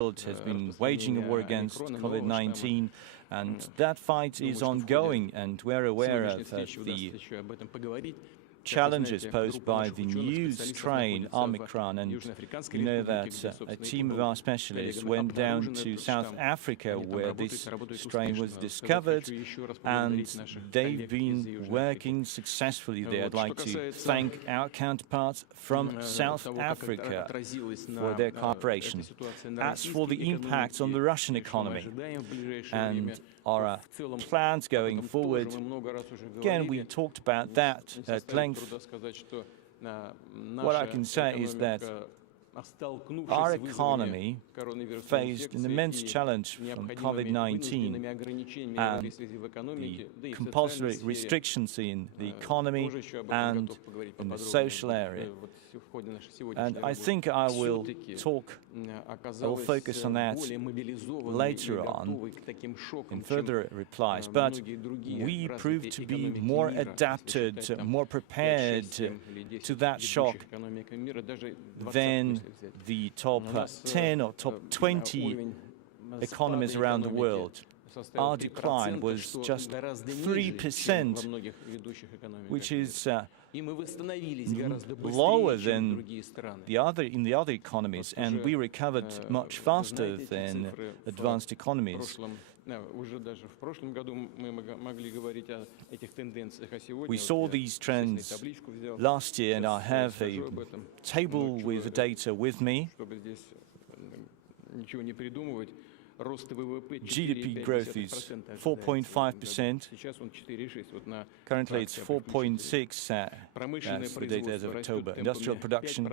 world has been waging a war against COVID-19, and that fight is ongoing, and we're aware of the challenges posed by the new strain, Omicron, and you know that a team of our specialists went down to South Africa where this strain was discovered, and they've been working successfully there. I'd like to thank our counterparts from South Africa for their cooperation. As for the impacts on the Russian economy and our plans going forward, again, we talked about that at length. What I can say is that our economy faced an immense challenge from COVID-19 and the compulsory restrictions in the economy and in the social area. And I think I will focus on that later on in further replies. But we proved to be more adapted, more prepared to that shock than the top 10 or top 20 economies around the world. Our decline was just 3%, which is lower than in the other economies, and we recovered much faster than advanced economies. We saw these trends last year, and I have a table with the data with me. GDP growth is 4.5%. Currently, it's 4.6%. That's the data as of October. Industrial production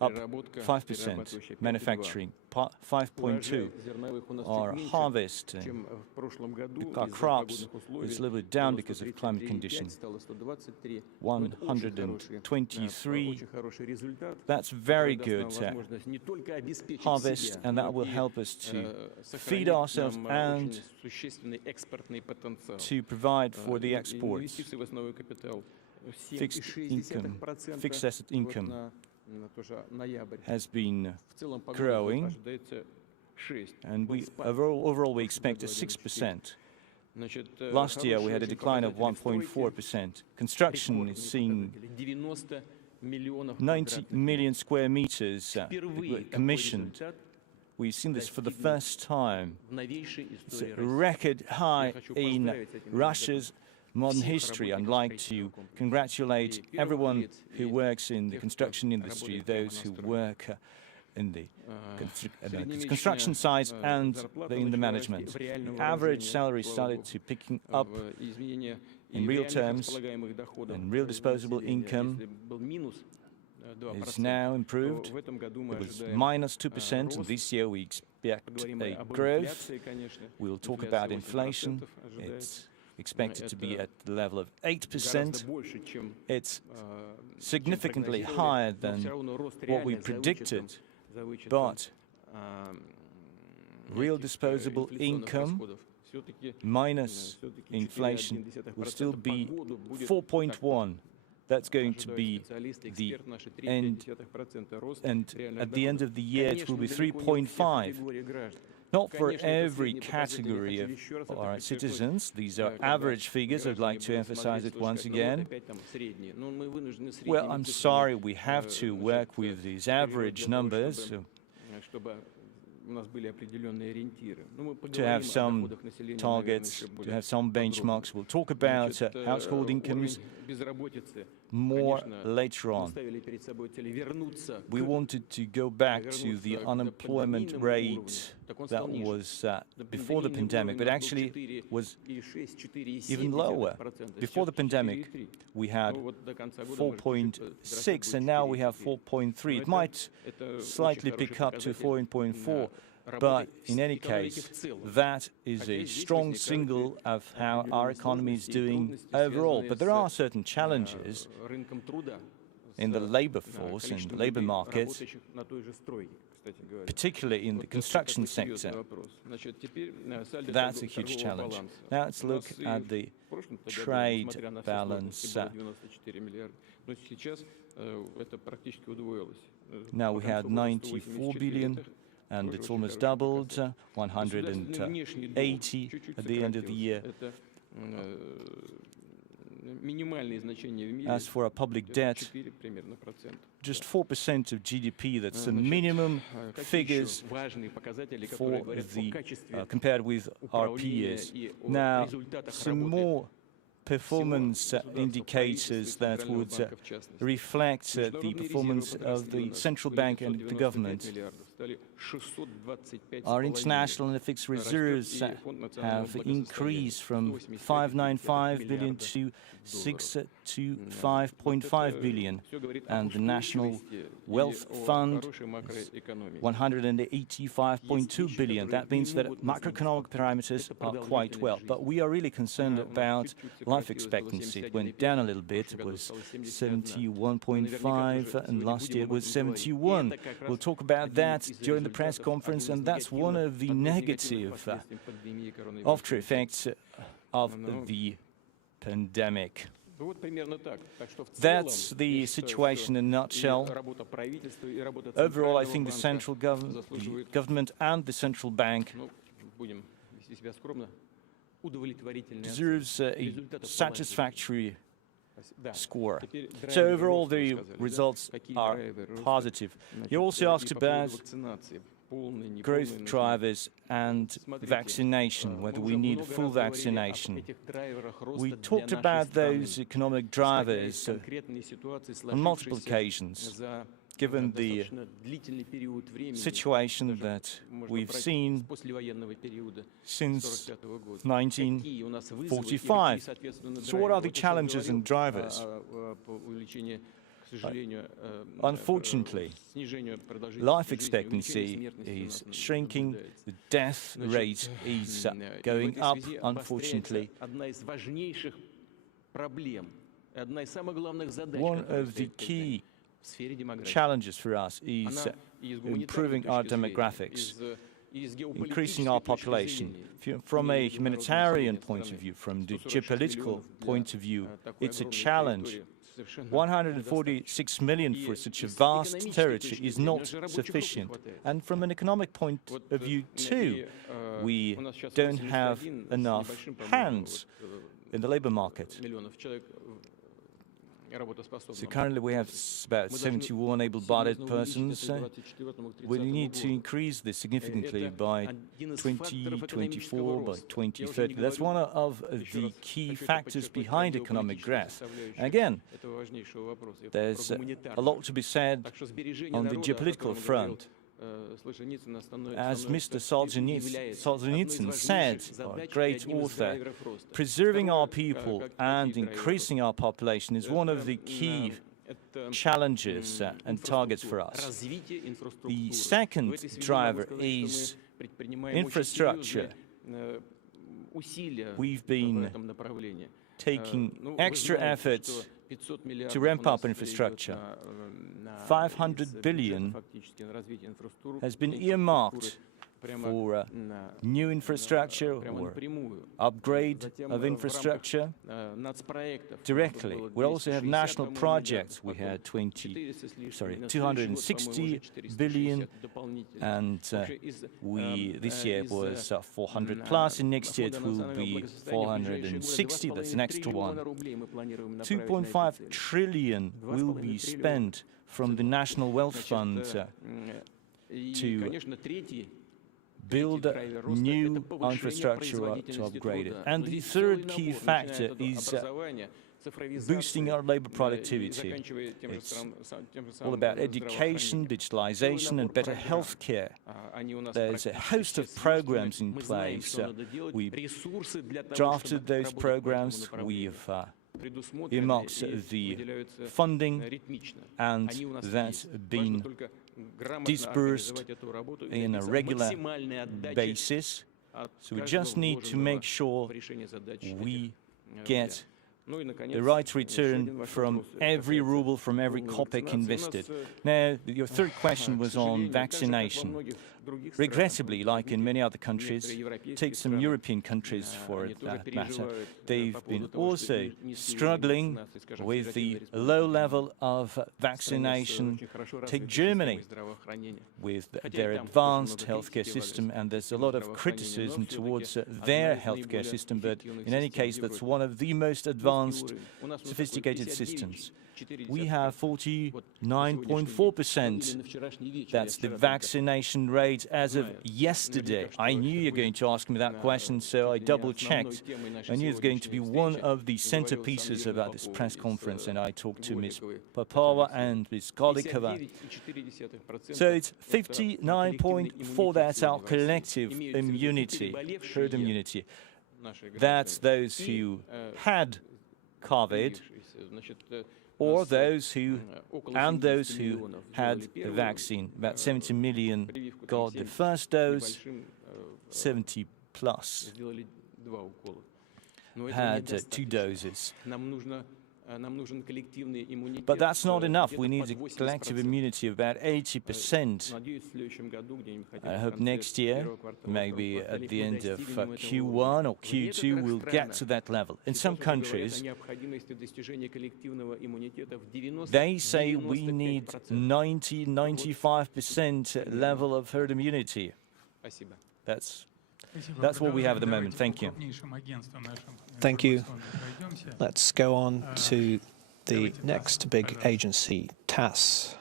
up 5%. Manufacturing 5.2%. Our harvest, our crops, is a little bit down because of climate conditions. 123. That's very good harvest, and that will help us to feed ourselves and to provide for the exports. Fixed asset income has been growing, and overall we expect a 6%. Last year we had a decline of 1.4%. Construction is seeing 90 million square meters commissioned. We've seen this for the first time. It's a record high in Russia's modern history. I'd like to congratulate everyone who works in the construction industry, those who work in the construction site and in the management. The average salary started to picking up in real terms, and real disposable income is now improved. It was -2%, and this year we expect a growth. We'll talk about inflation. It's expected to be at the level of 8%. It's significantly higher than what we predicted, but real disposable income minus inflation will still be 4.1. That's going to be the end, and at the end of the year it will be 3.5. Not for every category of our citizens. These are average figures. I'd like to emphasize it once again. Well, I'm sorry, we have to work with these average numbers to have some targets, to have some benchmarks. We'll talk about household incomes more later on. We wanted to go back to the unemployment rate that was before the pandemic, but actually was even lower. Before the pandemic, we had 4.6, and now we have 4.3. It might slightly pick up to 4.4. But in any case, that is a strong signal of how our economy is doing overall. But there are certain challenges in the labor force and labor market, particularly in the construction sector. That's a huge challenge. Now let's look at the trade balance. Now we had 94 billion and it's almost doubled, 180 at the end of the year. As for our public debt, just 4% of GDP, that's the minimum figures for the, compared with our peers. Now, some more performance indicators that would reflect the performance of the central bank and the government. Our international and fixed reserves have increased from 595 billion to 625.5 billion, and the National Wealth Fund is 185.2 billion. That means that macroeconomic parameters are quite well, but we are really concerned about life expectancy. It went down a little bit. It was 71.5, and last year it was 71. We'll talk about that during the press conference, and that's one of the negative after effects of the pandemic. That's the situation in a nutshell. Overall, I think the central government and the central bank deserves a satisfactory score. So overall, the results are positive. You also asked about growth drivers and vaccination, whether we need full vaccination. We talked about those economic drivers on multiple occasions. Given the situation that we've seen since 1945. So what are the challenges and drivers? Unfortunately, life expectancy is shrinking, the death rate is going up, unfortunately. One of the key challenges for us is improving our demographics, increasing our population. From a humanitarian point of view, from the geopolitical point of view, it's a challenge. 146 million for such a vast territory is not sufficient. And from an economic point of view too, we don't have enough hands in the labor market. So currently we have about 71 able-bodied persons. We need to increase this significantly by 2024, by 2030. That's one of the key factors behind economic growth. And again, there's a lot to be said on the geopolitical front. As Mr. Solzhenitsyn said, our great author, preserving our people and increasing our population is one of the key challenges and targets for us. The second driver is infrastructure. We've been taking extra efforts to ramp up infrastructure. 500 billion has been earmarked for new infrastructure or upgrade of infrastructure directly. We also have national projects. We had 260 billion, and this year it was 400 plus, and next year it will be 460. That's an extra one. 2.5 trillion will be spent from the National Wealth Fund to build new infrastructure to upgrade it. And the third key factor is boosting our labor productivity. It's all about education, digitalization, and better healthcare. There's a host of programs in place. We drafted those programs. We've earmarked the funding, and that's been dispersed in a regular basis. So we just need to make sure we get the right return from every ruble, from every kopeck invested. Now, your third question was on vaccination. regrettably, like in many other countries, take some European countries for that matter, they've been also struggling with the low level of vaccination. Take Germany with their advanced healthcare system, and there's a lot of criticism towards their healthcare system, but in any case, that's one of the most advanced, sophisticated systems. We have 49.4%. That's the vaccination rate as of yesterday. I knew you were going to ask me that question, so I double-checked. I knew it was going to be one of the centerpieces about this press conference, and I talked to Ms. Popova and Ms. Golikova. So it's 59.4, that's our collective immunity, herd immunity. That's those who had COVID, or those who had the vaccine. About 70 million got the first dose, 70 plus had 2 doses. But that's not enough. We need a collective immunity of about 80%. I hope next year, maybe at the end of Q1 or Q2, we'll get to that level. In some countries, they say we need 90–95% level of herd immunity. That's what we have at the moment. Thank you. Thank you. Let's go on to the next big agency, TASS.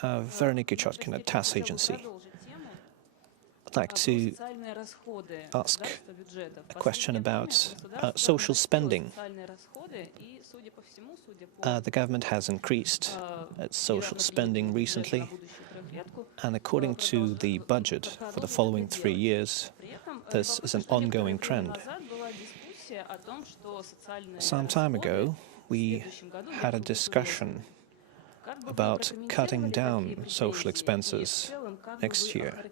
Veronika Chotkina, TASS agency. I'd like to ask a question about social spending. The government has increased its social spending recently, and according to the budget for the following 3 years, this is an ongoing trend. Some time ago, we had a discussion about cutting down social expenses next year.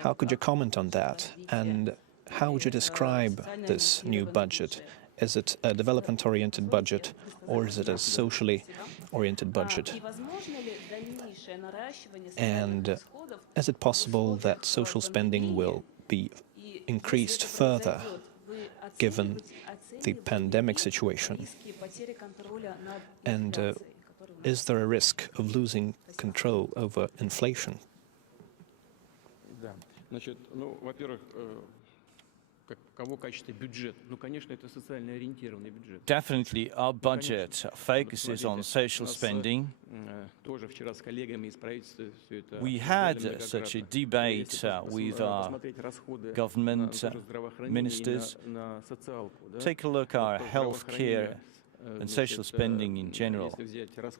How could you comment on that, and how would you describe this new budget? Is it a development-oriented budget, or is it a socially oriented budget? And is it possible that social spending will be increased further, given the pandemic situation? And is there a risk of losing control over inflation? Definitely, our budget focuses on social spending. We had such a debate with our government ministers. Take a look at our healthcare and social spending in general.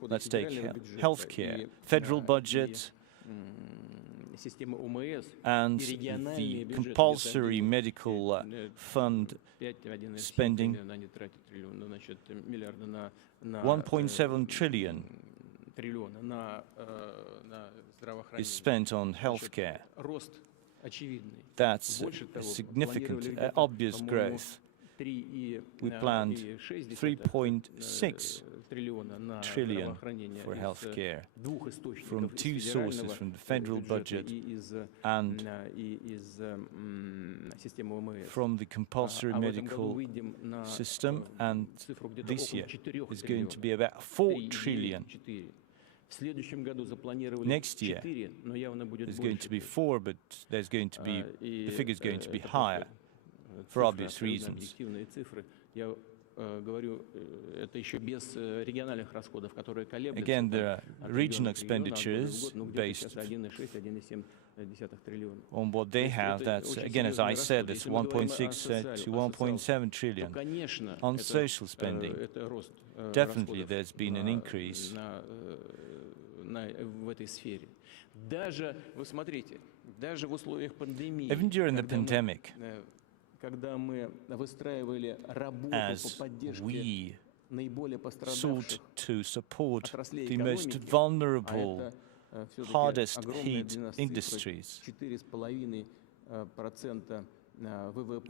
Let's take healthcare, federal budget, and the compulsory medical fund spending, 1.7 trillion is spent on healthcare. That's a significant, obvious growth. We planned 3.6 trillion for healthcare from 2 sources, from the federal budget and from the compulsory medical system, and this year is going to be about 4 trillion. Next year is going to be 4, but there's going to be, the figure is going to be higher for obvious reasons. Again, there are regional expenditures based on what they have. That's, again, as I said, that's 1.6 to 1.7 trillion. On social spending, definitely there's been an increase. Even during the pandemic, as we sought to support the most vulnerable, hardest hit industries,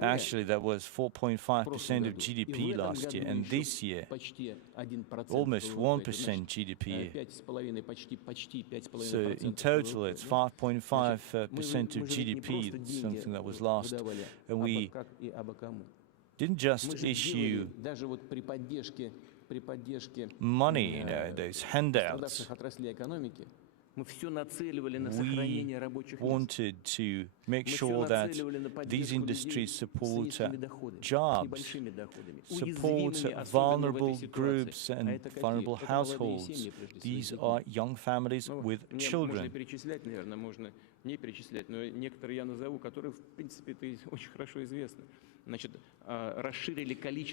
Actually, that was 4.5% of GDP last year, and this year, almost 1% GDP. So in total, it's 5.5% of GDP, something that was lost. And we didn't just issue money, those handouts. We wanted to make sure that these industries support jobs, support vulnerable groups and vulnerable households. These are young families with children.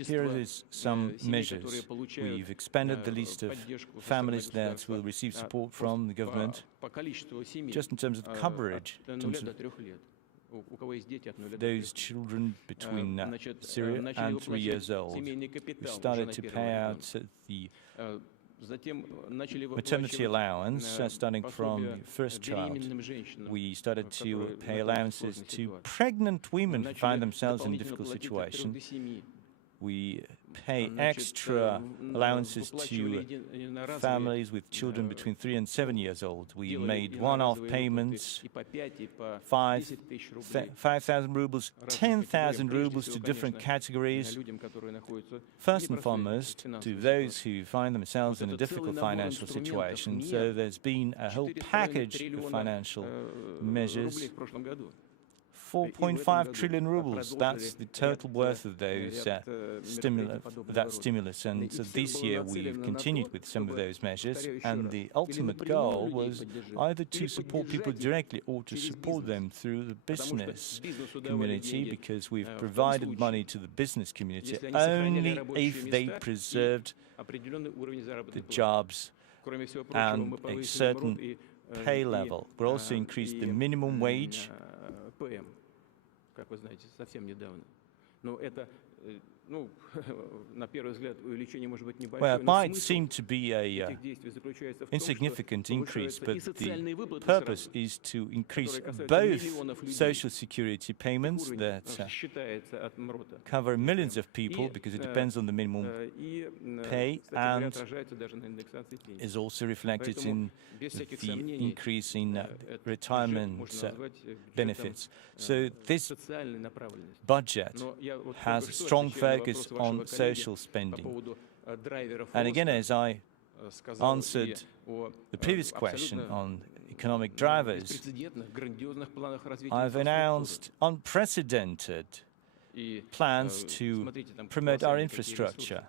Here is some measures. We've expanded the list of families that will receive support from the government, just in terms of coverage, in terms of those children between 0 and 3 years old. We started to pay out the maternity allowance starting from the first child. We started to pay allowances to pregnant women who find themselves in a difficult situation. We pay extra allowances to families with children between 3 and 7 years old. We made one-off payments, 5,000 rubles, 10,000 rubles to different categories. First and foremost, to those who find themselves in a difficult financial situation. So there's been a whole package of financial measures. 4.5 trillion rubles, that's the total worth of those stimulus. And so this year we've continued with some of those measures, and the ultimate goal was either to support people directly or to support them through the business community, because we've provided money to the business community only if they preserved the jobs and a certain pay level. We also increased the minimum wage. Well, it might seem to be an insignificant increase, but the purpose is to increase both social security payments that cover millions of people, because it depends on the minimum pay, and is also reflected in the increase in retirement benefits. So this budget has a strong focus on social spending. And again, as I answered the previous question on economic drivers, I've announced unprecedented plans to promote our infrastructure.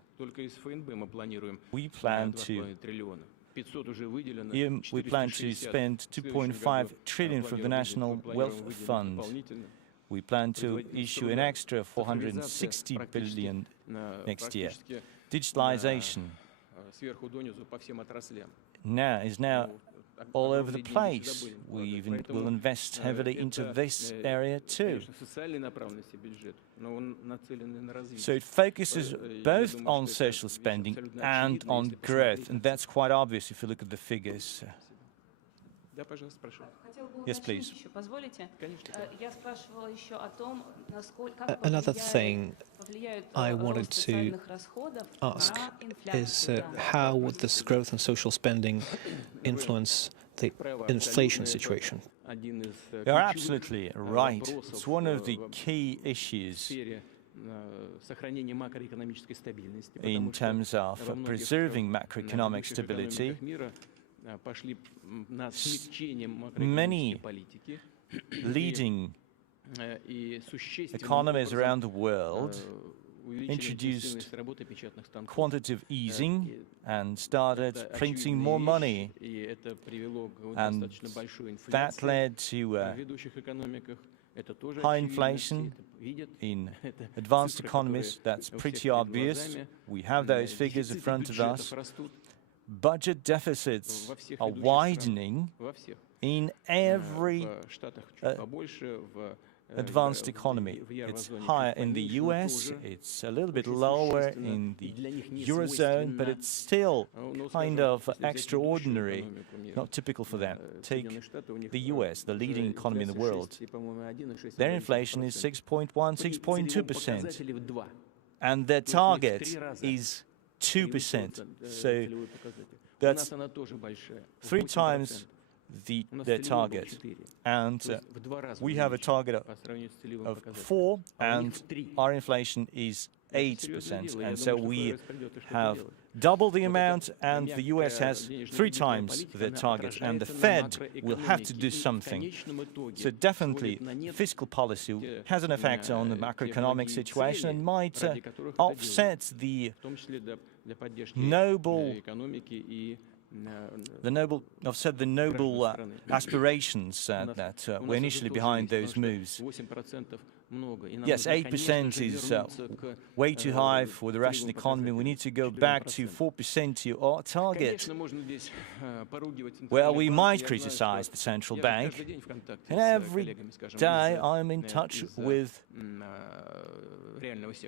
We plan to spend 2.5 trillion from the National Wealth Fund. We plan to issue an extra 460 billion next year. Digitalization is now all over the place. We will invest heavily into this area too. So it focuses both on social spending and on growth, and that's quite obvious if you look at the figures. Yes, please. Another thing I wanted to ask is how would this growth in social spending influence the inflation situation? You're absolutely right. It's one of the key issues in terms of preserving macroeconomic stability. Many leading economies around the world introduced quantitative easing and started printing more money, and that led to high inflation in advanced economies. That's pretty obvious. We have those figures in front of us. Budget deficits are widening in every advanced economy. It's higher in the US, it's a little bit lower in the Eurozone, but it's still kind of extraordinary, not typical for them. Take the US, the leading economy in the world. Their inflation is 6.1, 6.2%, and their target is 2%. So that's 3 times their target, and we have a target of 4, and our inflation is 8%, and so we have double the amount, and the US has 3 times the target, and the Fed will have to do something. So definitely fiscal policy has an effect on the macroeconomic situation and might offset the noble aspirations that were initially behind those moves. Yes, 8% is way too high for the Russian economy. We need to go back to 4% to our target. Well, we might criticize the central bank, and every day I'm in touch with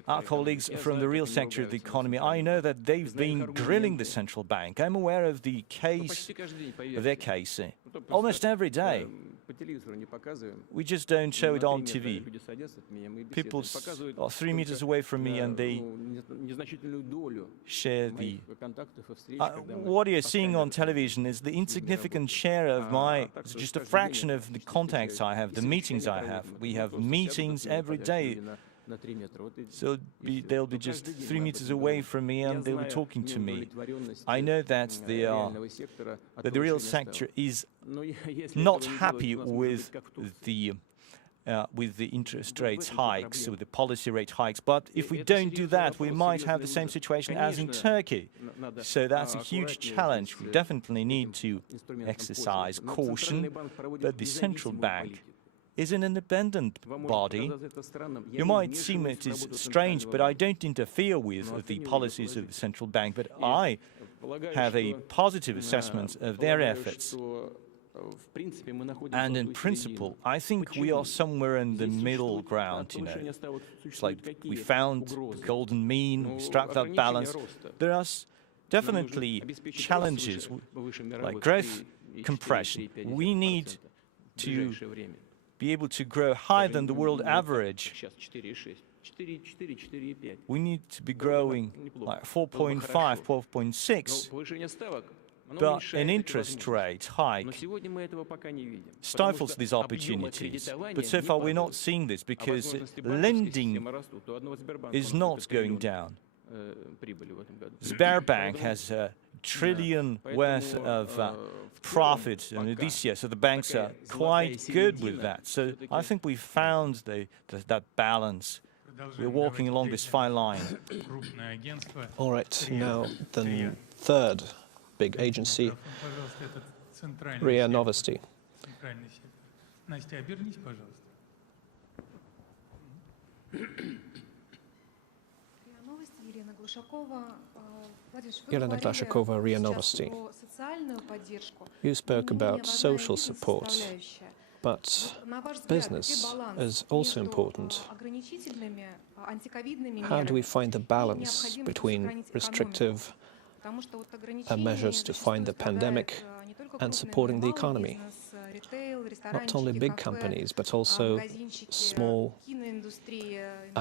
our colleagues from the real sector of the economy. I know that they've been grilling the central bank. I'm aware of their case, almost every day. We just don't show it on TV. People are 3 meters away from me and they share the... what you're seeing on television is the insignificant share of it's just a fraction of the contacts I have, the meetings I have. We have meetings every day. So they'll be just 3 meters away from me and they'll be talking to me. I know that the real sector is not happy with the interest rates hikes, with the policy rate hikes. But if we don't do that, we might have the same situation as in Turkey. So that's a huge challenge. We definitely need to exercise caution, but the central bank is an independent body. You might seem it is strange, but I don't interfere with the policies of the central bank, but I have a positive assessment of their efforts. And in principle, I think we are somewhere in the middle ground, you know. It's like we found the golden mean, we struck that balance. There are definitely challenges like growth compression. We need to be able to grow higher than the world average. We need to be growing like 4.5, 4.6. But an interest rate hike stifles these opportunities. But so far we're not seeing this because lending is not going down. Sberbank has $1 trillion worth of profit this year, so the banks are quite good with that. So I think we found that balance. We're walking along this fine line. All right, now the third big agency, RIA Novosti. Elena Glashakova, RIA Novosti. You spoke about social support, but business is also important. How do we find the balance between restrictive measures to fight the pandemic and supporting the economy? Not only big companies, but also small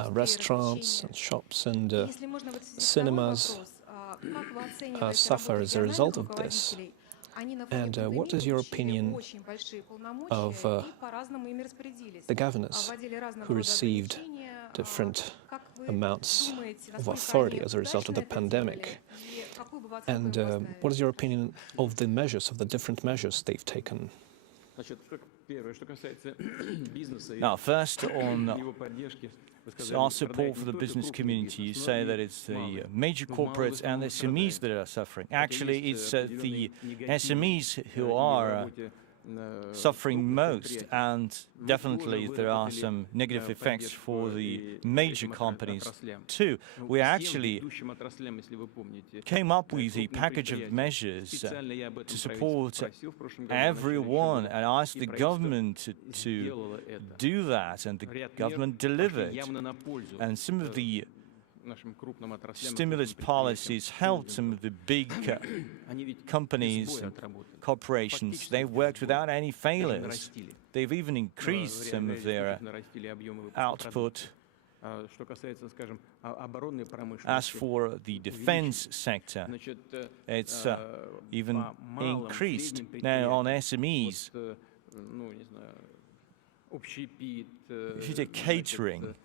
restaurants and shops and cinemas suffer as a result of this. And what is your opinion of the governors who received different amounts of authority as a result of the pandemic? And what is your opinion of the measures, of the different measures they've taken? Now, first on our support for the business community, you say that it's the major corporates and the SMEs that are suffering. Actually, it's the SMEs who are suffering most, and definitely there are some negative effects for the major companies too. We actually came up with a package of measures to support everyone and asked the government to do that, and the government delivered. And some of the stimulus policies helped some of the big companies and corporations. They worked without any failures. They've even increased some of their output. As for the defense sector, it's even increased. Now, on SMEs, if you take catering,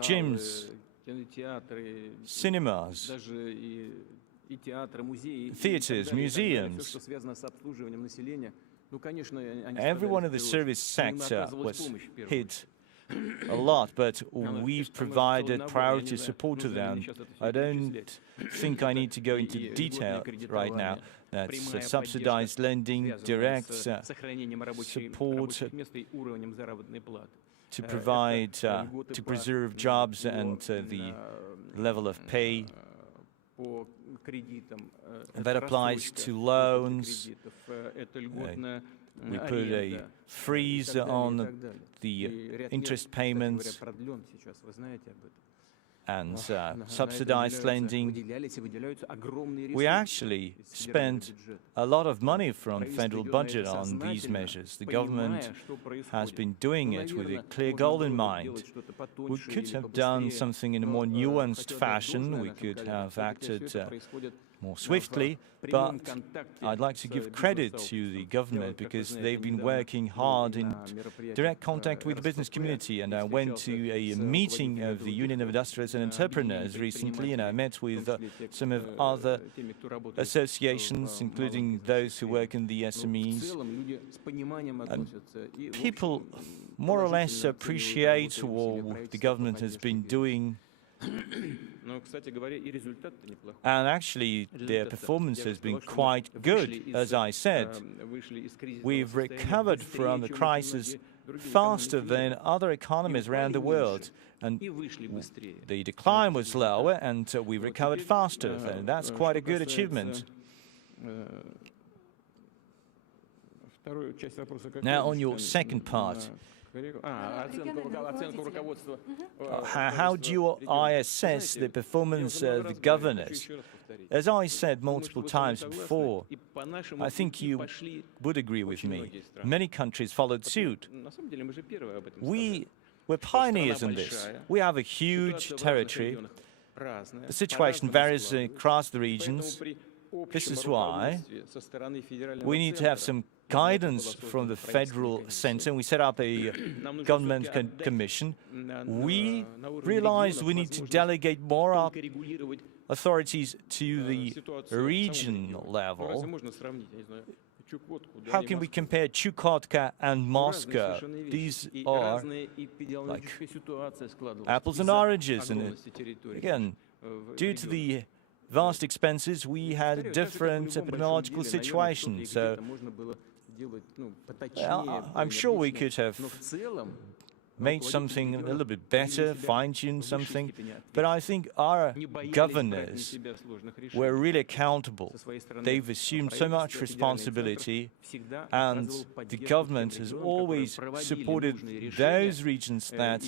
gyms, cinemas, theaters, museums, everyone in the service sector was hit a lot, but we've provided priority support to them. I don't think I need to go into detail right now. That's subsidized lending, direct support to provide, to preserve jobs and the level of pay. And that applies to loans. We put a freeze on the interest payments and subsidized lending. We actually spent a lot of money from the federal budget on these measures. The government has been doing it with a clear goal in mind. We could have done something in a more nuanced fashion. We could have acted more swiftly, but I'd like to give credit to the government because they've been working hard in direct contact with the business community. And I went to a meeting of the Union of Industrialists and Entrepreneurs recently, and I met with some of other associations, including those who work in the SMEs. And people more or less appreciate what the government has been doing. And actually, their performance has been quite good. As I said, we've recovered from the crisis faster than other economies around the world. And the decline was lower, and we recovered faster. And that's quite a good achievement. Now, on your second part, how do I assess the performance of the governors? As I said multiple times before, I think you would agree with me. Many countries followed suit. We were pioneers in this. We have a huge territory. The situation varies across the regions. This is why we need to have some guidance from the federal center. We set up a government commission. We realized we need to delegate more authorities to the regional level. How can we compare Chukotka and Moscow? These are like apples and oranges. And again, due to the vast expenses, we had a different epidemiological situation. So I'm sure we could have made something a little bit better, fine-tuned something, but I think our governors were really accountable. They've assumed so much responsibility, and the government has always supported those regions that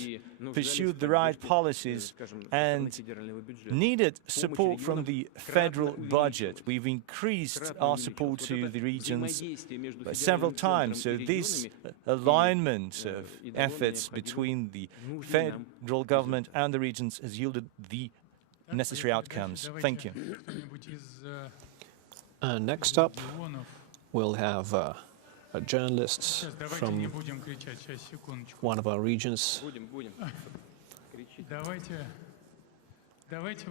pursued the right policies and needed support from the federal budget. We've increased our support to the regions several times, so this alignment of efforts between the federal government and the regions has yielded the necessary outcomes. Thank you. Next up, we'll have journalists from one of our regions. Давайте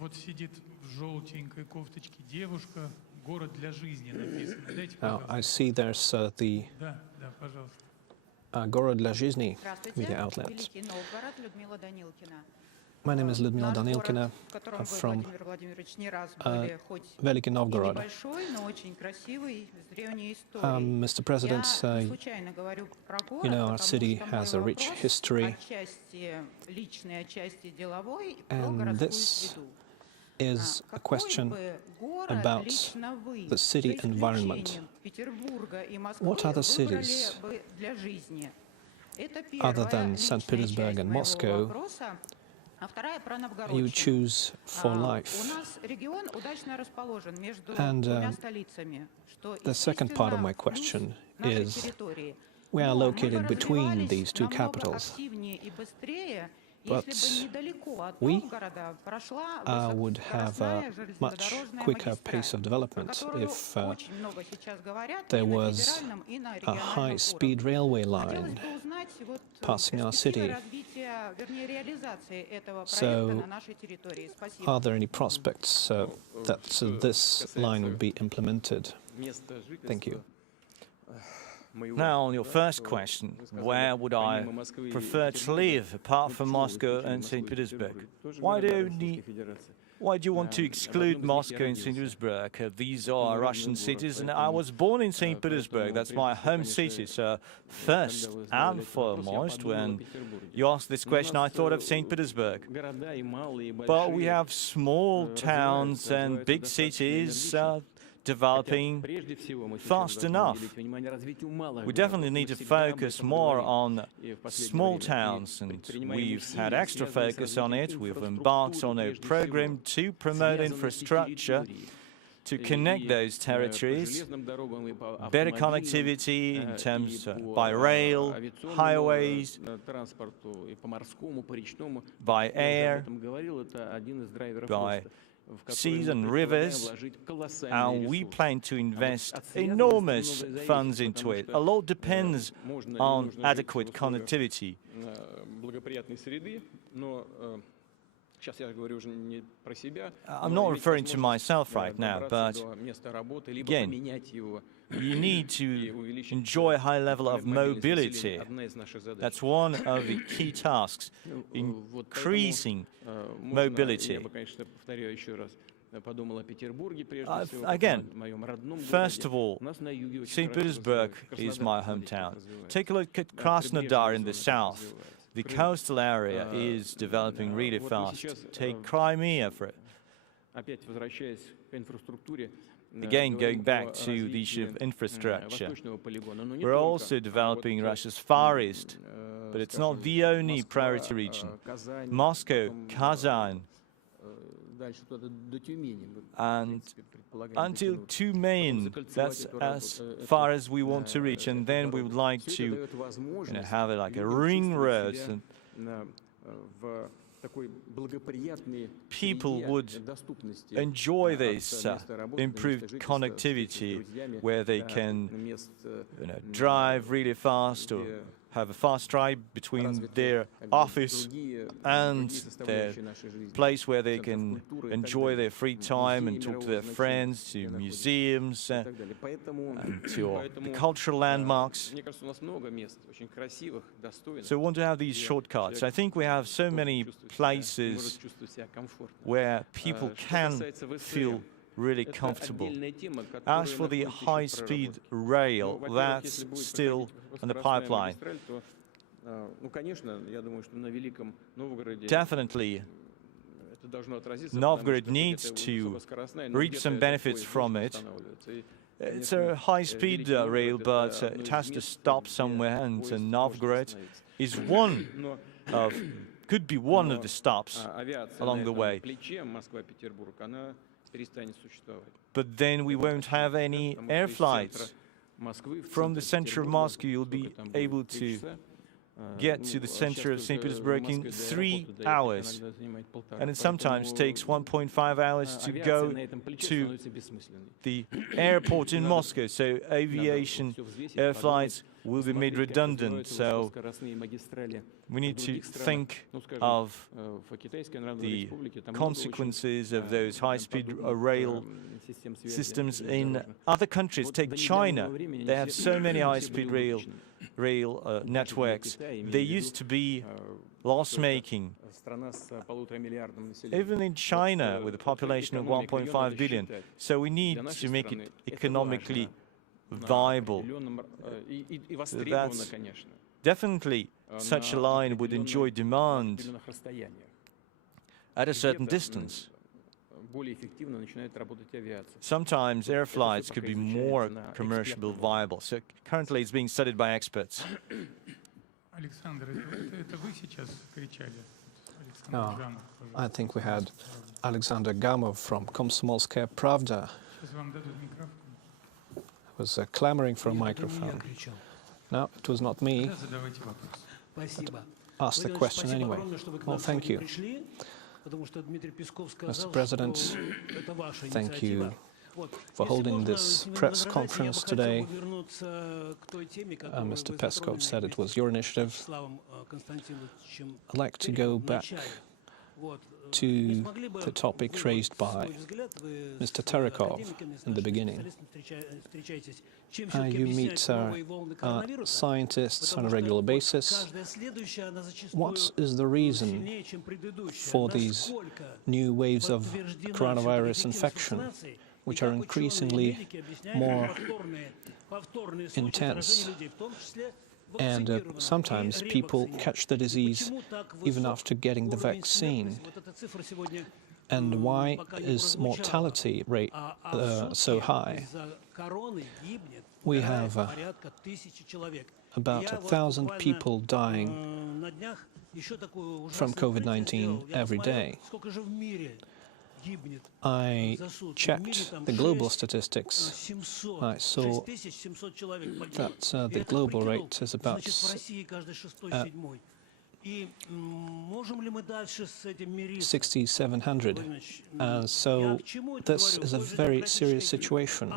вот сидит в желтенькой кофточке девушка, город для жизни написано. Now, I see there's the Да, пожалуйста. Город для жизни media outlet. Великий Новгород, Людмила Данилкина. My name is Lyudmila Danilkina. I'm from Veliky Novgorod. Mr. President, you know, our city has a rich history, and this is a question about the city environment. What other cities, other than St. Petersburg and Moscow, you choose for life? And the second part of my question is, we are located between these two capitals, but we would have a much quicker pace of development if there was a high-speed railway line passing our city. So, are there any prospects that this line would be implemented? Thank you. Now, on your first question, where would I prefer to live apart from Moscow and St. Petersburg? Why do you want to exclude Moscow and St. Petersburg? These are Russian cities, and I was born in St. Petersburg. That's my home city. So, first and foremost, when you asked this question, I thought of St. Petersburg. But we have small towns and big cities developing fast enough. We definitely need to focus more on small towns, and we've had extra focus on it. We've embarked on a program to promote infrastructure, to connect those territories, better connectivity in terms by rail, highways, by air, by seas and rivers, and we plan to invest enormous funds into it. A lot depends on adequate connectivity. I'm not referring to myself right now, but again, you need to enjoy a high level of mobility. That's one of the key tasks, increasing mobility. Again, first of all, St. Petersburg is my hometown. Take a look at Krasnodar in the south. The coastal area is developing really fast. Take Crimea for it. Again, going back to the issue of infrastructure, we're also developing Russia's Far East, but it's not the only priority region. Moscow, Kazan, and until Tumen, that's as far as we want to reach, and then we would like to have it like a ring road, and people would enjoy this improved connectivity where they can drive really fast or have a fast ride between their office and their place where they can enjoy their free time and talk to their friends, to museums, and to the cultural landmarks. So we want to have these shortcuts. I think we have so many places where people can feel really comfortable. As for the high-speed rail, that's still in the pipeline. Definitely, Novgorod needs to reap some benefits from it. It's a high-speed rail, but it has to stop somewhere, and Novgorod is could be one of the stops along the way. But then we won't have any air flights. From the center of Moscow, you'll be able to get to the center of St. Petersburg in 3 hours. And it sometimes takes 1.5 hours to go to the airport in Moscow. So aviation, air flights will be made redundant. So we need to think of the consequences of those high-speed rail systems in other countries. Take China. They have so many high-speed rail networks. They used to be loss-making. Even in China, with a population of 1.5 billion. So we need to make it economically viable. That's definitely such a line would enjoy demand at a certain distance. Sometimes air flights could be more commercially viable. So currently it's being studied by experts. Александр, это вы сейчас кричали? No, I think we had Alexander Gamov from Komsomolskaya Pravda Сейчас вам дадут микрофон. was clamoring for a microphone. No, it was not me. Да, задавайте вопрос. Ask the question anyway. Well, thank you. Mr. President, thank you for holding this press conference today. Mr. Peskov said it was your initiative. I'd like to go back to the topic raised by Mr. Terekov in the beginning. You meet scientists on a regular basis. What is the reason for these new waves of coronavirus infection, which are increasingly more intense? And sometimes people catch the disease even after getting the vaccine. And why is mortality rate so high? We have about 1,000 people dying from COVID-19 every day. I checked the global statistics. I saw that the global rate is about 6,700. So this is a very serious situation.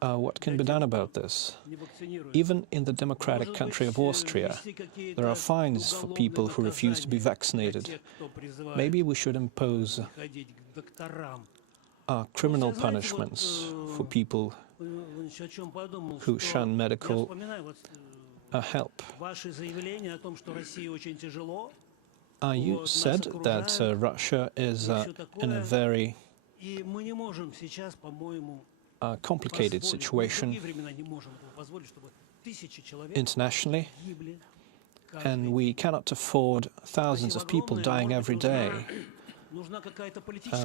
What can be done about this? Even in the democratic country of Austria, there are fines for people who refuse to be vaccinated. Maybe we should impose criminal punishments for people who shun medical help. You said that Russia is in a very complicated situation internationally, and we cannot afford thousands of people dying every day.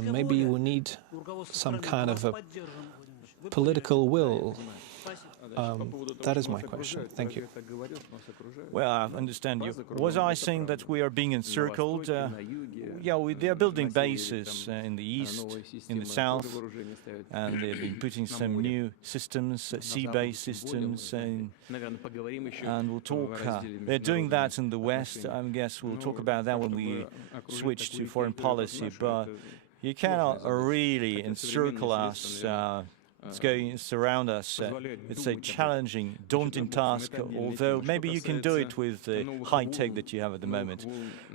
Maybe we need some kind of a political will. That is my question. Thank you. Well, I understand you. Was I saying that we are being encircled? Yeah, they are building bases in the east, in the south, and they've been putting some new systems, sea-based systems, and we'll talk. They're doing that in the west. I guess we'll talk about that when we switch to foreign policy, but you cannot really encircle us. It's going to surround us. It's a challenging, daunting task, although maybe you can do it with the high tech that you have at the moment.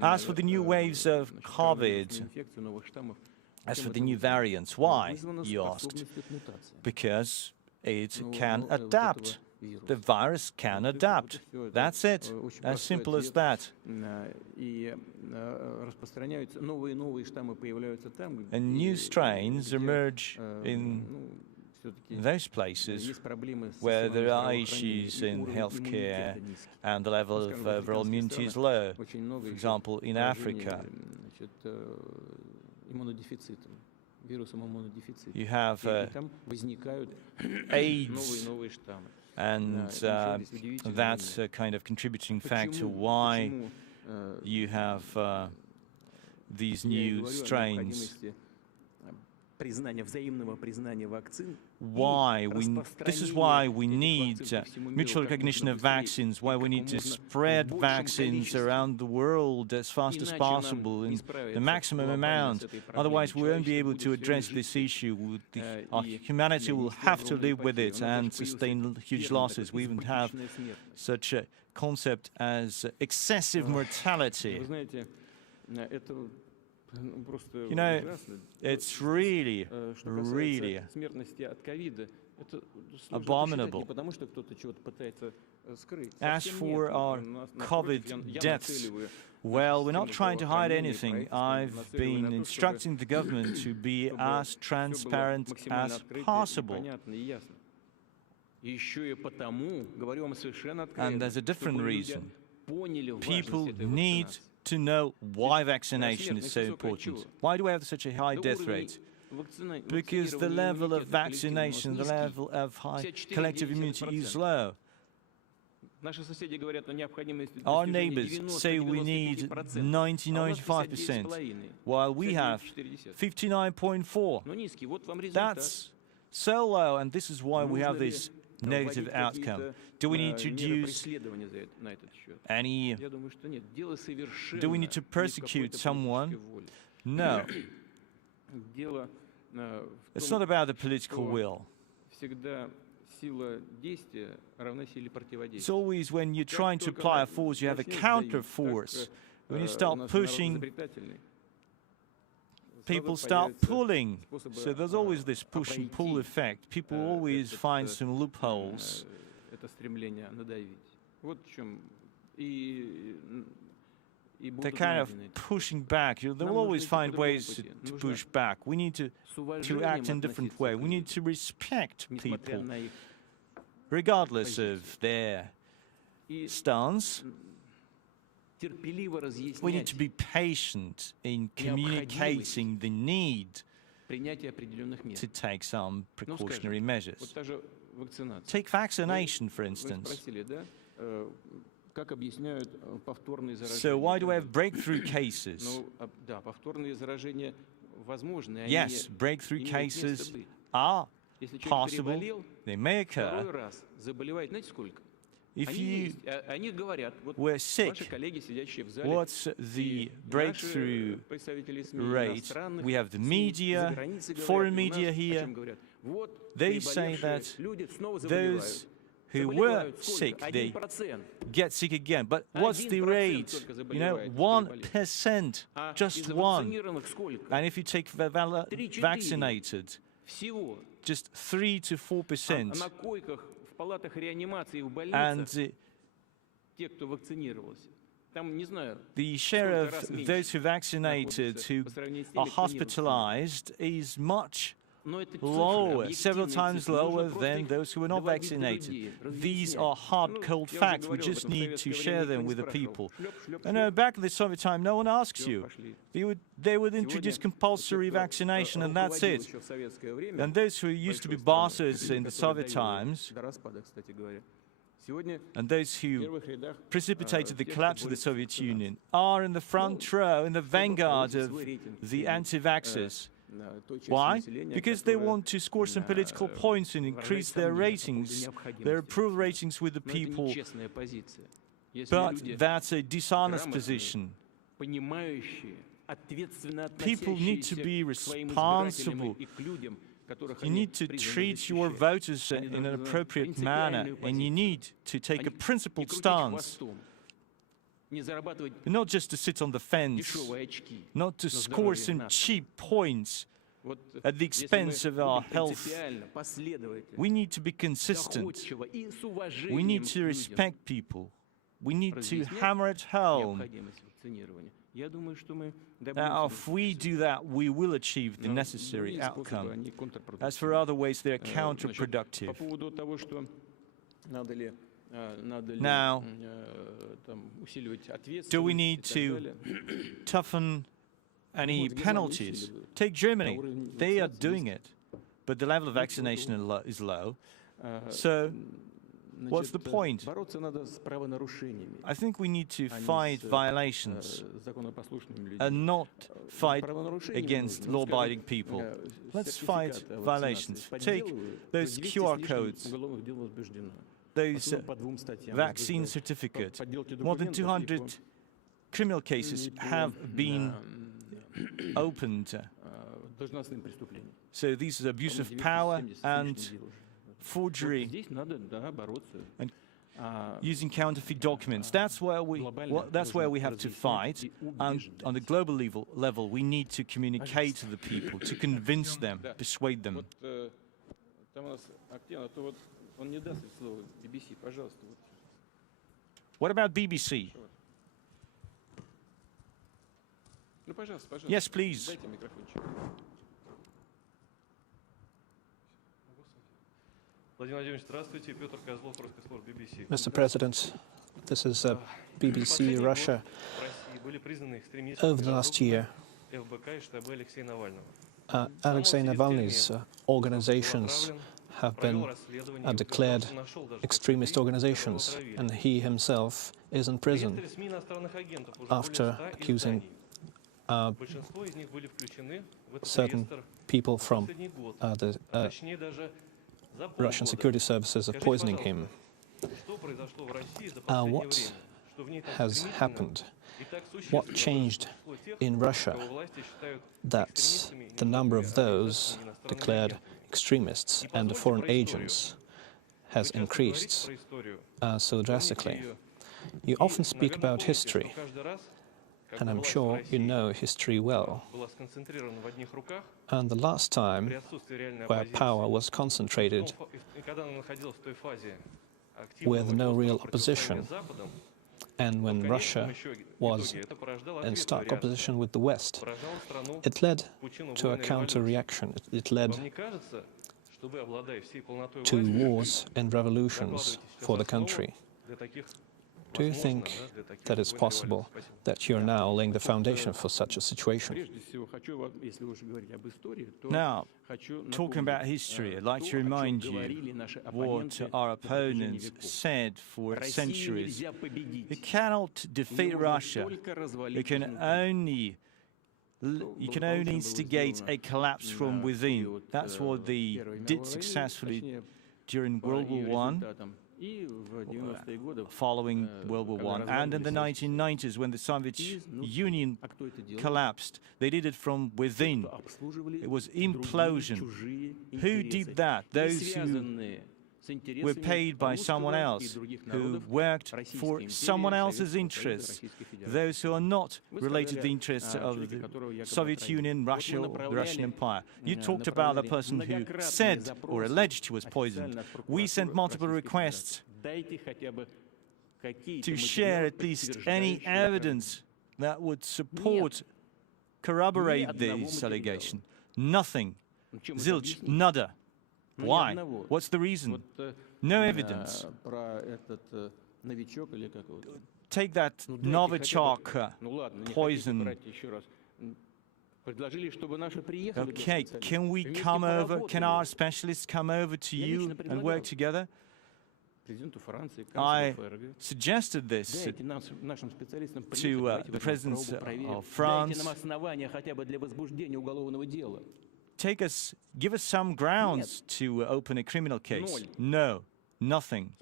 As for the new waves of COVID, as for the new variants, why, you asked? Because it can adapt. The virus can adapt. That's it. As simple as that. And new strains emerge in those places where there are issues in healthcare and the level of overall immunity is low. For example, in Africa, you have AIDS, and that's a kind of contributing factor why you have these new strains. This is why we need mutual recognition of vaccines, why we need to spread vaccines around the world as fast as possible in the maximum amount. Otherwise, we won't be able to address this issue. Our humanity will have to live with it and sustain huge losses. We even have such a concept as excessive mortality. You know, it's really, really abominable. As for our COVID deaths, well, we're not trying to hide anything. I've been instructing the government to be as transparent as possible. And there's a different reason. People need to know why vaccination is so important. Why do we have such a high death rate? Because the level of vaccination, the level of high collective immunity is low. Our neighbors say we need 90-95%, while we have 59.4%. That's so low, and this is why we have this negative outcome. Do we need to use any... Do we need to persecute someone? No. It's not about the political will. It's always when you're trying to apply a force, you have a counter force. When you start pushing, people start pulling. So there's always this push and pull effect. People always find some loopholes. They're kind of pushing back. They will always find ways to push back. We need to act in a different way. We need to respect people, regardless of their stance. We need to be patient in communicating the need to take some precautionary measures. Take vaccination, for instance. So why do we have breakthrough cases? Yes, breakthrough cases are possible. They may occur. If you were sick, what's the breakthrough rate? We have the media, foreign media here. They say that those who were sick, they get sick again. But what's the rate? You know, 1%, just one. And if you take vaccinated, just 3 to 4%. And the share of those who vaccinated who are hospitalized is much lower, several times lower than those who are not vaccinated. These are hard, cold facts. We just need to share them with the people. And back in the Soviet time, no one asks you. They would introduce compulsory vaccination, and that's it. And those who used to be bosses in the Soviet times, and those who precipitated the collapse of the Soviet Union, are in the front row, in the vanguard of the anti-vaxxers. Why? Because they want to score some political points and increase their ratings, their approval ratings with the people. But that's a dishonest position. People need to be responsible. You need to treat your voters in an appropriate manner, and you need to take a principled stance. Not just to sit on the fence, not to score some cheap points at the expense of our health. We need to be consistent. We need to respect people. We need to hammer it home. Now, if we do that, we will achieve the necessary outcome. As for other ways, they are counterproductive. Now, do we need to toughen any penalties? Take Germany. They are doing it, but the level of vaccination is low. So what's the point? I think we need to fight violations and not fight against law-abiding people. Let's fight violations. Take those QR codes, those vaccine certificates. More than 200 criminal cases have been opened. So these are abuse of power and forgery. And using counterfeit documents. That's where we have to fight. And on the global level, we need to communicate to the people, to convince them, persuade them. What about BBC? Yes, please. Mr. President, this is BBC Russia. Over the last year, Alexei Navalny's organizations have been declared extremist organizations, and he himself is in prison after accusing certain people from the Russian security services of poisoning him. What has happened? What changed in Russia that the number of those declared extremists and the foreign agents has increased so drastically? You often speak about history, and I'm sure you know history well. And the last time where power was concentrated with no real opposition, and when Russia was in stark opposition with the West, it led to a counter-reaction. It led to wars and revolutions for the country. Do you think that it's possible that you're now laying the foundation for such a situation? Now, talking about history, I'd like to remind you what our opponents said for centuries. You cannot defeat Russia. You can only instigate a collapse from within. That's what they did successfully during World War I, following World War I, and in the 1990s when the Soviet Union collapsed. They did it from within. It was implosion. Who did that? Those who were paid by someone else, who worked for someone else's interests, those who are not related to the interests of the Soviet Union, Russia, or the Russian Empire. You talked about the person who said or alleged he was poisoned. We sent multiple requests to share at least any evidence that would support, corroborate this allegation. Nothing. Zilch, nada. Why? What's the reason? No evidence. Take that Novichok poison. Okay, can we come over? Can our specialists come over to you and work together? I suggested this to the presidents of France. Give us some grounds to open a criminal case. No, nothing.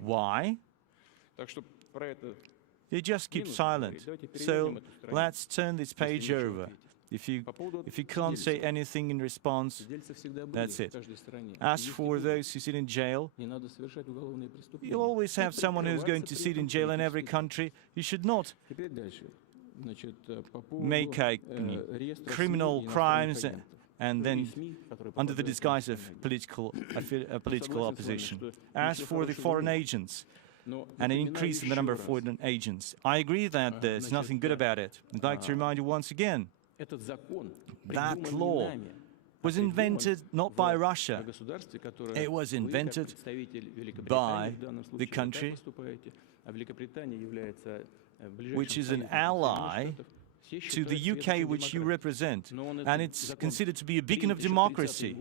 Why? They just keep silent. So let's turn this page over. If you can't say anything in response, that's it. As for those who sit in jail, you'll always have someone who's going to sit in jail in every country. You should not make criminal crimes and then under the disguise of political opposition. As for the foreign agents and an increase in the number of foreign agents, I agree that there's nothing good about it. I'd like to remind you once again, that law was invented not by Russia. It was invented by the country which is an ally to the UK, which you represent, and it's considered to be a beacon of democracy.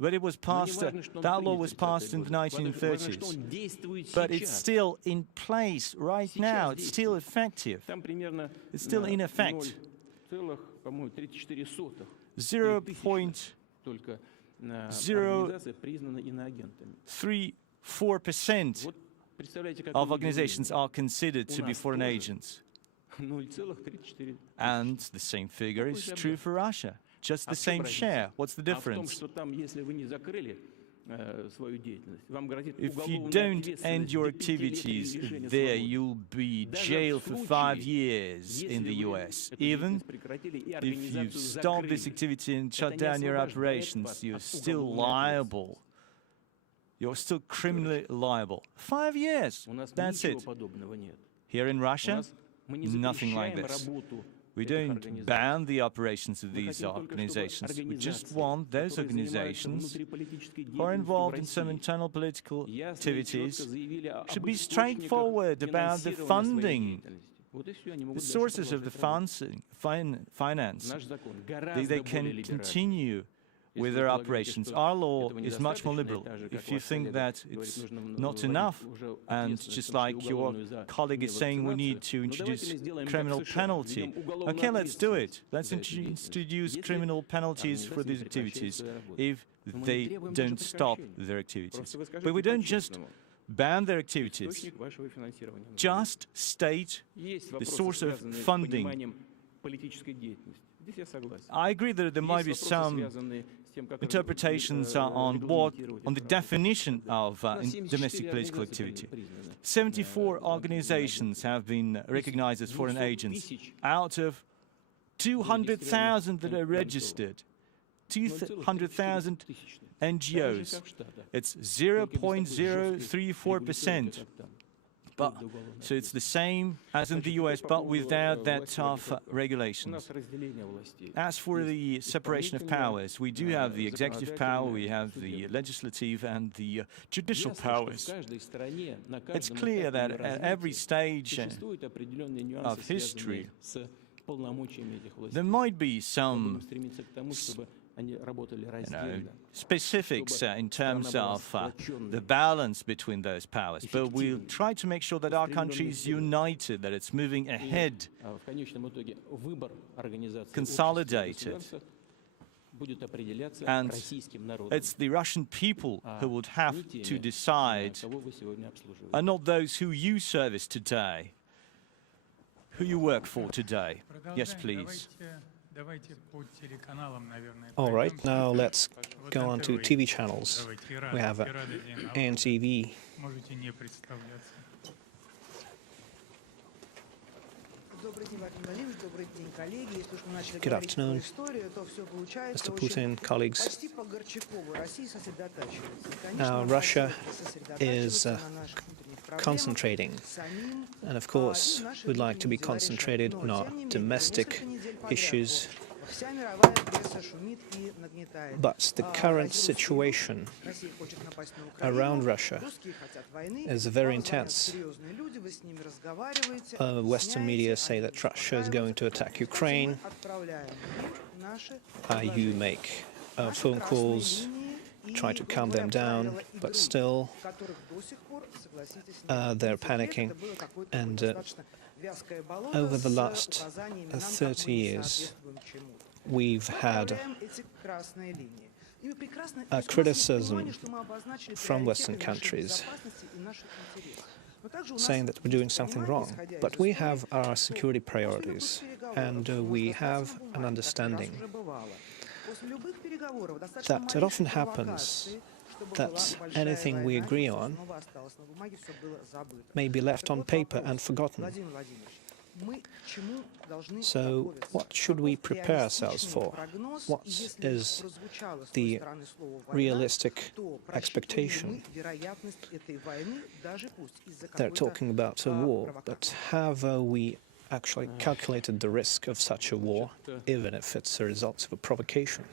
But it was passed, that law was passed in the 1930s, but it's still in place right now. It's still effective. It's still in effect. 0.034% of organizations are considered to be foreign agents. And the same figure is true for Russia. Just the same share. What's the difference? If you don't end your activities there, you'll be jailed for 5 years in the US. Even if you stop this activity and shut down your operations, you're still liable. You're still criminally liable. 5 years, that's it. Here in Russia, nothing like this. We don't ban the operations of these organizations. We just want those organizations who are involved in some internal political activities should be straightforward about the funding, the sources of the finance. They can continue with their operations. Our law is much more liberal. If you think that it's not enough, and just like your colleague is saying, we need to introduce criminal penalty. Okay, let's do it. Let's introduce criminal penalties for these activities if they don't stop their activities. But we don't just ban their activities, just state the source of funding. I agree that there might be some interpretations on the definition of domestic political activity. 74 organizations have been recognized as foreign agents out of 200,000 that are registered. 200,000 NGOs. It's 0.034%. So it's the same as in the US, but without that tough regulations. As for the separation of powers, we do have the executive power, we have the legislative and the judicial powers. It's clear that at every stage of history, there might be some specifics in terms of the balance between those powers, but we'll try to make sure that our country is united, that it's moving ahead, consolidated, and it's the Russian people who would have to decide, and not those who you service today, who you work for today. Yes, please. All right, now let's go on to TV channels. We have ANTV. Good afternoon, Mr. Putin, colleagues. Now, Russia is concentrating, and of course, we'd like to be concentrated on our domestic issues. But the current situation around Russia is very intense. Western media say that Russia is going to attack Ukraine. You make phone calls, try to calm them down, but still they're panicking. And over the last 30 years, we've had a criticism from Western countries saying that we're doing something wrong. But we have our security priorities, and we have an understanding that it often happens that anything we agree on may be left on paper and forgotten. So what should we prepare ourselves for? What is the realistic expectation? They're talking about a war, but have we actually calculated the risk of such a war, even if it's a result of a provocation?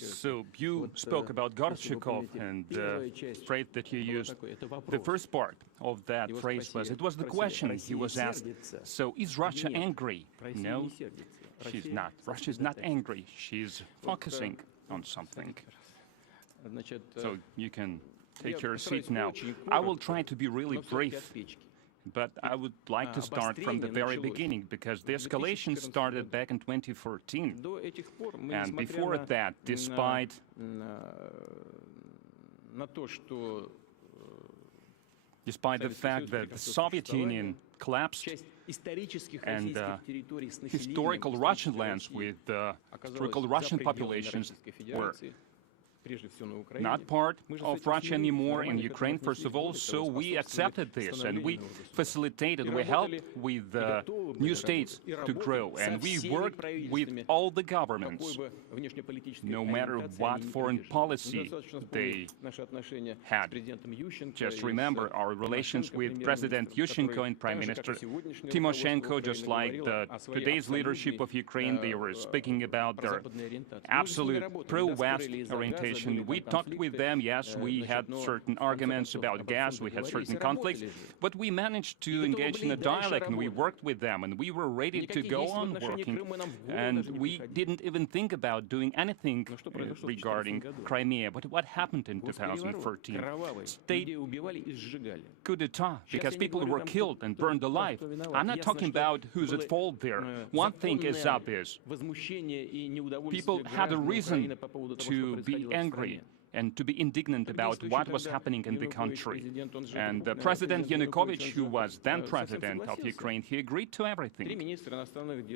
So you spoke about Gorchakov, and the phrase that he used, the first part of that phrase was, it was the question he was asked, so is Russia angry? No, she's not. Russia is not angry. She's focusing on something. So you can take your seat now. I will try to be really brief. But I would like to start from the very beginning, because the escalation started back in 2014. And before that, despite the fact that the Soviet Union collapsed, and historical Russian lands with historical Russian populations were not part of Russia anymore in Ukraine, first of all, so we accepted this and we facilitated, we helped with new states to grow, and we worked with all the governments, no matter what foreign policy they had. Just remember our relations with President Yushchenko and Prime Minister Timoshenko, just like today's leadership of Ukraine, they were speaking about their absolute pro-West orientation. We talked with them, yes, we had certain arguments about gas, we had certain conflicts, but we managed to engage in a dialogue and we worked with them and we were ready to go on working. And we didn't even think about doing anything regarding Crimea. But what happened in 2014? State coup d'etat, because people were killed and burned alive. I'm not talking about who's at fault there. One thing is obvious. People had a reason to be angry and to be indignant about what was happening in the country. And President Yanukovych, who was then president of Ukraine, he agreed to everything.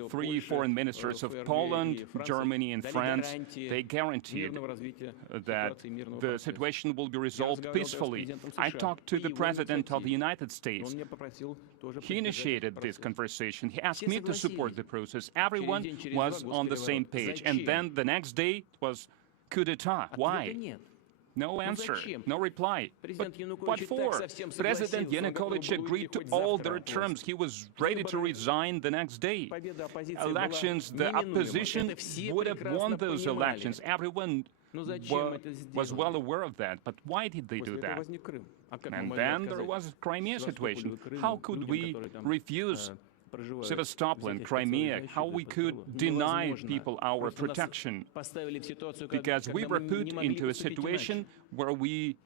3 foreign ministers of Poland, Germany, and France, they guaranteed that the situation will be resolved peacefully. I talked to the President of the United States. He initiated this conversation. He asked me to support the process. Everyone was on the same page. And then the next day it was coup d'etat. Why? No answer, no reply. But what for? President Yanukovych agreed to all their terms. He was ready to resign the next day. Elections, the opposition would have won those elections. Everyone was well aware of that. But why did they do that? And then there was the Crimea situation. How could we refuse Sevastopol and Crimea, how we could deny people our protection, because we were put into a situation where we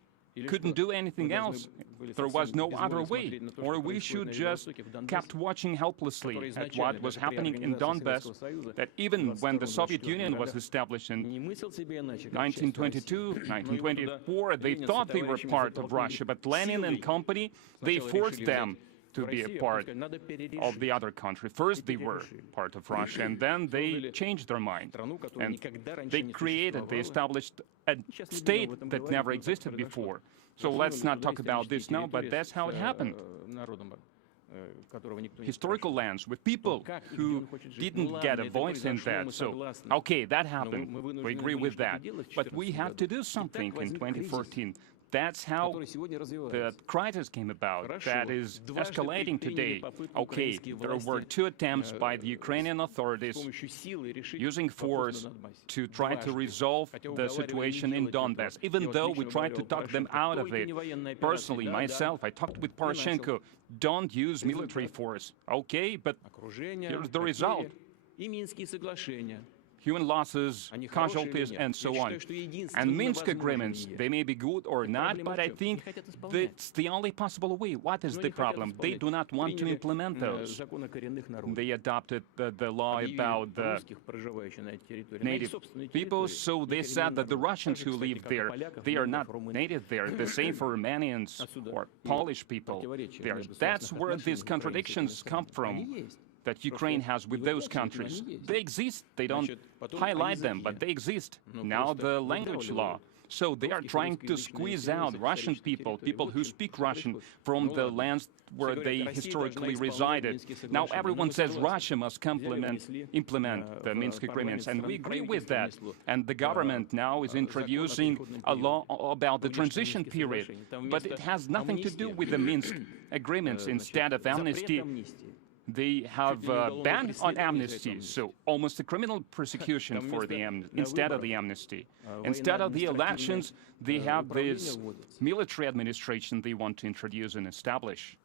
couldn't do anything else. There was no other way, or we should just kept watching helplessly at what was happening in Donbas, that even when the Soviet Union was established in 1922, 1924, they thought they were part of Russia, but Lenin and company, they forced them to be a part of the other country. First they were part of Russia, and then they changed their mind. And they established a state that never existed before. So let's not talk about this now, but that's how it happened. Historical lands with people who didn't get a voice in that. So, okay, that happened. We agree with that. But we have to do something in 2014. That's how the crisis came about. That is escalating today. Okay, there were 2 attempts by the Ukrainian authorities using force to try to resolve the situation in Donbas, even though we tried to talk them out of it. Personally, myself, I talked with Poroshenko, don't use military force. Okay, but here's the result. Human losses, casualties, and so on. And Minsk agreements, they may be good or not, but I think that's the only possible way. What is the problem? They do not want to implement those. They adopted the law about the native people, so they said that the Russians who live there, they are not native there. The same for Romanians or Polish people there. That's where these contradictions come from that Ukraine has with those countries. They exist. They don't highlight them, but they exist. Now the language law. So they are trying to squeeze out Russian people, people who speak Russian, from the lands where they historically resided. Now everyone says Russia must implement the Minsk agreements, and we agree with that. And the government now is introducing a law about the transition period, but it has nothing to do with the Minsk agreements. Instead of amnesty, they have a ban on amnesty, so almost a criminal persecution for the instead of the amnesty. Instead of the elections, they have this military administration they want to introduce and establish.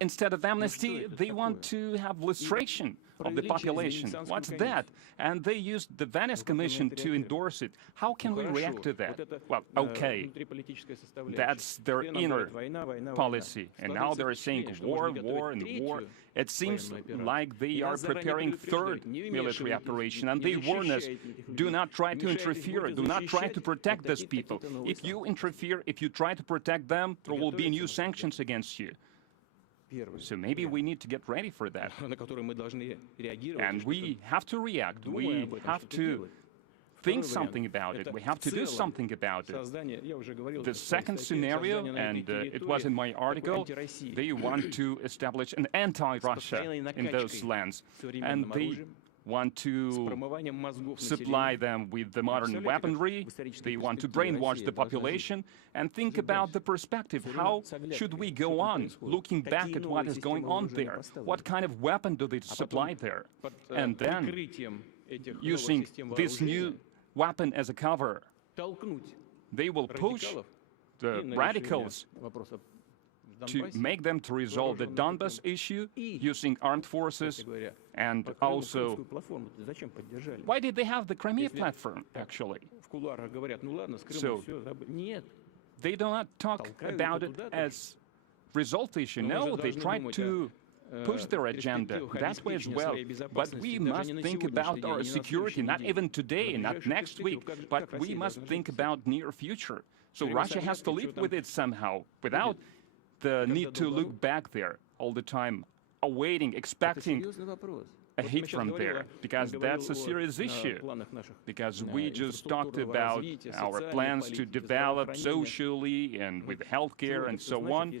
Instead of amnesty, they want to have lustration of the population. What's that? And they used the Venice Commission to endorse it. How can we react to that? Well, okay, that's their inner policy. And now they're saying war, war, and war. It seems like they are preparing third military operation, and they warn us, do not try to interfere, do not try to protect these people. If you interfere, if you try to protect them, there will be new sanctions against you. So maybe we need to get ready for that. And we have to react. We have to think something about it. We have to do something about it. The second scenario, and it was in my article, they want to establish an anti-Russia in those lands. And they want to supply them with the modern weaponry. They want to brainwash the population and think about the perspective. How should we go on looking back at what is going on there? What kind of weapon do they supply there? And then, using this new weapon as a cover, they will push the radicals to make them to resolve the Donbas issue using armed forces. And also, why did they have the Crimea platform, actually? So, they do not talk about it as result issue. No, they try to push their agenda that way as well. But we must think about our security, not even today, not next week, but we must think about near future. So Russia has to live with it somehow, without the need to look back there all the time, awaiting, expecting a hit from there, because that's a serious issue. Because we just talked about our plans to develop socially and with healthcare and so on,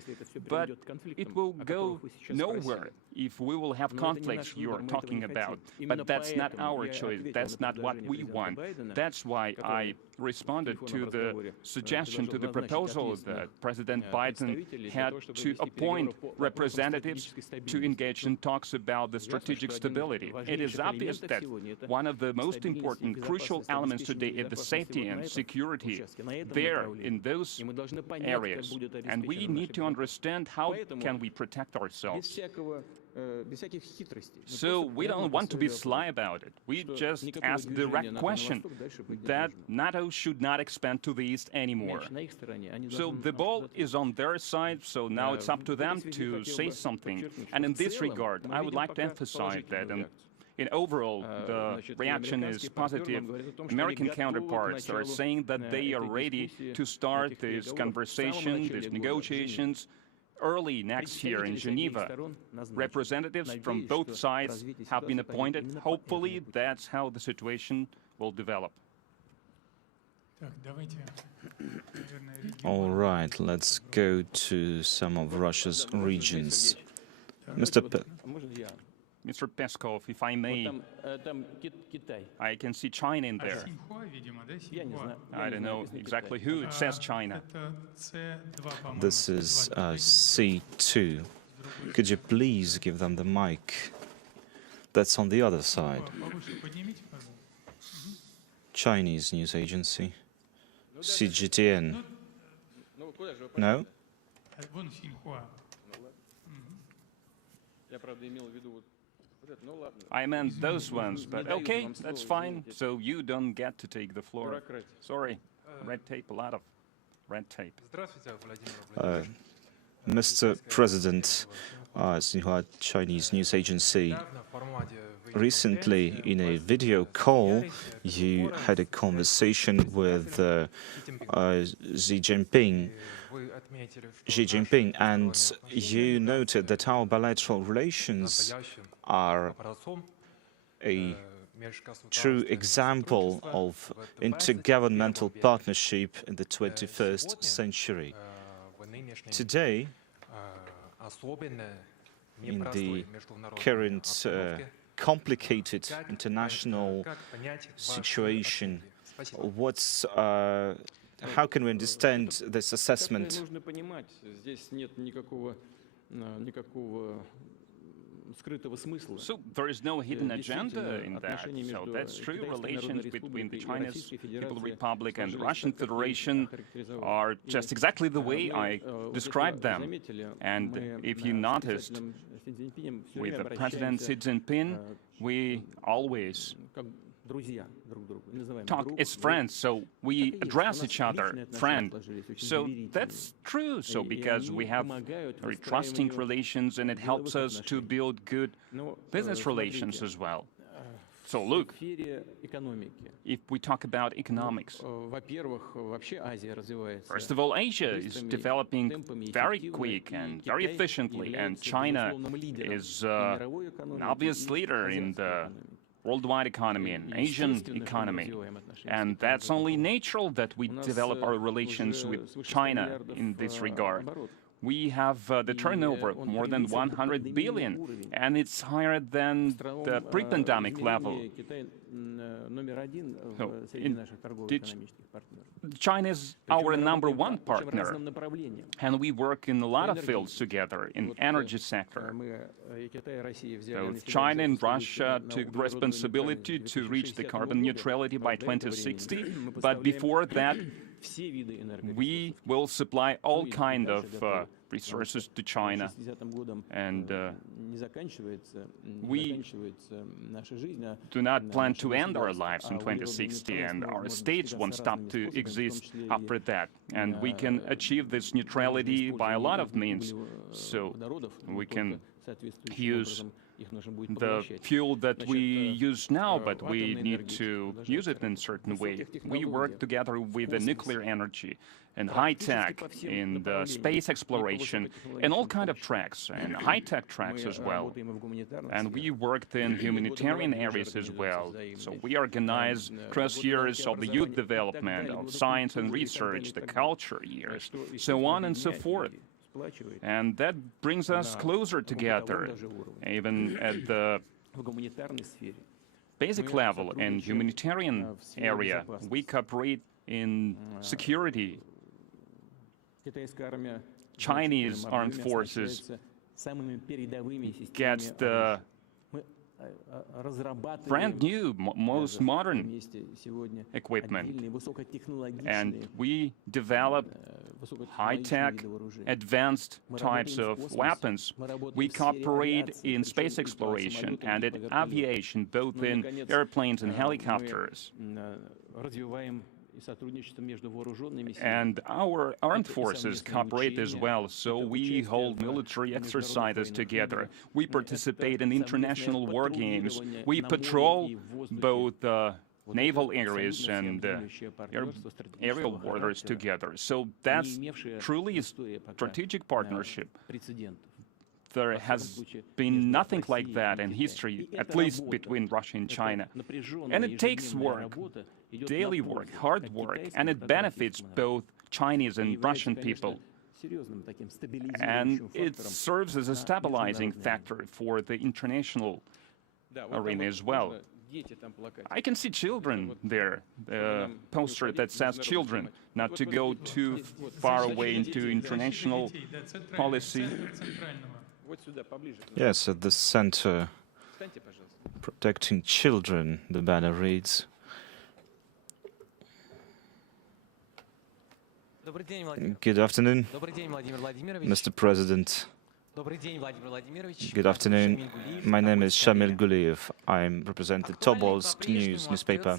but it will go nowhere if we will have conflicts you're talking about. But that's not our choice. That's not what we want. That's why I responded to the suggestion, to the proposal that President Biden had to appoint representatives to engage in talks about the strategic stability. It is obvious that one of the most important, crucial elements today is the safety and security there in those areas. And we need to understand how can we protect ourselves. So we don't want to be sly about it. We just ask the direct question that NATO should not expand to the east anymore. So the ball is on their side, so now it's up to them to say something. And in this regard, I would like to emphasize that in overall, the reaction is positive. American counterparts are saying that they are ready to start this conversation, these negotiations, early next year in Geneva. Representatives from both sides have been appointed. Hopefully, that's how the situation will develop. All right, let's go to some of Russia's regions. Mr. Peskov, if I may, I can see China in there. I don't know exactly who. It says China. This is C2. Could you please give them the mic? That's on the other side. Chinese news agency. CGTN. No? I meant those ones, but okay, that's fine. So you don't get to take the floor. Sorry. Red tape, a lot of red tape. Mr. President, Xinhua Chinese news agency. Recently, in a video call, you had a conversation with Xi Jinping, and you noted that our bilateral relations are a true example of intergovernmental partnership in the 21st century. Today, in the current complicated international situation, how can we understand this assessment? So there is no hidden agenda in that. So that's true. Relations between the Chinese People's Republic and the Russian Federation are just exactly the way I described them. And if you noticed, with the President Xi Jinping, we always talk as friends, so we address each other, friend. So that's true. So because we have very trusting relations, and it helps us to build good business relations as well. So look, if we talk about economics, first of all, Asia is developing very quick and very efficiently, and China is an obvious leader in the worldwide economy and Asian economy. And that's only natural that we develop our relations with China in this regard. We have the turnover of more than 100 billion, and it's higher than the pre-pandemic level. So, China is our #1 partner, and we work in a lot of fields together in energy sector. Both China and Russia took the responsibility to reach the carbon neutrality by 2060, but before that, we will supply all kind of resources to China, and we do not plan to end our lives in 2060, and our states won't stop to exist after that. And we can achieve this neutrality by a lot of means. So we can use the fuel that we use now, but we need to use it in a certain way. We work together with the nuclear energy and high-tech in the space exploration and all kind of tracks, and high-tech tracks as well. And we worked in humanitarian areas as well. So we organize cross years of the youth development, of science and research, the culture years, so on and so forth. And that brings us closer together, even at the basic level and humanitarian area. We cooperate in security. Chinese armed forces get the brand new, most modern equipment, and we develop high-tech, advanced types of weapons. We cooperate in space exploration and in aviation, both in airplanes and helicopters. And our armed forces cooperate as well, so we hold military exercises together. We participate in international war games. We patrol both naval areas and aerial borders together. So that's truly a strategic partnership. There has been nothing like that in history, at least between Russia and China. And it takes work, daily work, hard work, and it benefits both Chinese and Russian people. And it serves as a stabilizing factor for the international arena as well. I can see children there, a poster that says children, not to go too far away into international policy. Yes, at the center, protecting children, the banner reads. Good afternoon, Mr. President. Good afternoon. My name is Shamil Guliyev. I represent the Tobolsk News newspaper.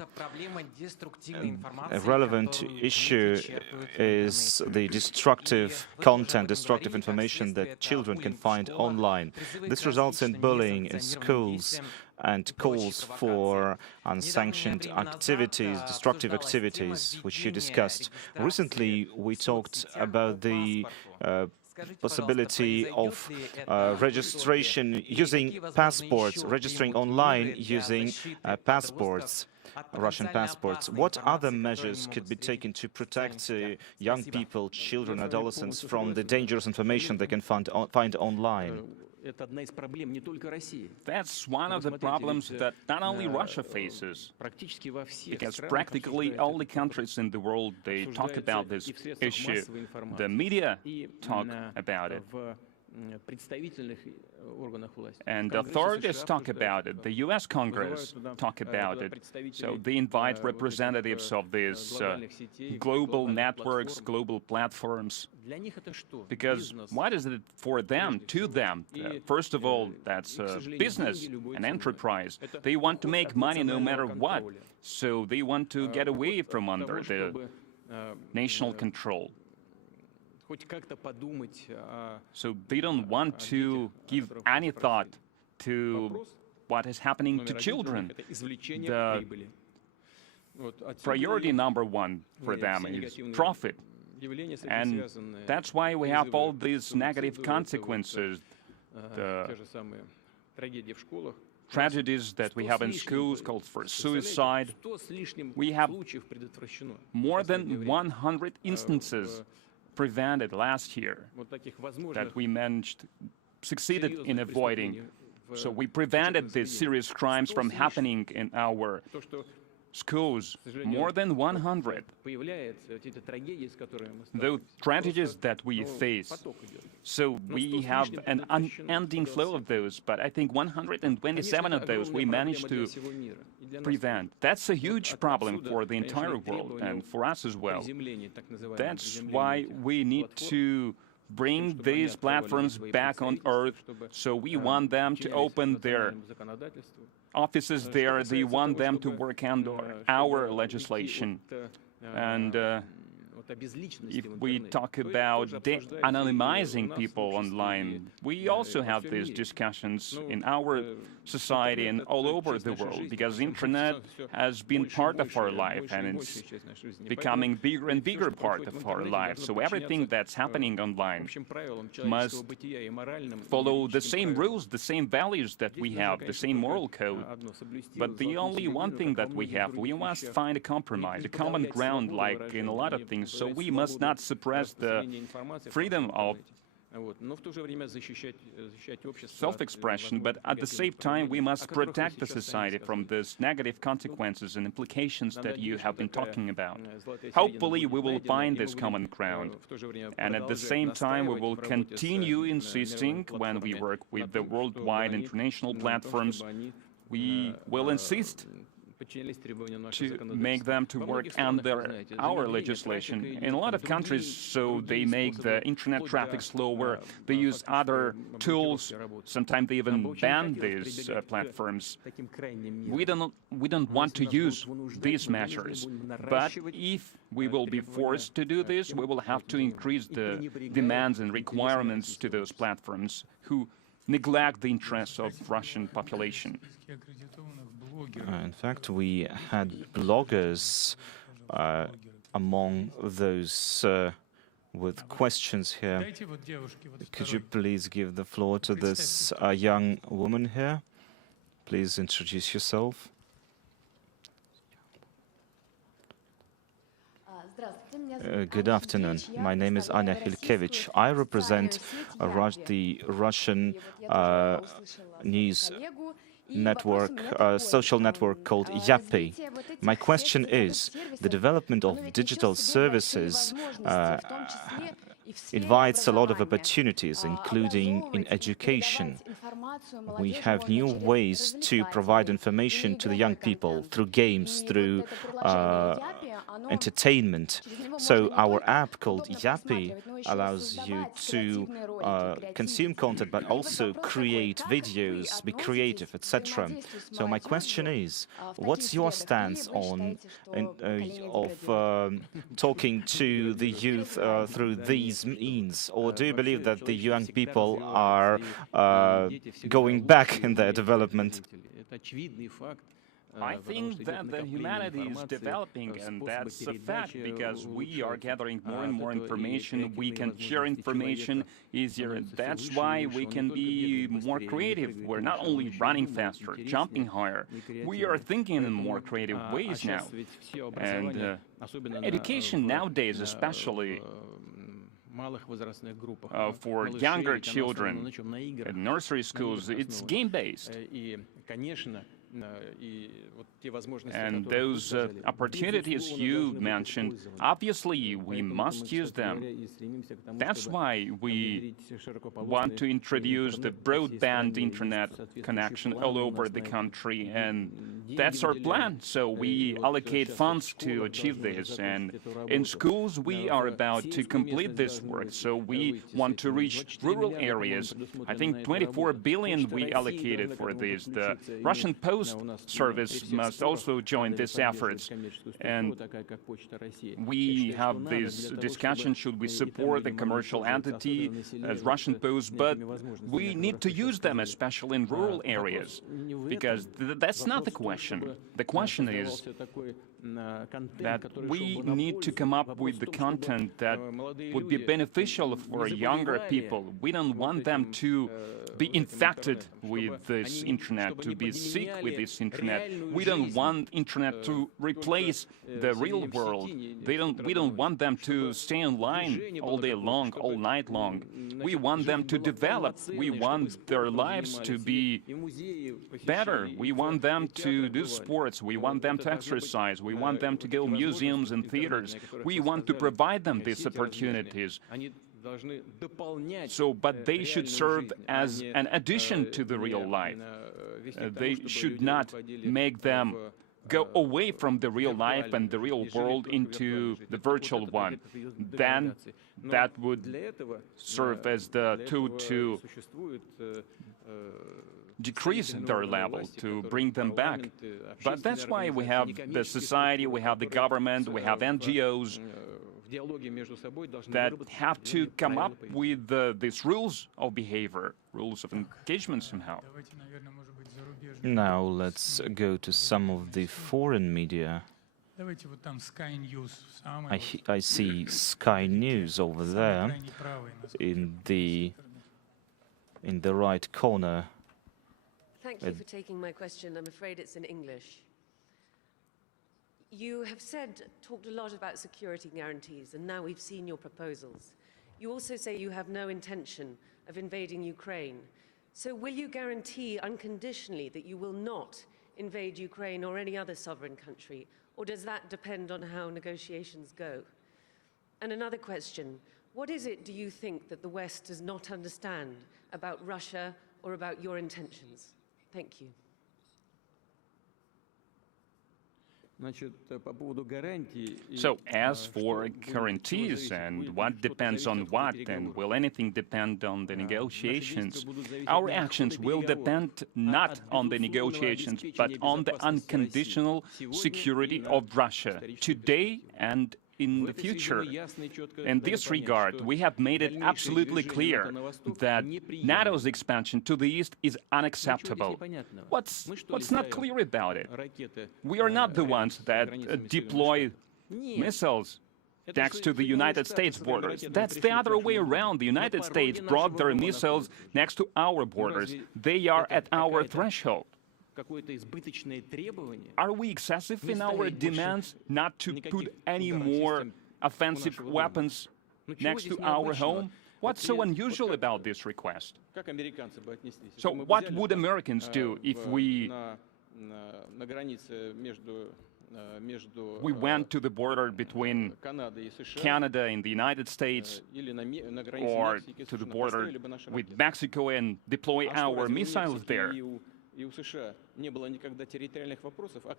A relevant issue is the destructive content, destructive information that children can find online. This results in bullying in schools and calls for unsanctioned activities, destructive activities, which you discussed. Recently, we talked about the possibility of registration using passports, registering online using passports, Russian passports. What other measures could be taken to protect young people, children, adolescents from the dangerous information they can find online? That's one of the problems that not only Russia faces, because practically all the countries in the world, they talk about this issue. The media talk about it. And authorities talk about it. The U.S. Congress talk about it. So they invite representatives of these global networks, global platforms. Because what is it for them, to them? First of all, that's a business, an enterprise. They want to make money no matter what. So they want to get away from under the national control. So they don't want to give any thought to what is happening to children. The priority number one for them is profit. And that's why we have all these negative consequences. The tragedies that we have in schools, calls for suicide. We have more than 100 instances prevented last year that we succeeded in avoiding. So we prevented these serious crimes from happening in our schools, more than 100. The tragedies that we face. So we have an unending flow of those, but I think 127 of those we managed to prevent. That's a huge problem for the entire world and for us as well. That's why we need to bring these platforms back on earth. So we want them to open their offices there. They want them to work under our legislation. And if we talk about anonymizing people online, we also have these discussions in our society and all over the world, because the internet has been part of our life and it's becoming bigger and bigger part of our life. So everything that's happening online must follow the same rules, the same values that we have, the same moral code. But the only one thing that we have, we must find a compromise, a common ground, like in a lot of things. So we must not suppress the freedom of self-expression, but at the same time we must protect the society from these negative consequences and implications that you have been talking about. Hopefully we will find this common ground, and at the same time we will continue insisting, when we work with the worldwide international platforms, we will insist to make them to work under our legislation. In a lot of countries, so they make the internet traffic slower, they use other tools, sometimes they even ban these platforms. We don't want to use these measures, but if we will be forced to do this, we will have to increase the demands and requirements to those platforms who neglect the interests of Russian population. In fact, we had bloggers among those with questions here. Could you please give the floor to this young woman here? Please introduce yourself. Good afternoon. My name is Anya Hilkevich. I represent the Russian news network, social network called Yapi. My question is, the development of digital services invites a lot of opportunities, including in education. We have new ways to provide information to the young people through games, through entertainment. So our app called Yapi allows you to consume content, but also create videos, be creative, etc. So my question is, what's your stance on talking to the youth through these means, or do you believe that the young people are going back in their development? I think that the humanity is developing, and that's a fact, because we are gathering more and more information. We can share information easier. That's why we can be more creative. We're not only running faster, jumping higher. We are thinking in more creative ways now. And education nowadays, especially for younger children at nursery schools, it's game-based. And those opportunities you mentioned, obviously we must use them. That's why we want to introduce the broadband internet connection all over the country and that's our plan. So we allocate funds to achieve this. And in schools, we are about to complete this work. So we want to reach rural areas. I think 24 billion we allocated for this. The Russian Post Service must also join these efforts. And we have this discussion, should we support the commercial entity as Russian Post, but we need to use them, especially in rural areas, because that's not the question. The question is that we need to come up with the content that would be beneficial for younger people. We don't want them to be infected with this internet, to be sick with this internet. We don't want internet to replace the real world. We don't want them to stay online all day long, all night long. We want them to develop. We want their lives to be better. We want them to do sports. We want them to exercise. We want them to go to museums and theaters. We want to provide them these opportunities. But they should serve as an addition to the real life. They should not make them go away from the real life and the real world into the virtual one. Then that would serve as the tool to decrease their level, to bring them back. But that's why we have the society, we have the government, we have NGOs that have to come up with these rules of behavior, rules of engagement somehow. Now let's go to some of the foreign media. I see Sky News over there in the right corner. Thank you for taking my question. I'm afraid it's in English. You have talked a lot about security guarantees, and now we've seen your proposals. You also say you have no intention of invading Ukraine. So will you guarantee unconditionally that you will not invade Ukraine or any other sovereign country, or does that depend on how negotiations go? And another question, what is it, do you think, that the West does not understand about Russia or about your intentions? Thank you. So as for guarantees and what depends on what, and will anything depend on the negotiations, our actions will depend not on the negotiations, but on the unconditional security of Russia today and in the future. In this regard, we have made it absolutely clear that NATO's expansion to the east is unacceptable. What's not clear about it? We are not the ones that deploy missiles next to the United States borders. That's the other way around. The United States brought their missiles next to our borders. They are at our threshold. Are we excessive in our demands not to put any more offensive weapons next to our home? What's so unusual about this request? So what would Americans do if we went to the border between Canada and the United States, or to the border with Mexico and deploy our missiles there?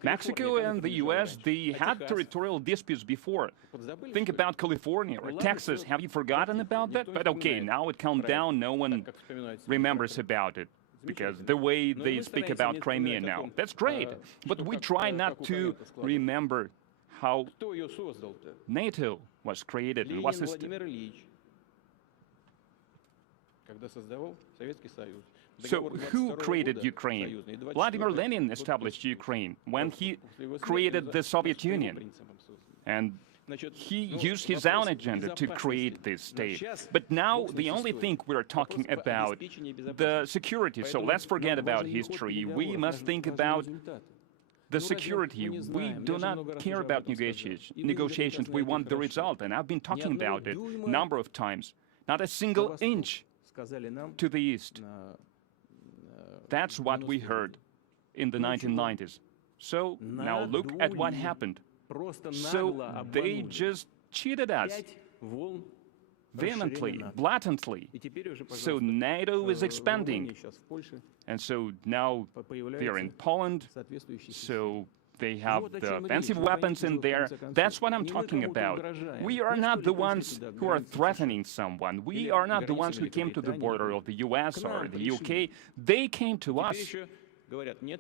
Mexico and the US, they had territorial disputes before. Think about California or Texas. Have you forgotten about that? But okay, now it calmed down. No one remembers about it, because the way they speak about Crimea now, that's great. But we try not to remember how NATO was created and was So who created Ukraine? Vladimir Lenin established Ukraine when he created the Soviet Union. And he used his own agenda to create this state. But now the only thing we're talking about, the security. So let's forget about history. We must think about the security. We do not care about negotiations. We want the result. And I've been talking about it a number of times. Not a single inch to the east. That's what we heard in the 1990s. So now look at what happened. So they just cheated us. vehemently, blatantly. So NATO is expanding. And so now they're in Poland, so they have the offensive weapons in there. That's what I'm talking about. We are not the ones who are threatening someone. We are not the ones who came to the border of the US or the UK. They came to us.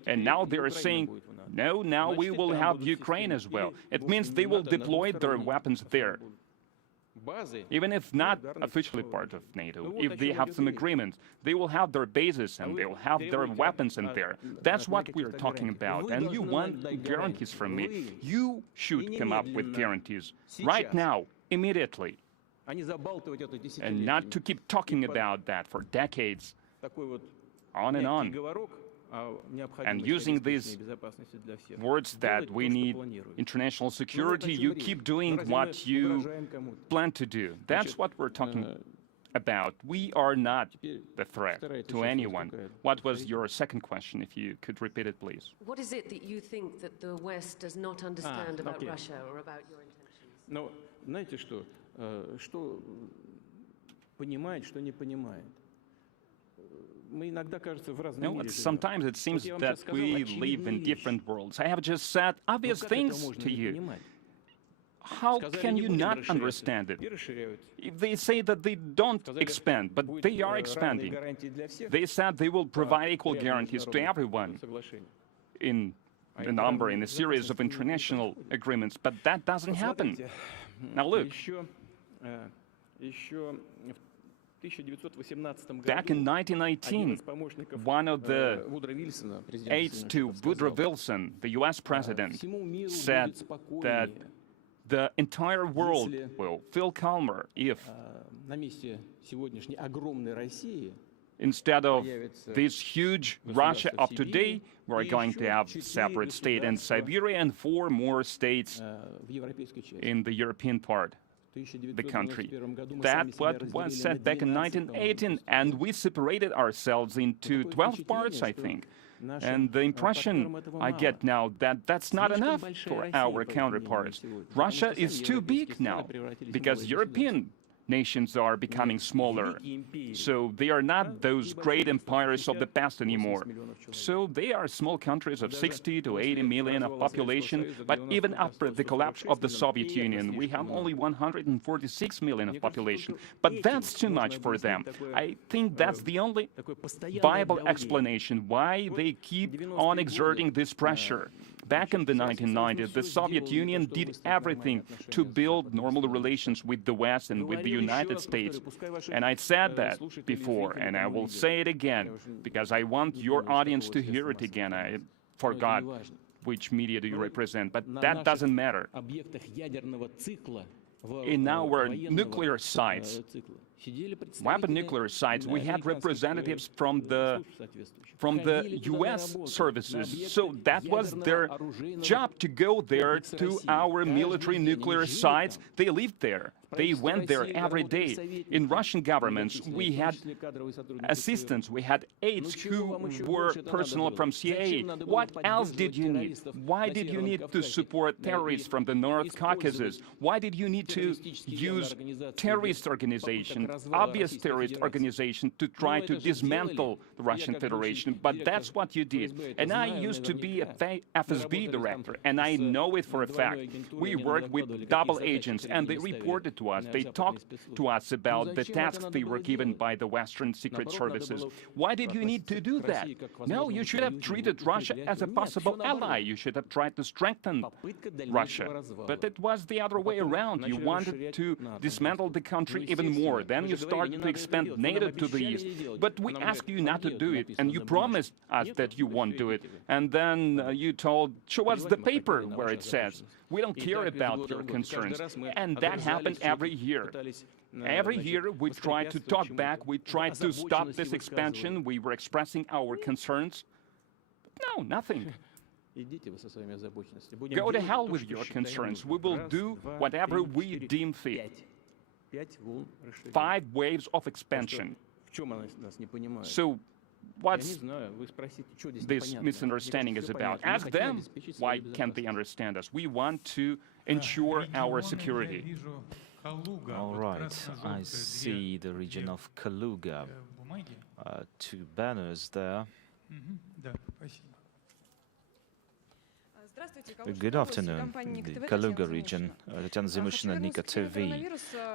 And now they're saying, no, now we will have Ukraine as well. It means they will deploy their weapons there. Even if not officially part of NATO, if they have some agreements, they will have their bases and they will have their weapons in there. That's what we're talking about. And you want guarantees from me. You should come up with guarantees right now, immediately. And not to keep talking about that for decades, on and on. And using these words that we need international security, you keep doing what you plan to do. That's what we're talking about. We are not the threat to anyone. What was your second question, if you could repeat it, please? What is it that you think that the West does not understand about Russia or about your intentions? Но знаете что? Что понимает, что не понимает. No, sometimes it seems that we live in different worlds. I have just said obvious things to you. How can you not understand it? If they say that they don't expand, but they are expanding. They said they will provide equal guarantees to everyone in a series of international agreements, but that doesn't happen. Now look. Back in 1918, one of the aides to Woodrow Wilson, the US president, said that the entire world will feel calmer if, instead of this huge Russia of today, we're going to have a separate state in Siberia and 4 more states in the European part. The country. That's what was said back in 1918, and we separated ourselves into 12 parts, I think. And the impression I get now that that's not enough for our counterparts. Russia is too big now, because European nations are becoming smaller. So they are not those great empires of the past anymore. So they are small countries of 60 to 80 million of population, but even after the collapse of the Soviet Union, we have only 146 million of population. But that's too much for them. I think that's the only viable explanation why they keep on exerting this pressure. Back in the 1990s, the Soviet Union did everything to build normal relations with the West and with the United States. And I said that before, and I will say it again, because I want your audience to hear it again. I forgot which media do you represent, but that doesn't matter. In our nuclear sites, weapon nuclear sites, we had representatives from the US services. So that was their job, to go there to our military nuclear sites. They lived there. They went there every day. In Russian governments, we had assistants, we had aides who were personnel from CIA. What else did you need? Why did you need to support terrorists from the North Caucasus? Why did you need to use terrorist organizations, obvious terrorist organizations, to try to dismantle the Russian Federation? But that's what you did. And I used to be a FSB director, and I know it for a fact. We worked with double agents, and they reported to us. They talked to us about the tasks they were given by the Western secret services. Why did you need to do that? No, you should have treated Russia as a possible ally. You should have tried to strengthen Russia. But it was the other way around. You wanted to dismantle the country even more. Then you started to expand NATO to the east. But we asked you not to do it, and you promised us that you won't do it. And then you told, show us the paper where it says. We don't care about your concerns. And that happened every year. Every year we tried to talk back, we tried to stop this expansion, we were expressing our concerns. No, nothing. Go to hell with your concerns. We will do whatever we deem fit. 5 waves of expansion. So what's this misunderstanding is about? Ask them why can't they understand us. We want to ensure our security. All right, I see the region of Kaluga. Two banners there. Да, спасибо. Good afternoon, the Kaluga region, Tatiana Zimushina, Nika TV.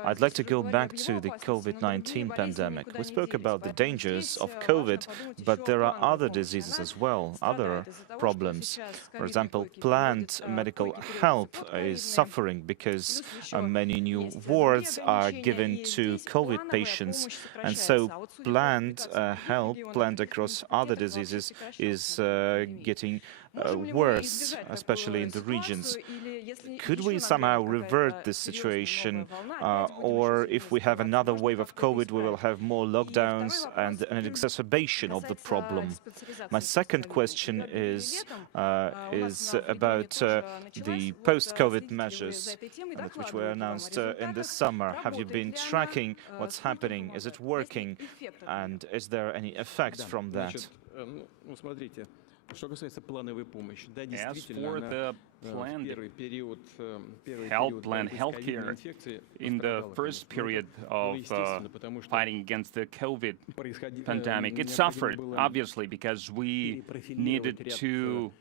I'd like to go back to the COVID-19 pandemic. We spoke about the dangers of COVID, but there are other diseases as well, other problems. For example, planned medical help is suffering because many new wards are given to COVID patients, and so planned help, planned across other diseases, is getting worse, especially in the regions. Could we somehow revert this situation, or if we have another wave of COVID, we will have more lockdowns and an exacerbation of the problem? My second question is about the post-COVID measures which were announced in this summer. Have you been tracking what's happening? Is it working? And is there any effect from that? As for the planned healthcare in the first period of fighting against the COVID pandemic, it suffered, obviously, because we needed to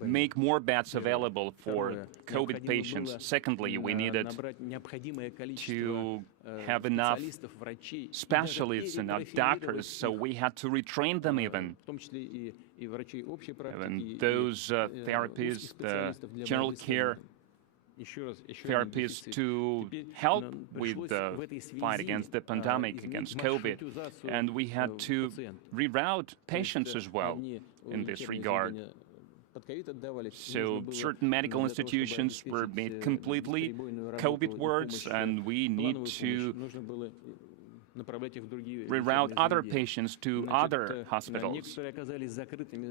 make more beds available for COVID patients. Secondly, we needed to have enough specialists and doctors, so we had to retrain them even. And those therapists, the general care therapists to help with the fight against the pandemic, against COVID. And we had to reroute patients as well in this regard. So certain medical institutions were made completely COVID wards, and we need to reroute other patients to other hospitals.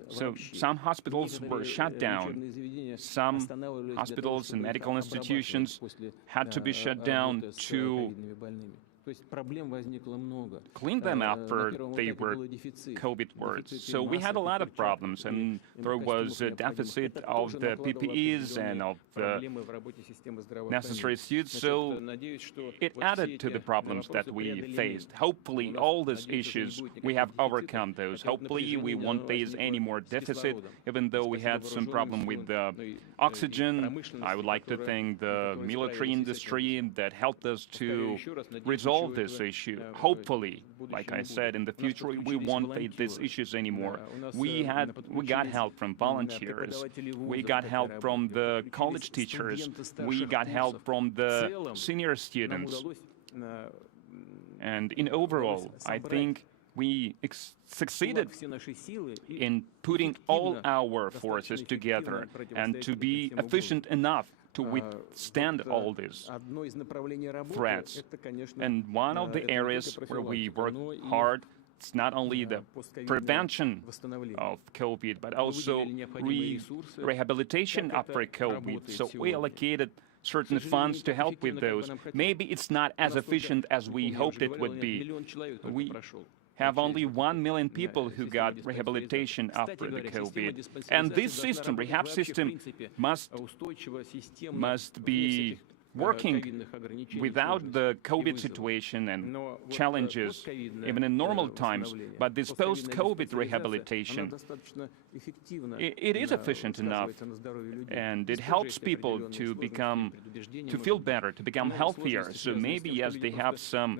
So some hospitals were shut down. Some hospitals and medical institutions had to be shut down to clean them after they were COVID wards. So we had a lot of problems, and there was a deficit of the PPEs and of the necessary suits, so it added to the problems that we faced. Hopefully, all these issues, we have overcome those. Hopefully, we won't face any more deficit, even though we had some problem with the oxygen. I would like to thank the military industry that helped us to resolve this issue. Hopefully, like I said, in the future we won't face these issues anymore. We got help from volunteers. We got help from the college teachers. We got help from the senior students. And in overall, I think we succeeded in putting all our forces together and to be efficient enough to withstand all these threats. And one of the areas where we work hard, it's not only the prevention of COVID, but also rehabilitation after COVID. So we allocated certain funds to help with those. Maybe it's not as efficient as we hoped it would be. We have only 1 million people who got rehabilitation after the COVID. And this system, rehab system, must be working without the COVID situation and challenges, even in normal times. But this post-COVID rehabilitation, it is efficient enough, and it helps people to feel better, to become healthier. So maybe, yes, they have some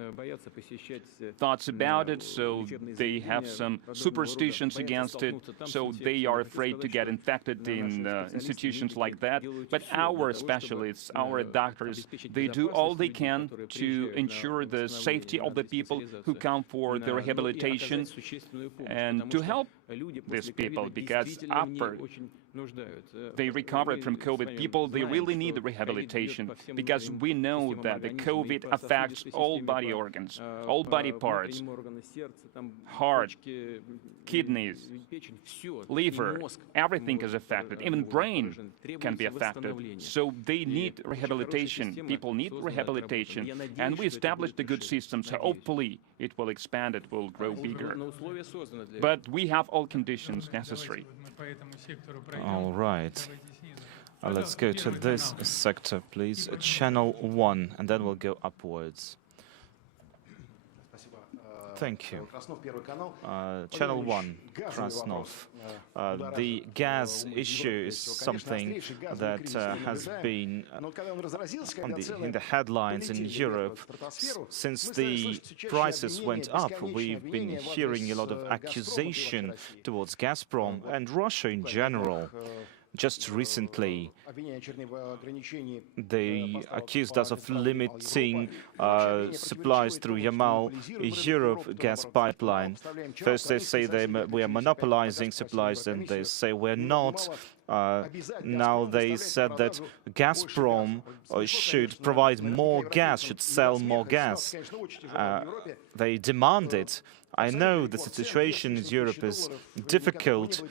thoughts about it, so they have some superstitions against it, so they are afraid to get infected in institutions like that. But our specialists, our doctors, they do all they can to ensure the safety of the people who come for the rehabilitation and to help these people, because after they recovered from COVID, people, they really need the rehabilitation, because we know that the COVID affects all body organs, all body parts, heart, kidneys, liver, everything is affected, even brain can be affected. So they need rehabilitation, people need rehabilitation, and we established a good system, so hopefully it will expand, it will grow bigger. But we have all conditions necessary. All right. Let's go to this sector, please. Channel 1, and then we'll go upwards. Thank you. Channel 1, Krasnov. The gas issue is something that has been in the headlines in Europe. Since the prices went up, we've been hearing a lot of accusation towards Gazprom and Russia in general. Just recently, they accused us of limiting supplies through Yamal-Europe gas pipeline. First they say we are monopolizing supplies, and they say we're not. Now they said that Gazprom should provide more gas, should sell more gas. They demand it. I know the situation in Europe is difficult.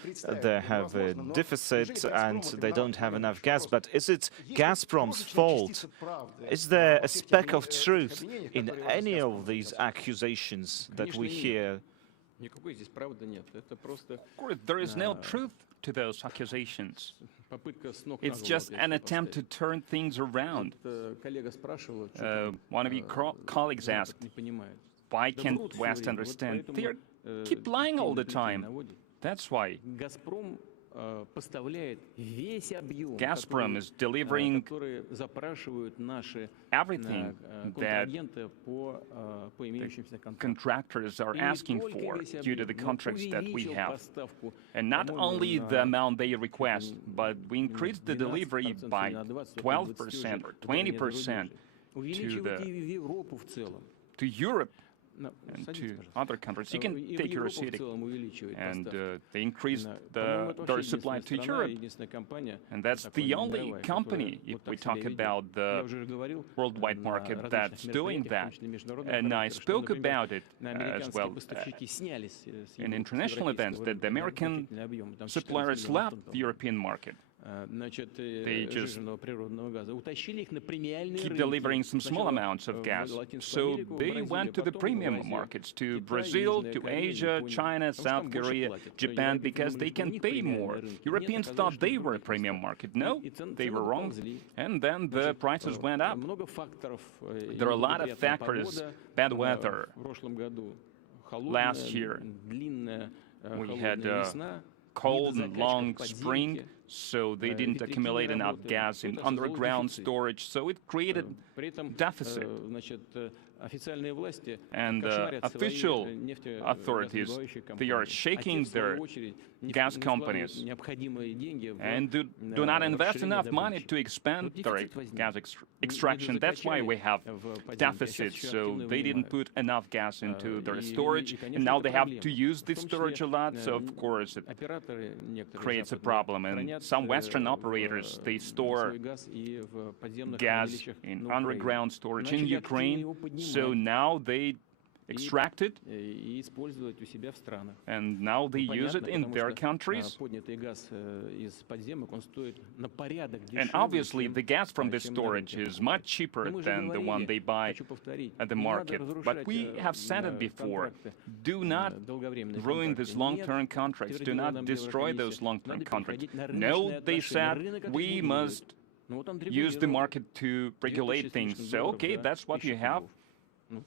They have a deficit and they don't have enough gas. But is it Gazprom's fault? Is there a speck of truth in any of these accusations that we hear? Of course, there is no truth to those accusations. It's just an attempt to turn things around. One of your colleagues asked, why can't West understand? They keep lying all the time. That's why. Gazprom is delivering everything that the contractors are asking for due to the contracts that we have. And not only the amount they request, but we increased the delivery by 12% or 20% to Europe and to other countries. You can take your city, and they increased their supply to Europe. And that's the only company, if we talk about the worldwide market, that's doing that. And I spoke about it as well in international events, that the American suppliers left the European market. They just keep delivering some small amounts of gas. So they went to the premium markets, to Brazil, to Asia, China, South Korea, Japan, because they can pay more. Europeans thought they were a premium market. No, they were wrong. And then the prices went up. There are a lot of factors. Bad weather. Last year, we had cold and long spring, so they didn't accumulate enough gas in underground storage, so it created deficit. And official authorities, they are shaking their gas companies and do not invest enough money to expand their gas extraction. That's why we have deficits. So they didn't put enough gas into their storage, and now they have to use this storage a lot. So of course it creates a problem. And some Western operators, they store gas in underground storage in Ukraine. So now they extract it, and now they use it in their countries. And obviously the gas from this storage is much cheaper than the one they buy at the market. But we have said it before, do not ruin these long-term contracts, do not destroy those long-term contracts. No, they said, we must use the market to regulate things. So, okay, that's what you have.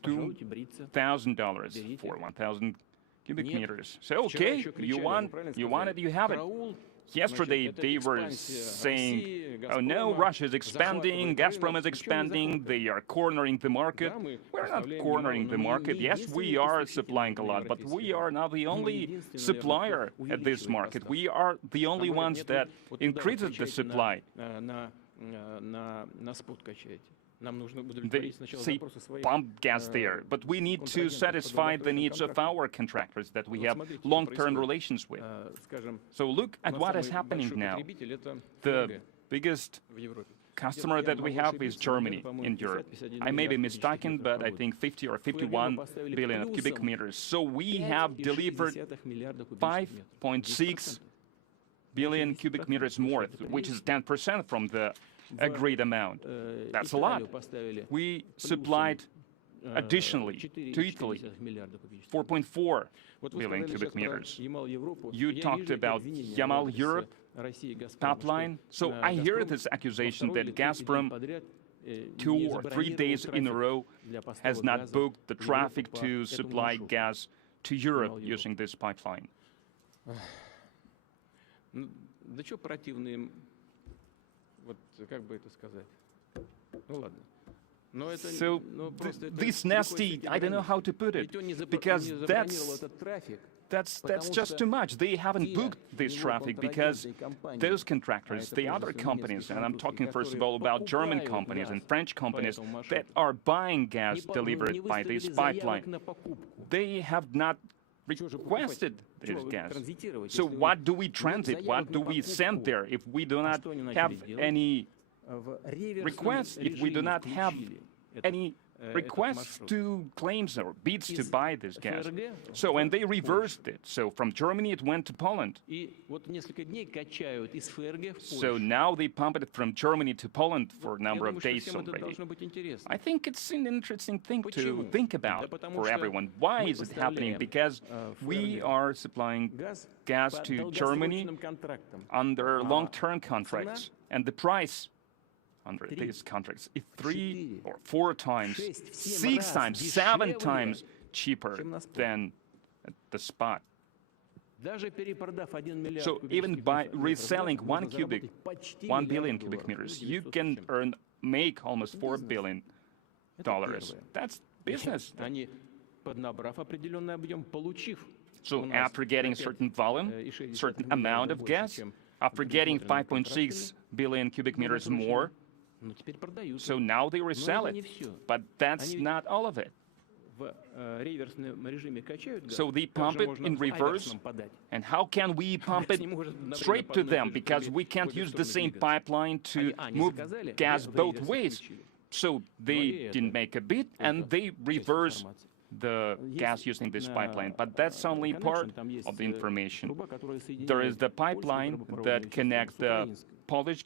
$2,000 for 1,000 cubic meters. So, okay, you want it, you have it. Yesterday, they were saying, oh no, Russia is expanding, Gazprom is expanding, they are cornering the market. We're not cornering the market. Yes, we are supplying a lot, but we are not the only supplier at this market. We are the only ones that increases the supply. They say pump gas there, but we need to satisfy the needs of our contractors that we have long-term relations with. So look at what is happening now. The biggest customer that we have is Germany in Europe. I may be mistaken, but I think 50 or 51 billion of cubic meters. So we have delivered 5.6 billion cubic meters more, which is 10% from the agreed amount. That's a lot. We supplied additionally to Italy, 4.4 billion cubic meters. You talked about Yamal Europe pipeline. So I hear this accusation that Gazprom 2 or 3 days in a row has not booked the traffic to supply gas to Europe using this pipeline. Да что противные, вот как бы это сказать? Ну ладно. So this nasty, I don't know how to put it, because that's just too much. They haven't booked this traffic because those contractors, the other companies, and I'm talking first of all about German companies and French companies that are buying gas delivered by this pipeline, they have not requested this gas. So what do we transit? What do we send there if we do not have any requests, if we do not have any requests to claims or bids to buy this gas? So, and they reversed it. So from Germany it went to Poland. So now they pump it from Germany to Poland for a number of days already. I think it's an interesting thing to think about for everyone. Why is it happening? Because we are supplying gas to Germany under long-term contracts, and the price under these contracts is 3 or 4 times, 6 times, 7 times cheaper than at the spot. So even by reselling 1 billion cubic meters, you can make almost $4 billion. That's business. So after getting a certain volume, certain amount of gas, after getting 5.6 billion cubic meters more, so now they resell it, but that's not all of it. So they pump it in reverse, and how can we pump it straight to them? Because we can't use the same pipeline to move gas both ways. So they didn't make a bid, and they reverse the gas using this pipeline. But that's only part of the information. There is the pipeline that connects the Polish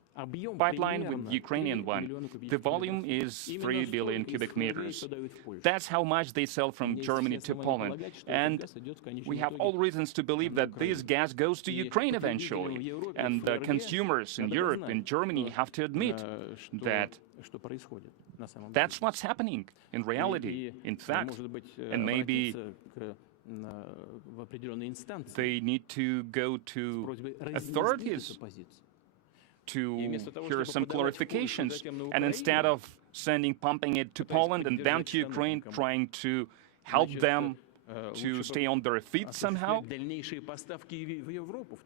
pipeline with the Ukrainian one. The volume is 3 billion cubic meters. That's how much they sell from Germany to Poland. And we have all reasons to believe that this gas goes to Ukraine eventually. And the consumers in Europe and Germany have to admit that that's what's happening in reality, in fact. And maybe they need to go to authorities to hear some clarifications. And instead of pumping it to Poland and then to Ukraine, trying to help them to stay on their feet somehow.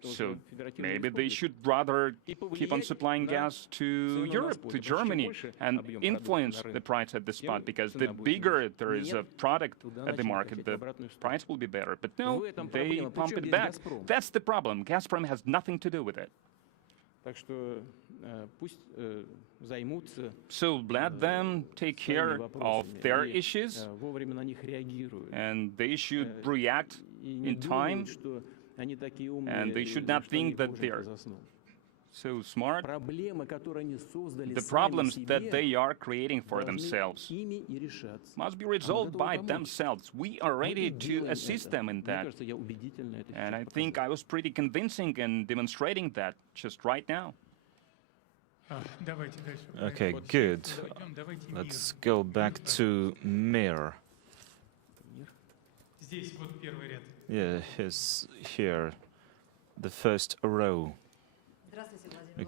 So maybe they should rather keep on supplying gas to Europe, to Germany, and influence the price at the spot, because the bigger there is a product at the market, the price will be better. But no, they pump it back. That's the problem. Gazprom has nothing to do with it. So let them take care of their issues, and they should react in time, and they should not think that they are so smart. The problems that they are creating for themselves must be resolved by themselves. We are ready to assist them in that. And I think I was pretty convincing in demonstrating that just right now. Okay, good. Let's go back to Mir. Yeah, he's here, the first row.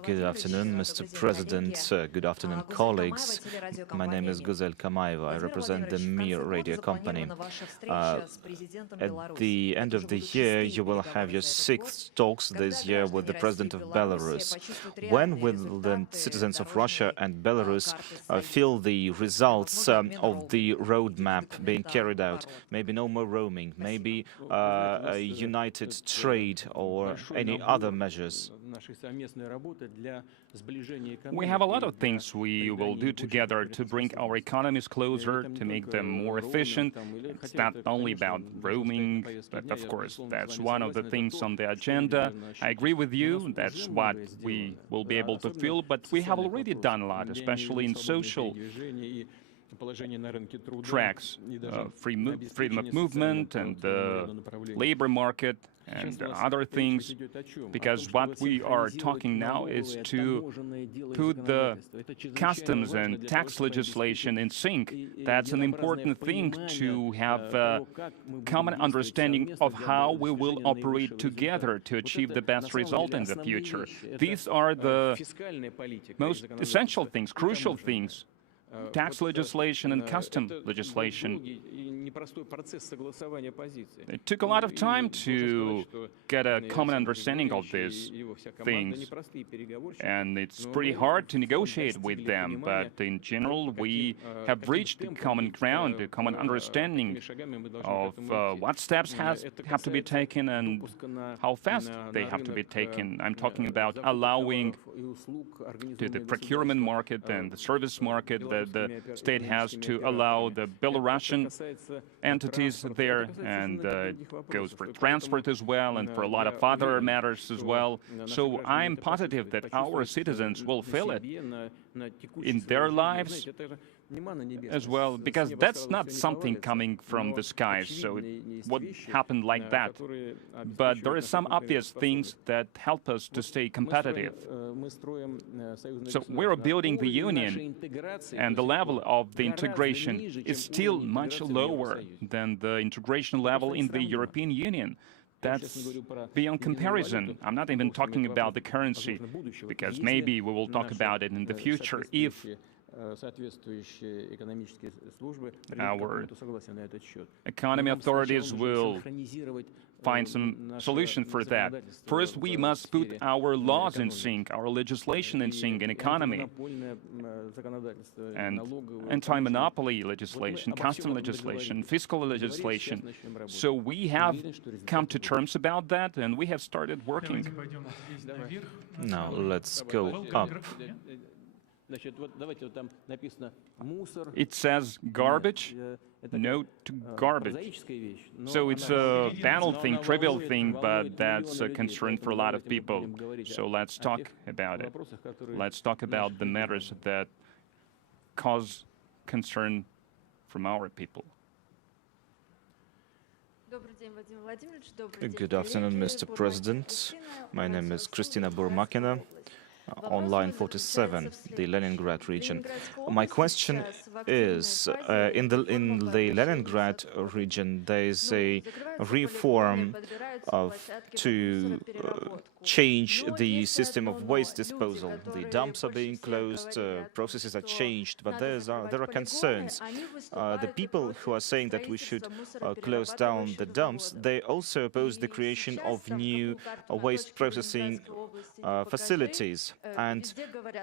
Good afternoon, Mr. President. Good afternoon, colleagues. My name is Guzel Kamaeva. I represent the Mir radio company. At the end of the year, you will have your 6th talks this year with the President of Belarus. When will the citizens of Russia and Belarus feel the results of the roadmap being carried out? Maybe no more roaming, maybe a united trade or any other measures? We have a lot of things we will do together to bring our economies closer, to make them more efficient. It's not only about roaming, but of course, that's one of the things on the agenda. I agree with you, that's what we will be able to feel, but we have already done a lot, especially in social tracks, freedom of movement and the labor market and other things, because what we are talking now is to put the customs and tax legislation in sync. That's an important thing, to have a common understanding of how we will operate together to achieve the best result in the future. These are the most essential things, crucial things. Tax legislation and custom legislation. It took a lot of time to get a common understanding of these things, and it's pretty hard to negotiate with them, but in general we have reached a common ground, a common understanding of what steps have to be taken and how fast they have to be taken. I'm talking about allowing to the procurement market and the service market that the state has to allow the Belarusian entities there, and goes for transport as well, and for a lot of other matters as well. So I'm positive that our citizens will feel it in their lives as well, because that's not something coming from the skies, so it would happen like that. But there are some obvious things that help us to stay competitive. So we're building the union, and the level of the integration is still much lower than the integration level in the European Union. That's beyond comparison. I'm not even talking about the currency, because maybe we will talk about it in the future if our economy authorities will find some solution for that. First, we must put our laws in sync, our legislation in sync, in economy, and anti-monopoly legislation, custom legislation, fiscal legislation. So we have come to terms about that, and we have started working. Now let's go up. It says garbage, no to garbage. So it's a banal thing, trivial thing, but that's a concern for a lot of people. So let's talk about it. Let's talk about the matters that cause concern from our people. Good afternoon, Mr. President. My name is Kristina Burmakina, online 47, the Leningrad region. My question is, in the Leningrad region, there is a reform to change the system of waste disposal. The dumps are being closed, processes are changed, but there are concerns. The people who are saying that we should close down the dumps, they also oppose the creation of new waste processing facilities. And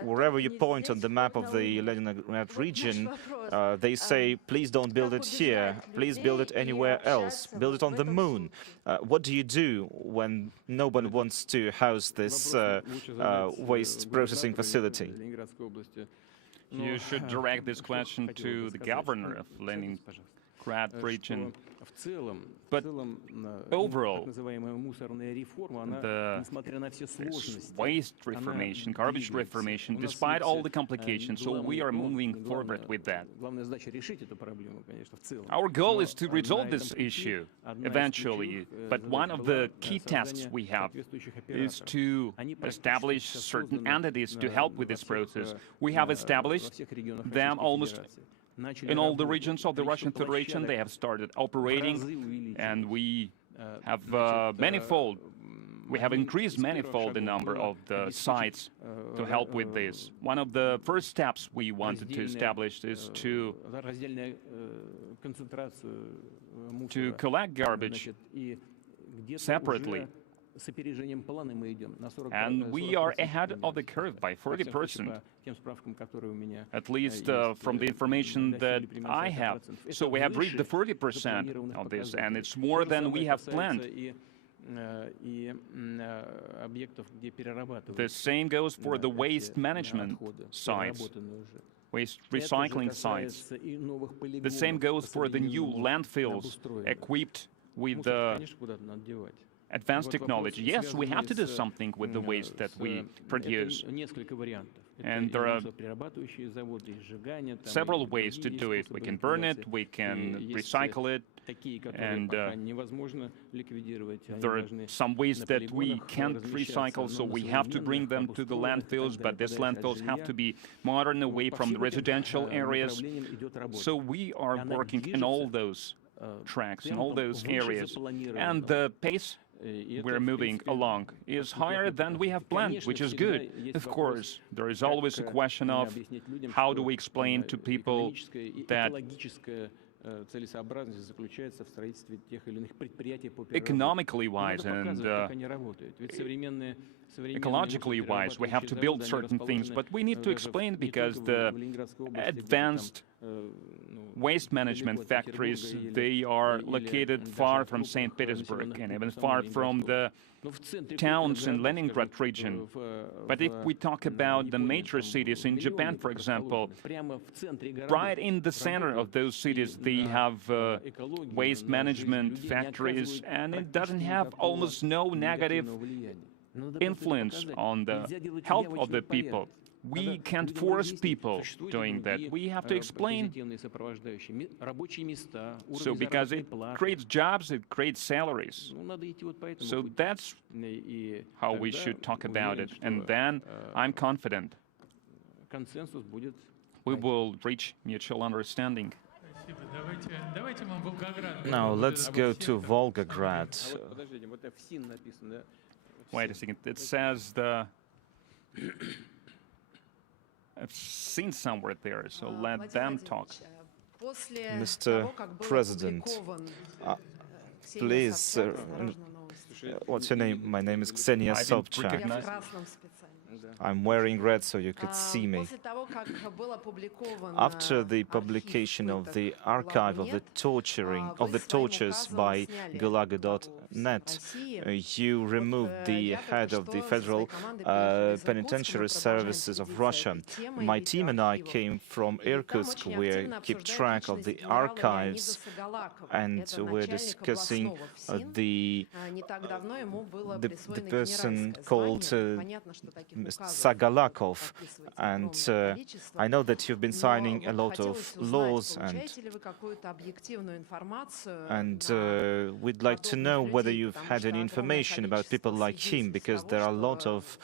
wherever you point on the map of the Leningrad region, they say, please don't build it here, please build it anywhere else, build it on the moon. What do you do when no one wants to house this waste processing facility? You should direct this question to the governor of Leningrad region. But overall, this waste reformation, garbage reformation, despite all the complications, so we are moving forward with that. Our goal is to resolve this issue eventually, but one of the key tasks we have is to establish certain entities to help with this process. We have established them almost in all the regions of the Russian Federation. They have started operating, and we have we have increased manifold the number of the sites to help with this. One of the first steps we wanted to establish is to collect garbage separately. And we are ahead of the curve by 40%, at least from the information that I have. So we have reached the 40% of this, and it's more than we have planned. The same goes for the waste management sites, waste recycling sites. The same goes for the new landfills equipped with advanced technology. Yes, we have to do something with the waste that we produce. And there are several ways to do it. We can burn it, we can recycle it, and there are some waste that we can't recycle, so we have to bring them to the landfills, but these landfills have to be modern, away from the residential areas. So we are working in all those tracks, in all those areas. And the pace we're moving along is higher than we have planned, which is good. Of course, there is always a question of how do we explain to people that economically wise and ecologically wise, we have to build certain things, but we need to explain because the advanced waste management factories, they are located far from St. Petersburg and even far from the towns in Leningrad region. But if we talk about the major cities in Japan, for example, right in the center of those cities, they have waste management factories, and it doesn't have almost no negative influence on the health of the people. We can't force people doing that. We have to explain. So because it creates jobs, it creates salaries. So that's how we should talk about it. And then I'm confident we will reach mutual understanding. Now let's go to Volgograd. Wait a second. It says the... I've seen somewhere there, so let them talk. Mr. President, please, what's your name? My name is Ksenia Sobchak. I'm wearing red so you could see me. After the publication of the archive of the tortures by Gulag.net, you removed the head of the Federal Penitentiary Services of Russia. My team and I came from Irkutsk. We keep track of the archives, and we're discussing the person called Sagalakov, and I know that you've been signing a lot of laws, and we'd like to know whether you've had any information about people like him, because there are a lot of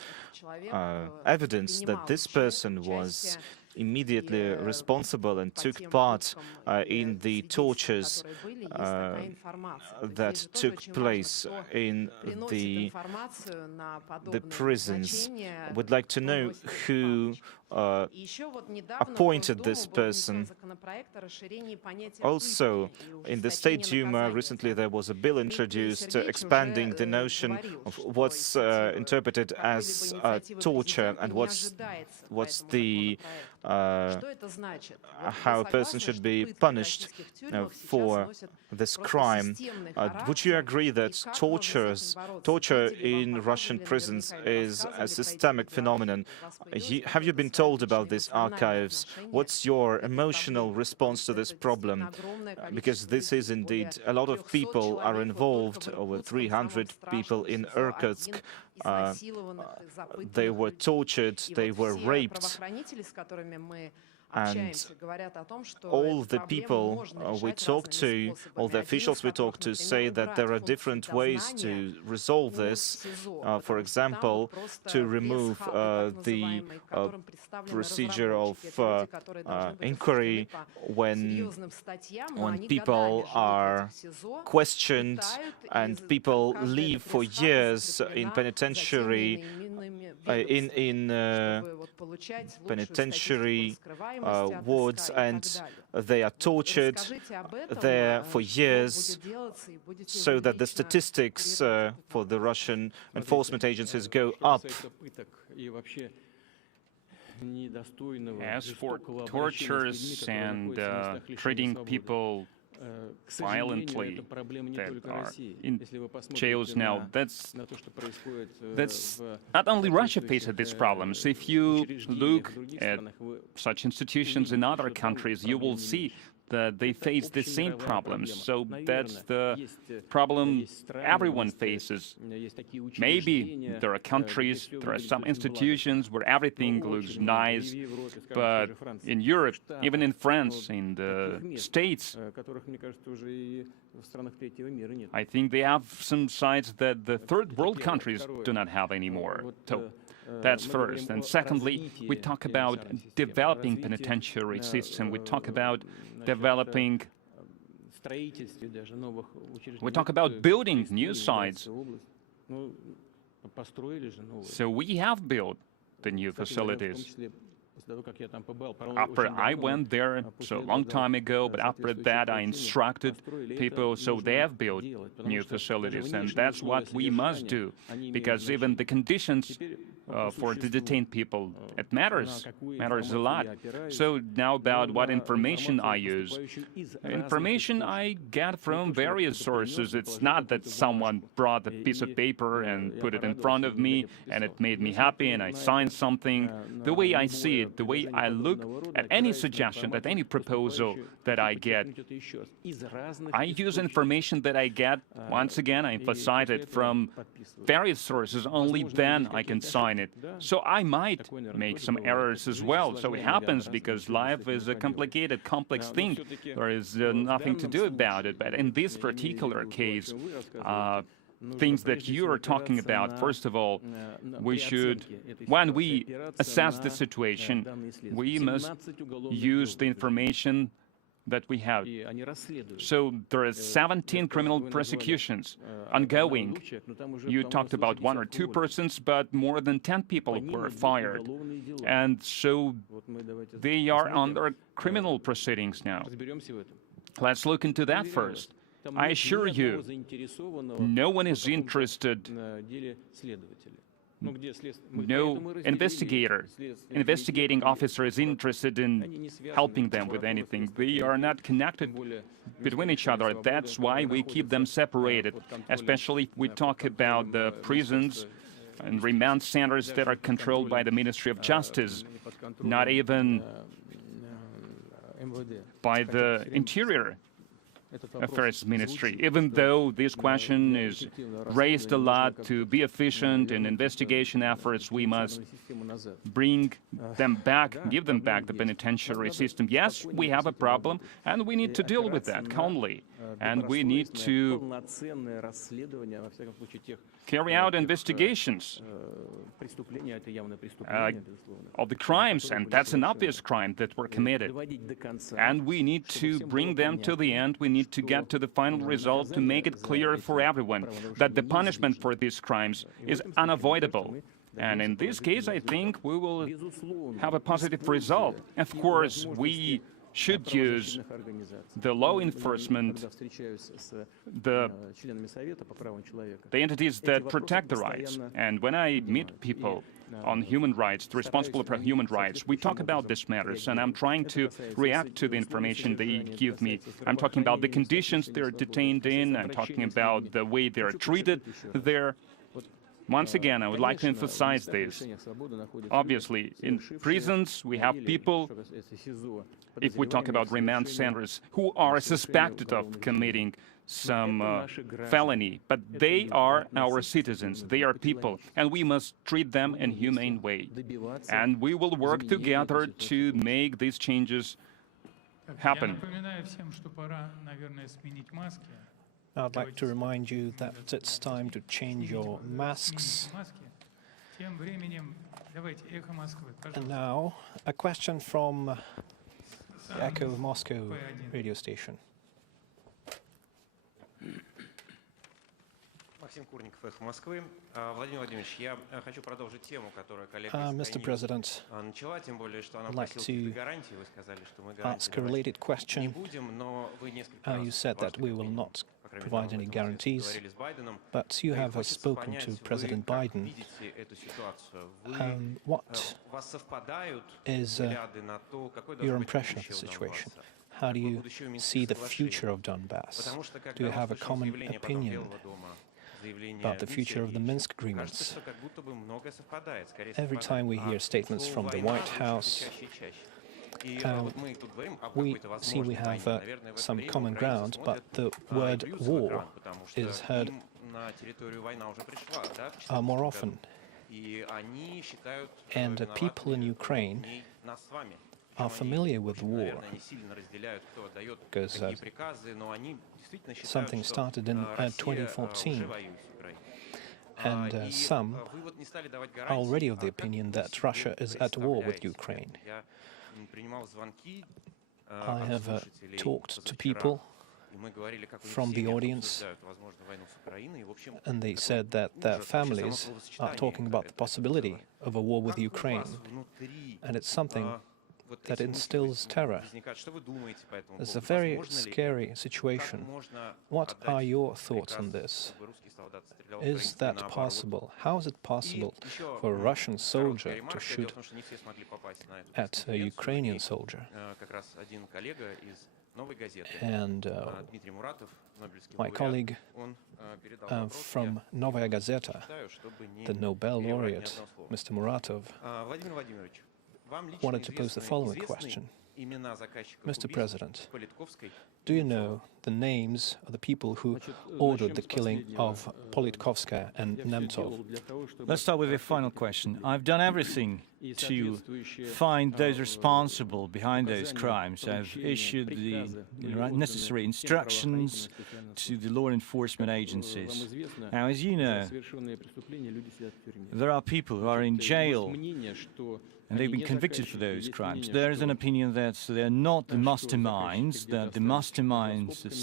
evidence that this person was immediately responsible and took part in the tortures that took place in the prisons. We'd like to know who appointed this person. Also, in the State Duma recently there was a bill introduced expanding the notion of what's interpreted as torture and what's the how a person should be punished for this crime. Would you agree that torture in Russian prisons is a systemic phenomenon? Have you been told about these archives? What's your emotional response to this problem? Because this is indeed, a lot of people are involved, over 300 people in Irkutsk. They were tortured, they were raped, and all the people we talked to, all the officials we talked to, say that there are different ways to resolve this. For example, to remove the procedure of inquiry when people are questioned and people live for years in penitentiary penitentiary wards, and they are tortured there for years, so that the statistics for the Russian enforcement agencies go up. As for tortures and treating people violently that are in jails now, that's not only Russia faces these problems. If you look at such institutions in other countries, you will see that they face the same problems. So that's the problem everyone faces. Maybe there are countries, there are some institutions where everything looks nice, but in Europe, even in France, in the States, I think they have some sides that the third world countries do not have anymore. So that's first. And secondly, we talk about developing penitentiary system. We talk about developing, we talk about building new sites. So we have built the new facilities. After I went there, so a long time ago, but after that I instructed people, so they have built new facilities, and that's what we must do, because even the conditions for the detained people, it matters a lot. So now about what information I use. Information I get from various sources. It's not that someone brought a piece of paper and put it in front of me and it made me happy and I signed something. The way I see it, the way I look at any suggestion, at any proposal that I get, I use information that I get, once again, I emphasize it, from various sources. Only then I can sign it. So I might make some errors as well. So it happens because life is a complicated, complex thing. There is nothing to do about it. But in this particular case, things that you are talking about, first of all, we should, when we assess the situation, we must use the information that we have. So there are 17 criminal prosecutions ongoing. You talked about 1 or 2 persons, but more than 10 people were fired. And so they are under criminal proceedings now. Let's look into that first. I assure you, no one is interested, no investigating officer is interested in helping them with anything. They are not connected between each other. That's why we keep them separated, especially if we talk about the prisons and remand centers that are controlled by the Ministry of Justice, not even by the Interior Affairs Ministry, even though this question is raised a lot. To be efficient in investigation efforts, we must bring them back, give them back the penitentiary system. Yes, we have a problem, and we need to deal with that calmly. And we need to carry out investigations of the crimes, and that's an obvious crime that were committed. And we need to bring them to the end. We need to get to the final result to make it clear for everyone that the punishment for these crimes is unavoidable. And in this case, I think we will have a positive result. Of course, we should use the law enforcement, the entities that protect the rights. And when I meet people on human rights, responsible for human rights, we talk about these matters, and I'm trying to react to the information they give me. I'm talking about the conditions they're detained in, I'm talking about the way they're treated there. Once again, I would like to emphasize this. Obviously, in prisons, we have people, if we talk about remand centers, who are suspected of committing some felony, but they are our citizens, they are people, and we must treat them in a humane way. And we will work together to make these changes happen. I'd like to remind you that it's time to change your masks. And now, a question from the Echo of Moscow radio station. Mr. President, I'd like to ask a related question. You said that we will not provide any guarantees, but you have spoken to President Biden. What is your impression of the situation? How do you see the future of Donbass? Do you have a common opinion about the future of the Minsk agreements? Every time we hear statements from the White House, We see we have some common ground, but the word war is heard more often. And people in Ukraine are familiar with war because something started in 2014. And some are already of the opinion that Russia is at war with Ukraine. I have talked to people from the audience, and they said that their families are talking about the possibility of a war with Ukraine, and it's something that instills terror. It's a very scary situation. What are your thoughts on this? Is that possible? How is it possible for a Russian soldier to shoot at a Ukrainian soldier? And my colleague from Novaya Gazeta, the Nobel laureate, Mr. Muratov, wanted to pose the following question. Mr. President, do you know the names of the people who ordered the killing of Politkovskaya and Nemtsov? Let's start with the final question. I've done everything to find those responsible behind those crimes. I've issued the necessary instructions to the law enforcement agencies. Now, as you know, there are people who are in jail and they've been convicted for those crimes. There is an opinion that they're not the masterminds, that the masterminds are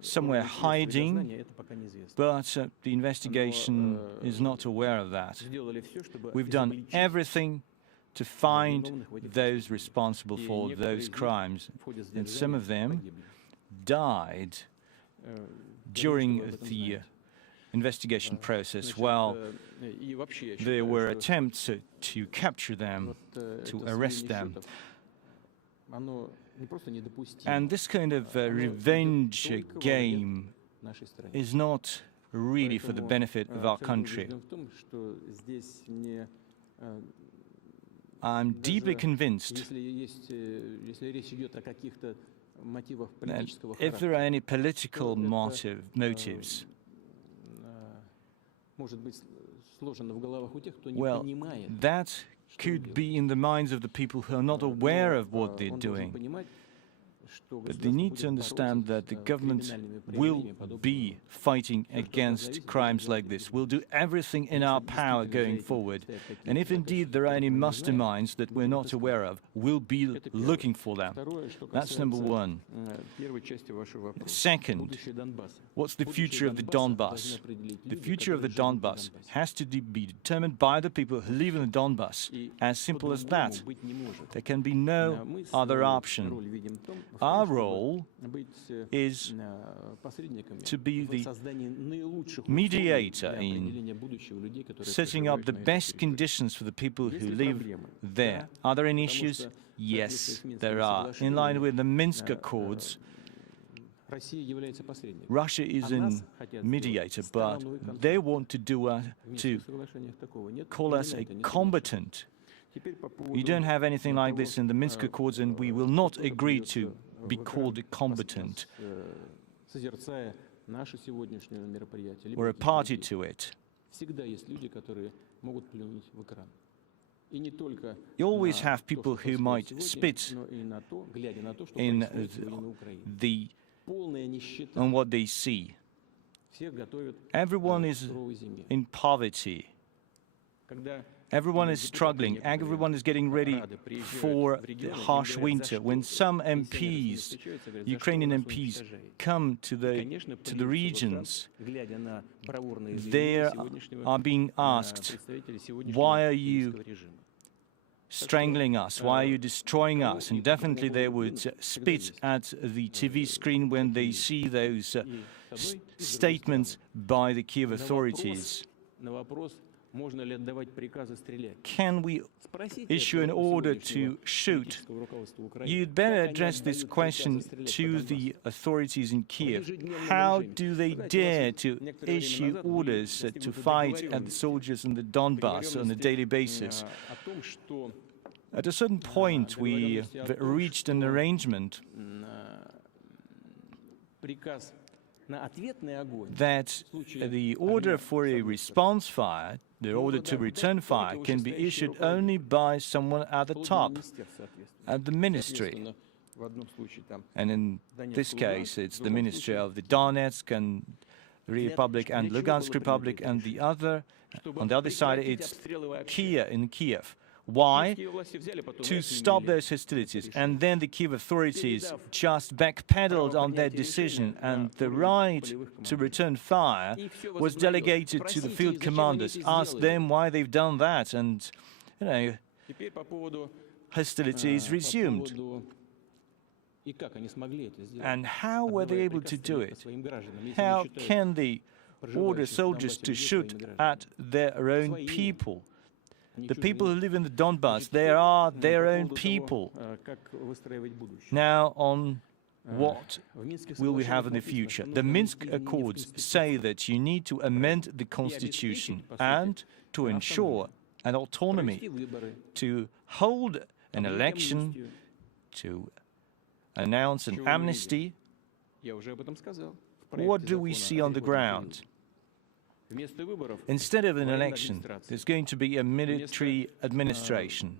somewhere hiding, but the investigation is not aware of that. We've done everything to find those responsible for those crimes, and some of them died during the investigation process while there were attempts to capture them, to arrest them. And this kind of revenge game is not really for the benefit of our country. I'm deeply convinced that if there are any political motives, well, that could be in the minds of the people who are not aware of what they're doing. But they need to understand that the government will be fighting against crimes like this. We'll do everything in our power going forward. And if indeed there are any masterminds that we're not aware of, we'll be looking for them. That's number one. Second, what's the future of the Donbas? The future of the Donbas has to be determined by the people who live in the Donbas. As simple as that. There can be no other option. Our role is to be the mediator in setting up the best conditions for the people who live there. Are there any issues? Yes, there are. In line with the Minsk Accords, Russia is a mediator, but they want to call us a combatant. You don't have anything like this in the Minsk Accords, and we will not agree to be called a combatant. We're a party to it. You always have people who might spit on what they see. Everyone is in poverty. Everyone is struggling. Everyone is getting ready for the harsh winter. When some MPs, Ukrainian MPs, come to the regions, they are being asked, why are you strangling us? Why are you destroying us? And definitely they would spit at the TV screen when they see those statements by the Kiev authorities. can we issue an order to shoot? You'd better address this question to the authorities in Kiev. How do they dare to issue orders to fight at the soldiers in the Donbas on a daily basis? At a certain point, we reached an arrangement that the order for a response fire, the order to return fire, can be issued only by someone at the top, at the ministry. And in this case, it's the ministry of the Donetsk and Republic and Lugansk Republic, and on the other side, it's Kiev in Kiev. Why? To stop those hostilities. And then the Kiev authorities just backpedaled on their decision, and the right to return fire was delegated to the field commanders. Ask them why they've done that, and, hostilities resumed. And how were they able to do it? How can they order soldiers to shoot at their own people? The people who live in the Donbas, they are their own people. Now, on what will we have in the future? The Minsk Accords say that you need to amend the constitution and to ensure an autonomy, to hold an election, to announce an amnesty. What do we see on the ground? Instead of an election, there's going to be a military administration.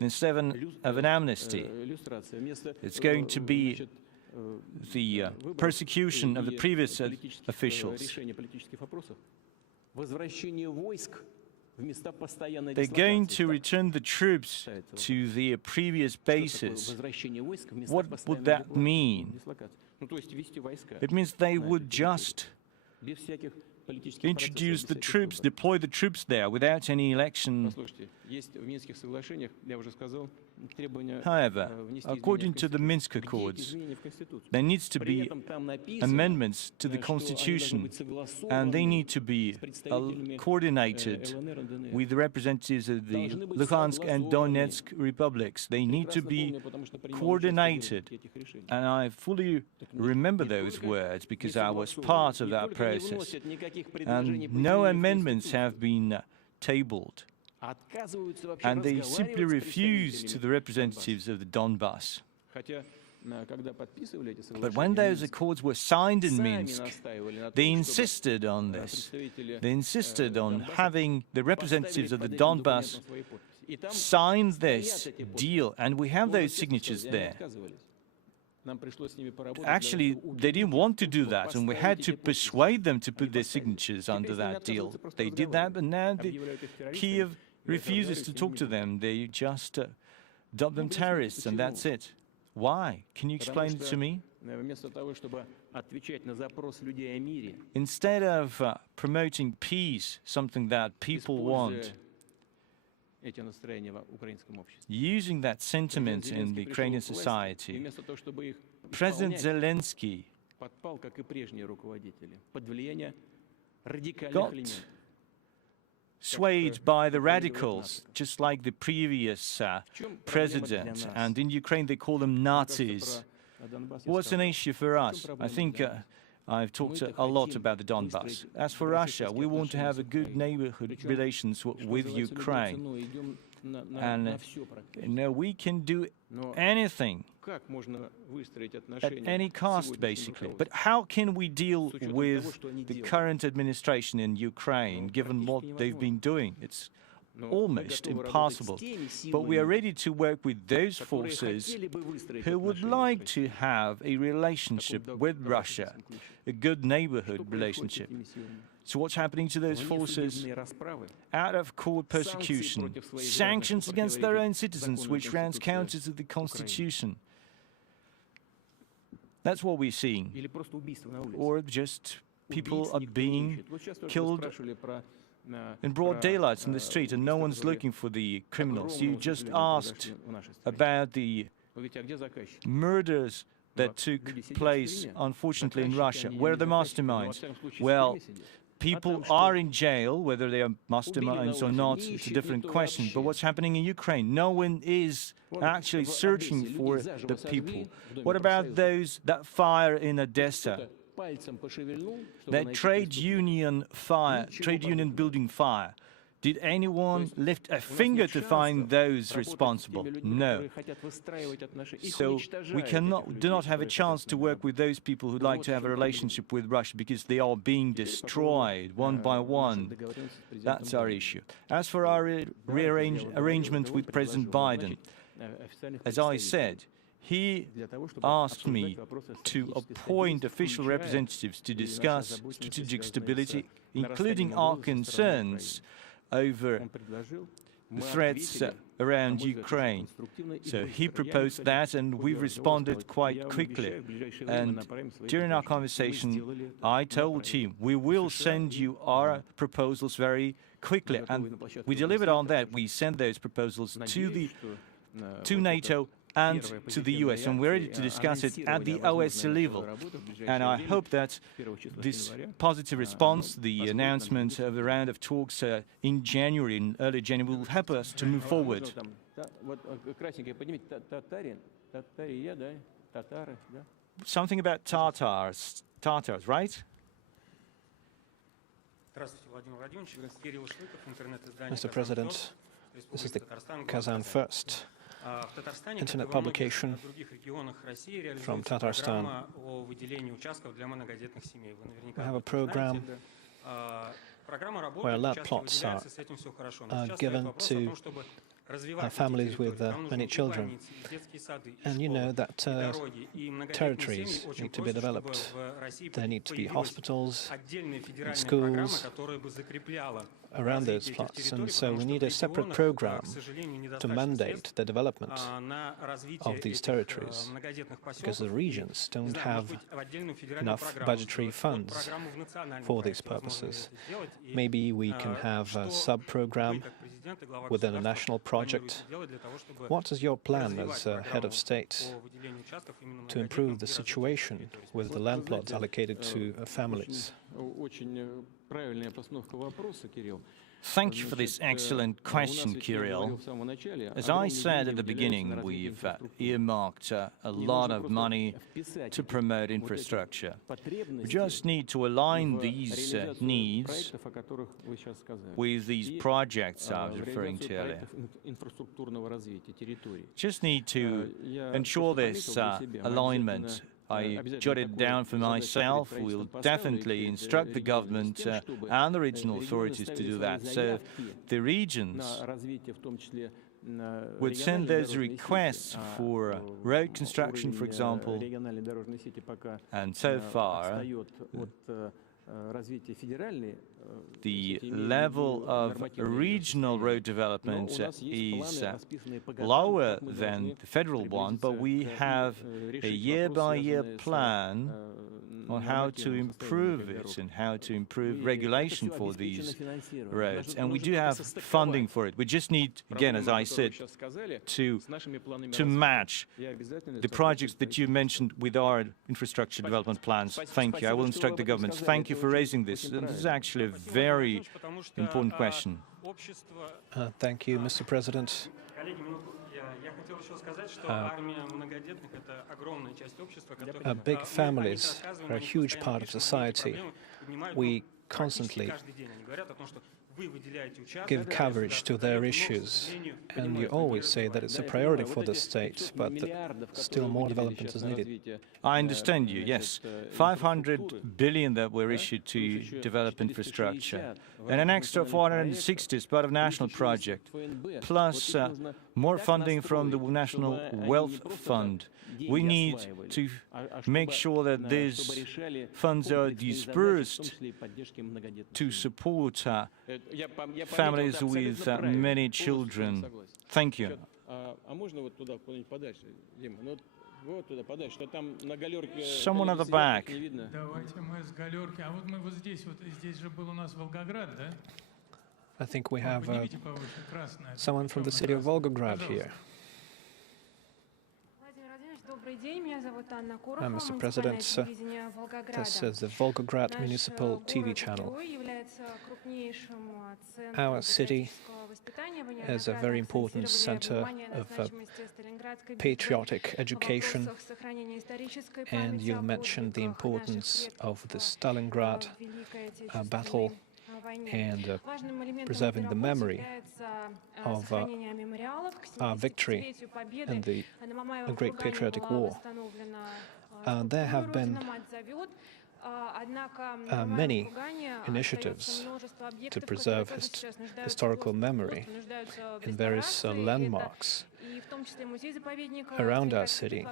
Instead of an amnesty, it's going to be the persecution of the previous officials. They're going to return the troops to their previous bases. What would that mean? It means they would just introduce the troops, deploy the troops there without any election. However, according to the Minsk Accords, there needs to be amendments to the constitution, and they need to be coordinated with the representatives of the Luhansk and Donetsk republics. They need to be coordinated, and I fully remember those words because I was part of that process. And no amendments have been tabled. And they simply refused to the representatives of the Donbas. But when those accords were signed in Minsk, they insisted on this. They insisted on having the representatives of the Donbas sign this deal, and we have those signatures there. Actually, they didn't want to do that, and we had to persuade them to put their signatures under that deal. They did that, but now Kiev refuses to talk to them. They just dub them terrorists, and that's it. Why? Can you explain it to me? Instead of promoting peace, something that people want, using that sentiment in the Ukrainian society, President Zelensky got swayed by the radicals, just like the previous president. And in Ukraine, they call them Nazis. What's an issue for us? I think I've talked a lot about the Donbas. As for Russia, we want to have a good neighborhood relations with Ukraine. And we can do anything at any cost, basically. But how can we deal with the current administration in Ukraine, given what they've been doing? It's almost impossible. But we are ready to work with those forces who would like to have a relationship with Russia, a good neighborhood relationship. So what's happening to those forces? Out of court persecution, sanctions against their own citizens, which runs counter to the constitution. That's what we're seeing. Or just people are being killed in broad daylight in the street, and no one's looking for the criminals. You just asked about the murders that took place, unfortunately, in Russia. Where are the masterminds? Well, People are in jail, whether they are masterminds or not, it's a different question. But what's happening in Ukraine? No one is actually searching for the people. What about that fire in Odessa? That trade union building fire. Did anyone lift a finger to find those responsible? No. So we do not have a chance to work with those people who'd like to have a relationship with Russia because they are being destroyed one by one. That's our issue. As for our arrangement with President Biden, as I said, he asked me to appoint official representatives to discuss strategic stability, including our concerns over the threats around Ukraine. So he proposed that, and we responded quite quickly. And during our conversation, I told him, we will send you our proposals very quickly. And we delivered on that. We sent those proposals to NATO and to the US, and we're ready to discuss it at the OSCE level. And I hope that this positive response, the announcement of the round of talks in January, in early January, will help us to move forward. Something about Tatars, right? Mr. President, this is the Kazan First internet publication from Tatarstan. We have a program where land plots are given to families with many children. And you know that territories need to be developed. There need to be hospitals and schools around those plots. And so we need a separate program to mandate the development of these territories, because the regions don't have enough budgetary funds for these purposes. Maybe we can have a sub-program within a national project. What is your plan as head of state to improve the situation with the land plots allocated to families? Thank you for this excellent question, Kirill. As I said at the beginning, we've earmarked a lot of money to promote infrastructure. We just need to align these needs with these projects I was referring to earlier. Just need to ensure this alignment. I jotted down for myself. We'll definitely instruct the government and the regional authorities to do that. So the regions would send those requests for road construction, for example, and so far the level of regional road development is lower than the federal one, but we have a year-by-year plan on how to improve it and how to improve regulation for these roads. And we do have funding for it. We just need, again, as I said, to match the projects that you mentioned with our infrastructure development plans. Thank you. I will instruct the government. Thank you for raising this. This is actually a very important question. Thank you, Mr. President. Big families are a huge part of society. We constantly give coverage to their issues, and you always say that it's a priority for the state, but that still more development is needed. I understand you, yes. 500 billion that were issued to develop infrastructure, and an extra 460 as part of national project, plus more funding from the National Wealth Fund. We need to make sure that these funds are dispersed to support families with many children. Thank you. Someone at the back. I think we have someone from the city of Volgograd here. Mr. President, this is the Volgograd Municipal TV channel. Our city is a very important center of patriotic education, and you mentioned the importance of the Stalingrad battle and preserving the memory of our victory in the Great Patriotic War. There have been many initiatives to preserve historical memory in various landmarks around our city,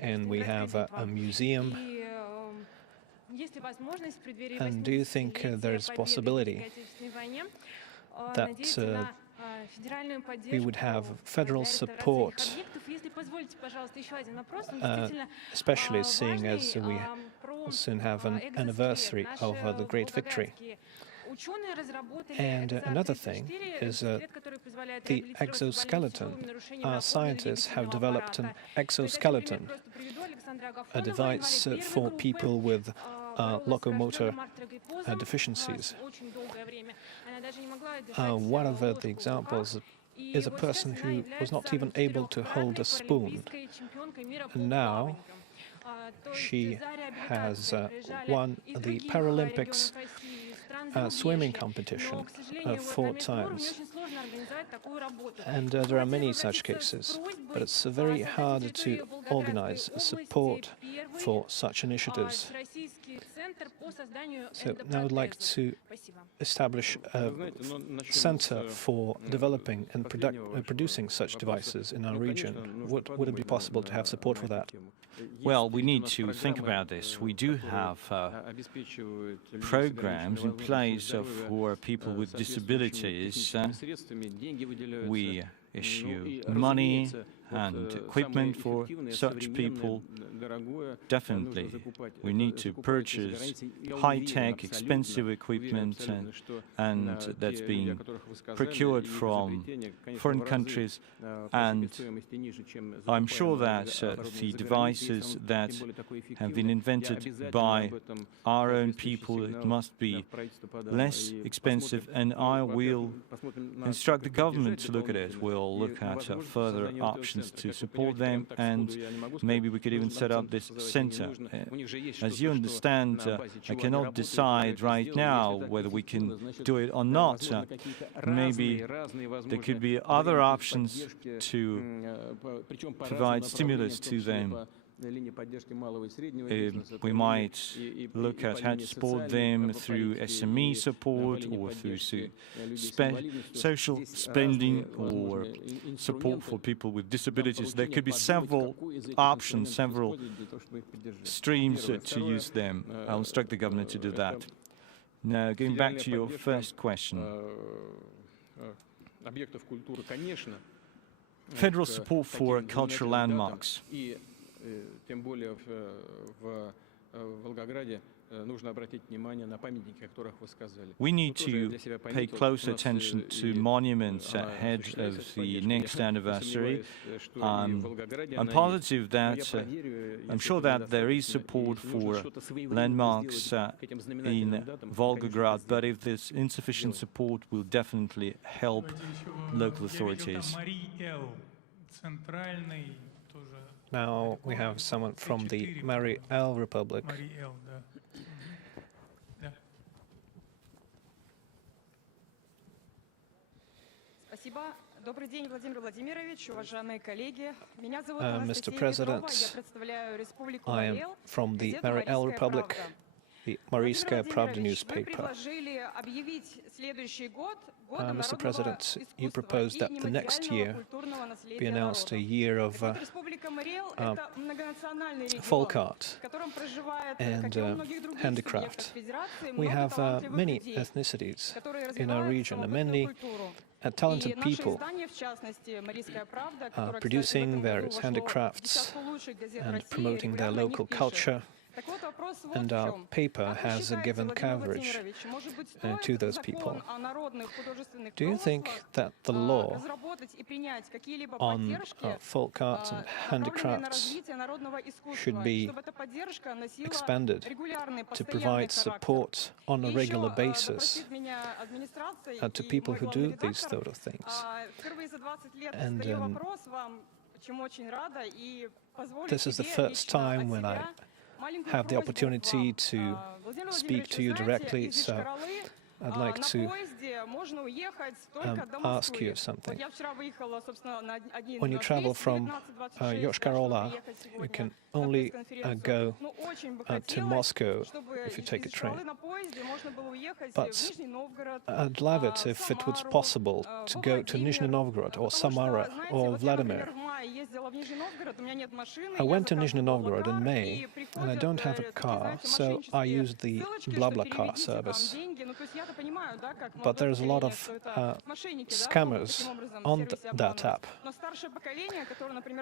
and we have a museum. And do you think there is a possibility that we would have federal support, especially seeing as we soon have an anniversary of the Great Victory? And another thing is the exoskeleton. Our scientists have developed an exoskeleton, a device for people with locomotor deficiencies. One of the examples is a person who was not even able to hold a spoon. And now she has won the Paralympics swimming competition 4 times. And there are many such cases, but it's very hard to organize support for such initiatives. So now I would like to establish a center for developing and producing such devices in our region. Would it be possible to have support for that? Well, we need to think about this. We do have programs in place for people with disabilities. We issue money and equipment for such people. Definitely, we need to purchase high-tech, expensive equipment, and that's being procured from foreign countries. And I'm sure that the devices that have been invented by our own people, it must be less expensive, and I will instruct the government to look at it. We'll look at further options to support them, and maybe we could even set up this center. As you understand, I cannot decide right now whether we can do it or not. Maybe there could be other options to provide stimulus to them. We might look at how to support them through SME support or through social spending or support for people with disabilities. There could be several options, several streams to use them. I'll instruct the government to do that. Now, going back to your first question. Federal support for cultural landmarks. Тем более в Волгограде нужно обратить внимание на памятники, о которых вы сказали. We need to pay close attention to monuments ahead of the next anniversary. I'm positive that, I'm sure that there is support for landmarks in Volgograd, but if there's insufficient support, we'll definitely help local authorities. Now we have someone from the Mary L. Republic. Mr. President, I am from the Mary L. Republic, the Marийская Pravda newspaper. Mr. President, you proposed that the next year be announced a year of folk art and handicraft. We have many ethnicities in our region, and many talented people producing various handicrafts and promoting their local culture. And our paper has given coverage to those people. Do you think that the law on folk art and handicrafts should be expanded to provide support on a regular basis to people who do these sort of things? And this is the first time when I have the opportunity to speak to you directly, so I'd like to ask you something. When you travel from Yoshkar-Ola, you can only go to Moscow if you take a train. But I'd love it if it was possible to go to Nizhny Novgorod or Samara or Vladimir. I went to Nizhny Novgorod in May, and I don't have a car, so I used the BlaBlaCar service. But there's a lot of scammers on that app,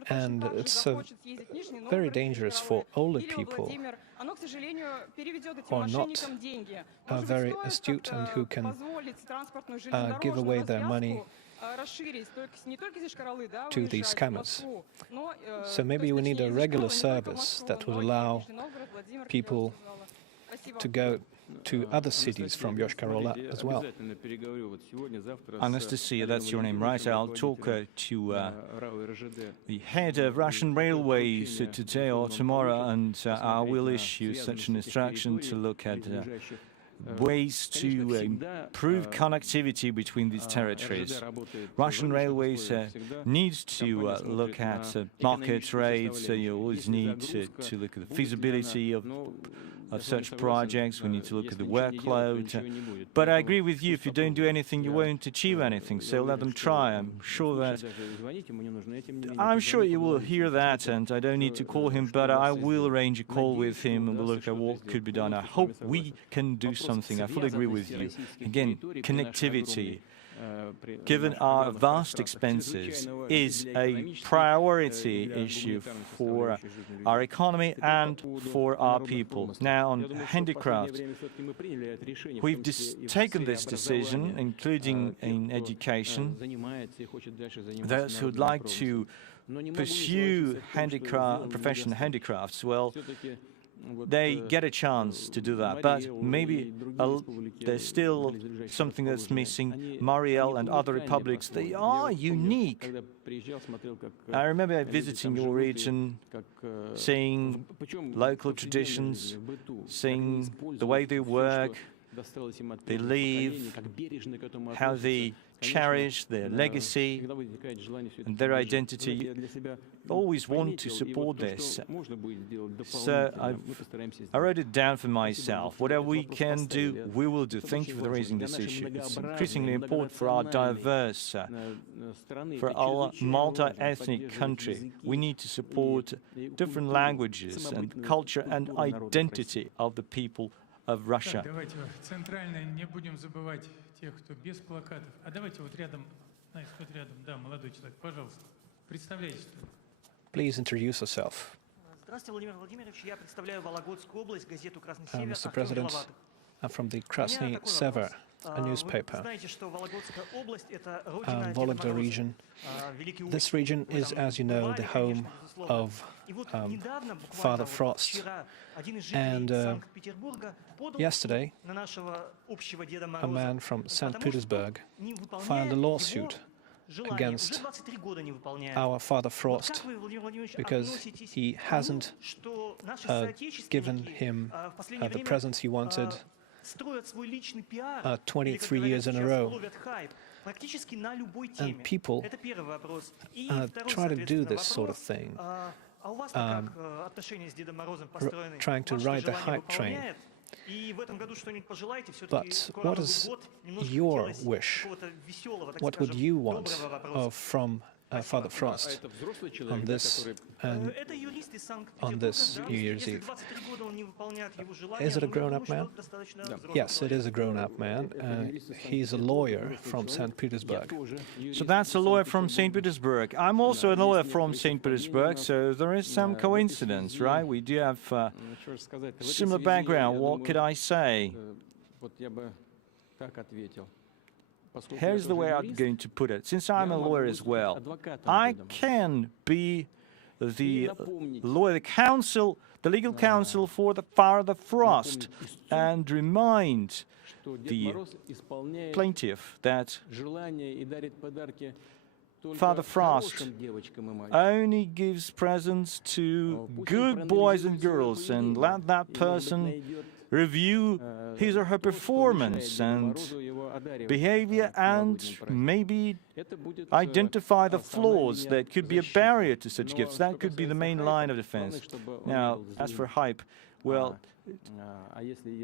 and it's very dangerous for older people who are not very astute and who can give away their money to these scammers. So maybe we need a regular service that would allow people to go to other cities from Yoshkar-Ola as well. Anastasia, that's your name, right? I'll talk to the head of Russian Railways today or tomorrow, and I will issue such an instruction to look at ways to improve connectivity between these territories. Russian Railways need to look at market rates. You always need to look at the feasibility of such projects. We need to look at the workload. But I agree with you, if you don't do anything, you won't achieve anything. So let them try. I'm sure you will hear that, and I don't need to call him, but I will arrange a call with him and we'll look at what could be done. I hope we can do something. I fully agree with you. Again, connectivity, given our vast expenses, is a priority issue for our economy and for our people. Now, on handicraft, we've taken this decision, including in education. Those who would like to pursue professional handicrafts, well, they get a chance to do that, but maybe there's still something that's missing. Mariel and other republics, they are unique. I remember visiting your region, seeing local traditions, seeing the way they work, they live, how they cherish their legacy and their identity. Always want to support this. So I wrote it down for myself. Whatever we can do, we will do. Thank you for raising this issue. It's increasingly important for our diverse, for our multi-ethnic country. We need to support different languages and culture and identity of the people of Russia. Давайте центрально не будем забывать тех, кто без плакатов. А давайте вот рядом, знаете, тут рядом, да, молодой человек, пожалуйста, представляйтесь. Please introduce yourself. Здравствуйте, Владимир Владимирович. Я представляю Вологодскую область, газету «Красный Север». Mr. President, I'm from the Krasny Sever, a newspaper. Vologda region. This region is, as you know, the home of Father Frost. And yesterday, a man from St. Petersburg filed a lawsuit against our Father Frost because he hasn't given him the presents he wanted 23 years in a row. And people try to do this sort of thing, trying to ride the hype train. But what is your wish? What would you want from Father Frost on this? And on this New Year's Eve. Is it a grown-up man? Yes, it is a grown-up man. He's a lawyer from St. Petersburg. So that's a lawyer from St. Petersburg. I'm also a lawyer from St. Petersburg, so there is some coincidence, right? We do have similar background. What could I say? Here's the way I'm going to put it. Since I'm a lawyer as well, I can be the lawyer, the legal counsel for the Father Frost, and remind the plaintiff that Father Frost only gives presents to good boys and girls, and let that person review his or her performance and behavior, and maybe identify the flaws that could be a barrier to such gifts. That could be the main line of defense. Now, as for hype, well,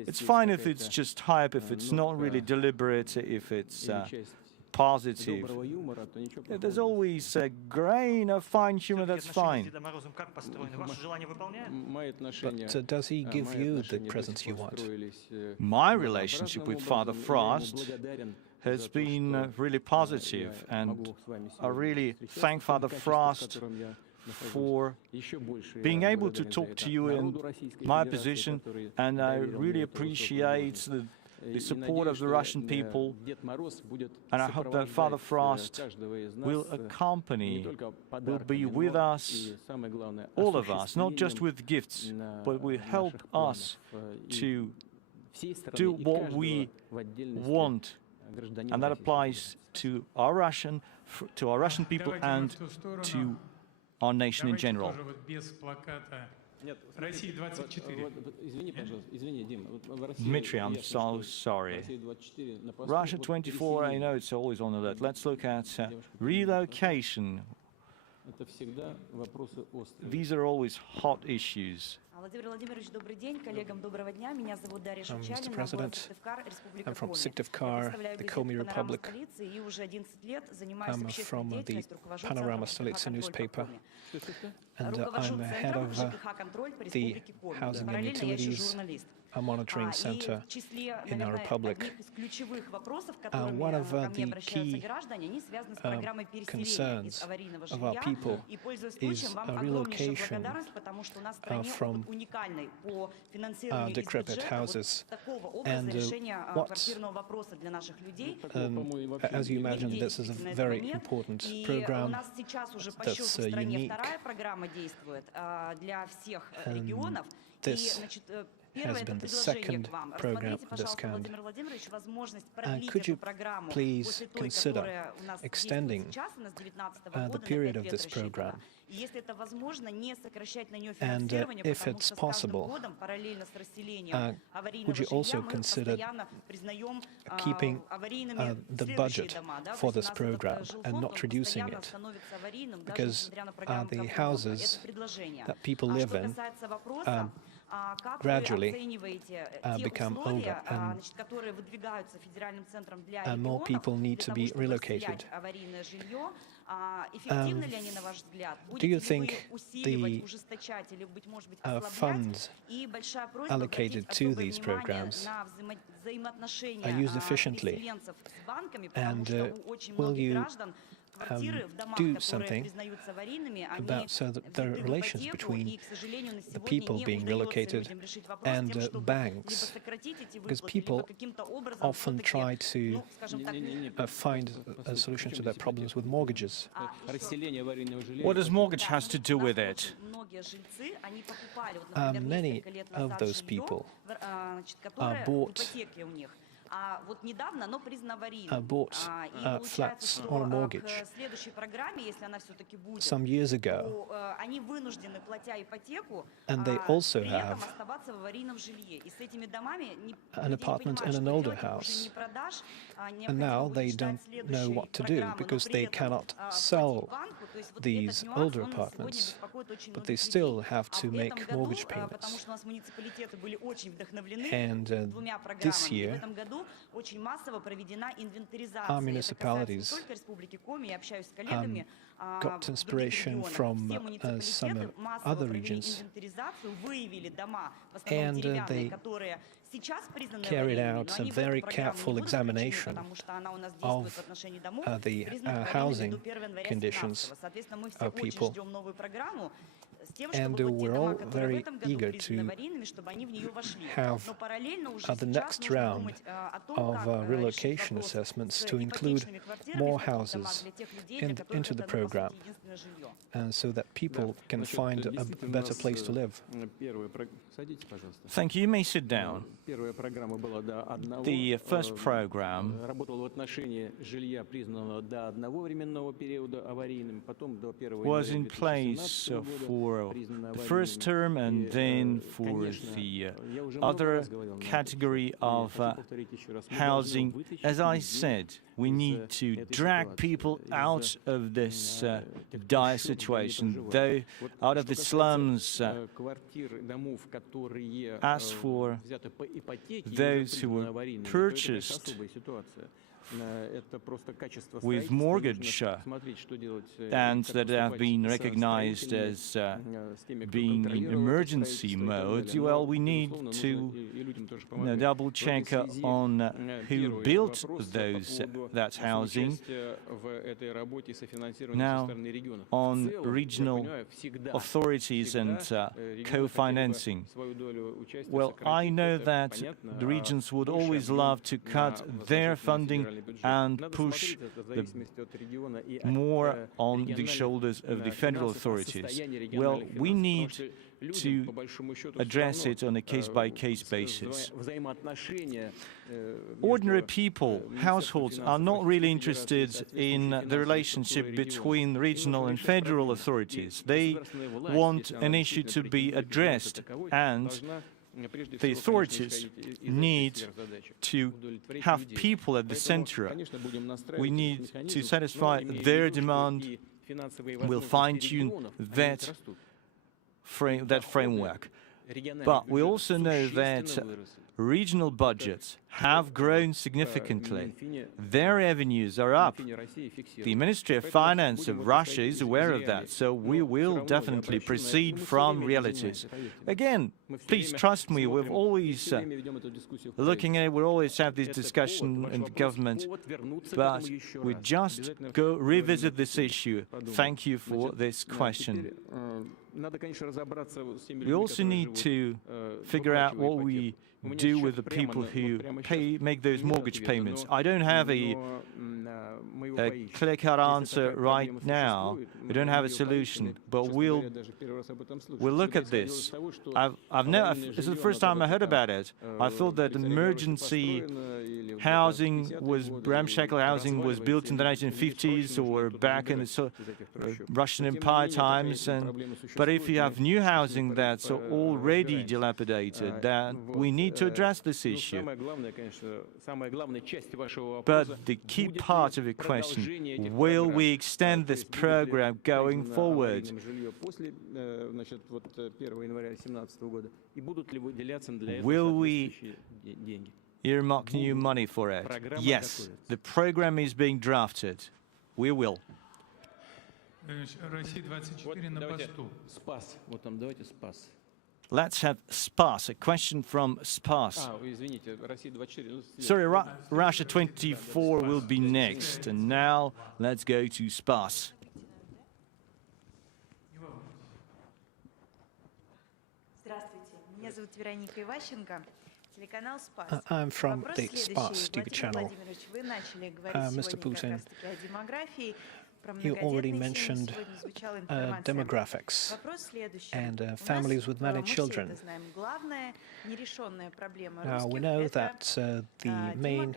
it's fine if it's just hype, if it's not really deliberate, if it's positive. If there's always a grain of fine humor, that's fine. But does he give you the presents you want? My relationship with Father Frost has been really positive, and I really thank Father Frost for being able to talk to you in my position, and I really appreciate the support of the Russian people, and I hope that Father Frost will will be with us, all of us, not just with gifts, but will help us to do what we want, and that applies to our Russian people and to our nation in general. Dmitry, I'm so sorry. Russia 24, I know it's always on alert. Let's look at relocation. These are always hot issues. Mr. President, I'm from Syktyvkar, the Komi Republic. I'm from the Panorama Stolitsa newspaper, and I'm head of the Housing and Utilities Monitoring Center in our republic. One of the key concerns of our people is relocation from decrepit houses. And as you imagine, this is a very important program that's unique. This has been the second program of this kind. Could you please consider extending the period of this program? And if it's possible, would you also consider keeping the budget for this program and not reducing it? Because the houses that people live in gradually become older, and more people need to be relocated. Do you think the funds allocated to these programs are used efficiently? And will you do something about the relations between the people being relocated and banks? Because people often try to find a solution to their problems with mortgages. What does mortgage has to do with it? Many of those people bought flats on a mortgage some years ago, and they also have an apartment in an older house, and now they don't know what to do because they cannot sell these older apartments, but they still have to make mortgage payments. And this year, Our municipalities got inspiration from some other regions, and they carried out a very careful examination of the housing conditions of people. And we're all very eager to have the next round of relocation assessments to include more houses into the program, and so that people can find a better place to live. Thank you. You may sit down. The first program was in place for the first term and then for the other category of housing. As I said, we need to drag people out of this dire situation, though out of the slums. As for those who were purchased with mortgage and that have been recognized as being in emergency mode, well, we need to double check on who built that housing. Now, on regional authorities and co-financing. Well, I know that the regions would always love to cut their funding and push more on the shoulders of the federal authorities. Well, we need to address it on a case-by-case basis. Ordinary people, households, are not really interested in the relationship between regional and federal authorities. They want an issue to be addressed, and the authorities need to have people at the center. We need to satisfy their demand. We'll fine-tune that framework. But we also know that regional budgets have grown significantly. Their revenues are up. The Ministry of Finance of Russia is aware of that, so we will definitely proceed from realities. Again, please trust me, we've always looking at it, we always have this discussion in the government, but we just go revisit this issue. Thank you for this question. We also need to figure out what we do with the people who make those mortgage payments. I don't have a clear-cut answer right now. We don't have a solution, but we'll look at this. This is the first time I heard about it. I thought that emergency housing ramshackle housing was built in the 1950s or back in the Russian Empire times. But if you have new housing that's already dilapidated, then we need to address this issue. But the key part of your question, will we extend this program going forward? Will we earmark new money for it? Yes, the program is being drafted. We will. Let's have SPAS, a question from SPAS. Sorry, Russia 24 will be next, and now let's go to SPAS. I'm from the SPAS TV channel. Mr. Putin, you already mentioned demographics and families with many children. Now, we know that the main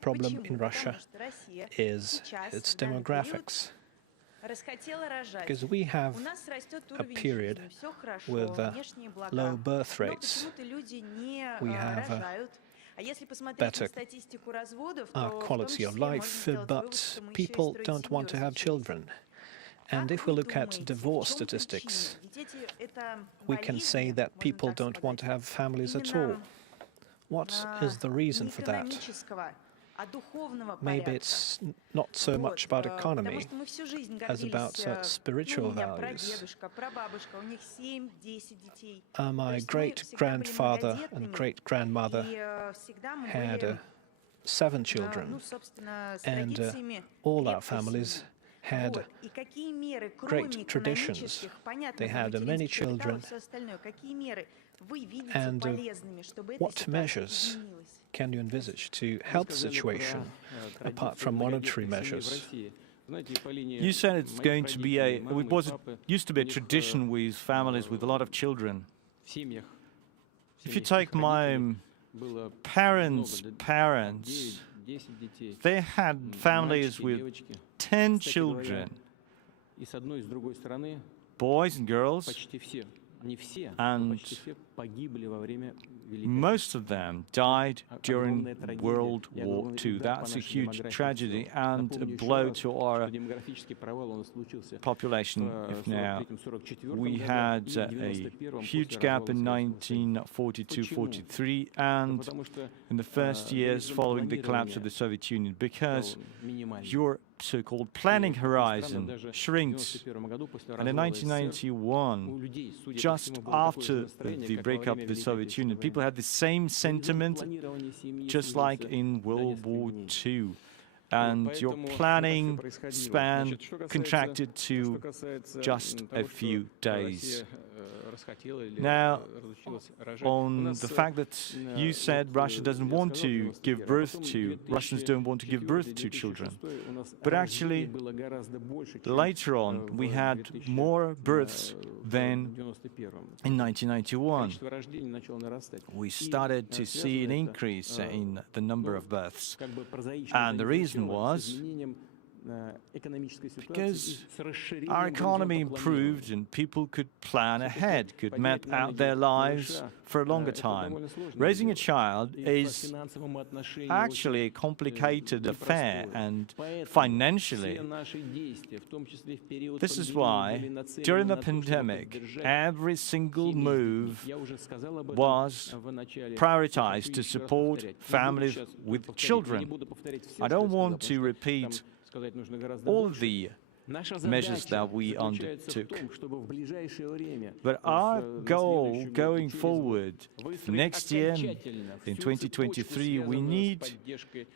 problem in Russia is its demographics, because we have a period with low birth rates. We have better quality of life, but people don't want to have children. And if we look at divorce statistics, we can say that people don't want to have families at all. What is the reason for that? Maybe it's not so much about economy as about spiritual values. My great-grandfather and great-grandmother had 7 children, and all our families had great traditions. They had many children. And what measures can you envisage to help the situation, apart from monetary measures? You said it's going to be it used to be a tradition with families with a lot of children. If you take my parents' parents, they had families with 10 children, boys and girls, and most of them died during World War II. That's a huge tragedy and a blow to our population. If now we had a huge gap in 1942-43 and in the first years following the collapse of the Soviet Union, because your so-called planning horizon shrinks. And in 1991, just after the breakup of the Soviet Union, people had the same sentiment, just like in World War II. And your planning span contracted to just a few days. Now, on the fact that you said Russia doesn't want to give birth to, Russians don't want to give birth to children. But actually, later on, we had more births than in 1991. We started to see an increase in the number of births. And the reason was because our economy improved and people could plan ahead, could map out their lives for a longer time. Raising a child is actually a complicated affair, and financially, this is why during the pandemic, every single move was prioritized to support families with children. I don't want to repeat all of the measures that we undertook. But our goal going forward, for next year, in 2023, we need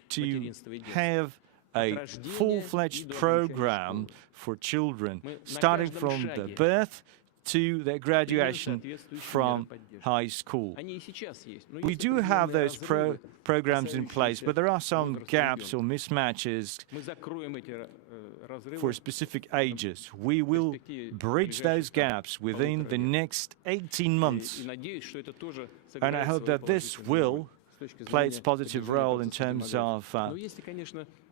to have a full-fledged program for children, starting from their birth to their graduation from high school. We do have those programs in place, but there are some gaps or mismatches for specific ages. We will bridge those gaps within the next 18 months. And I hope that this will play its positive role in terms of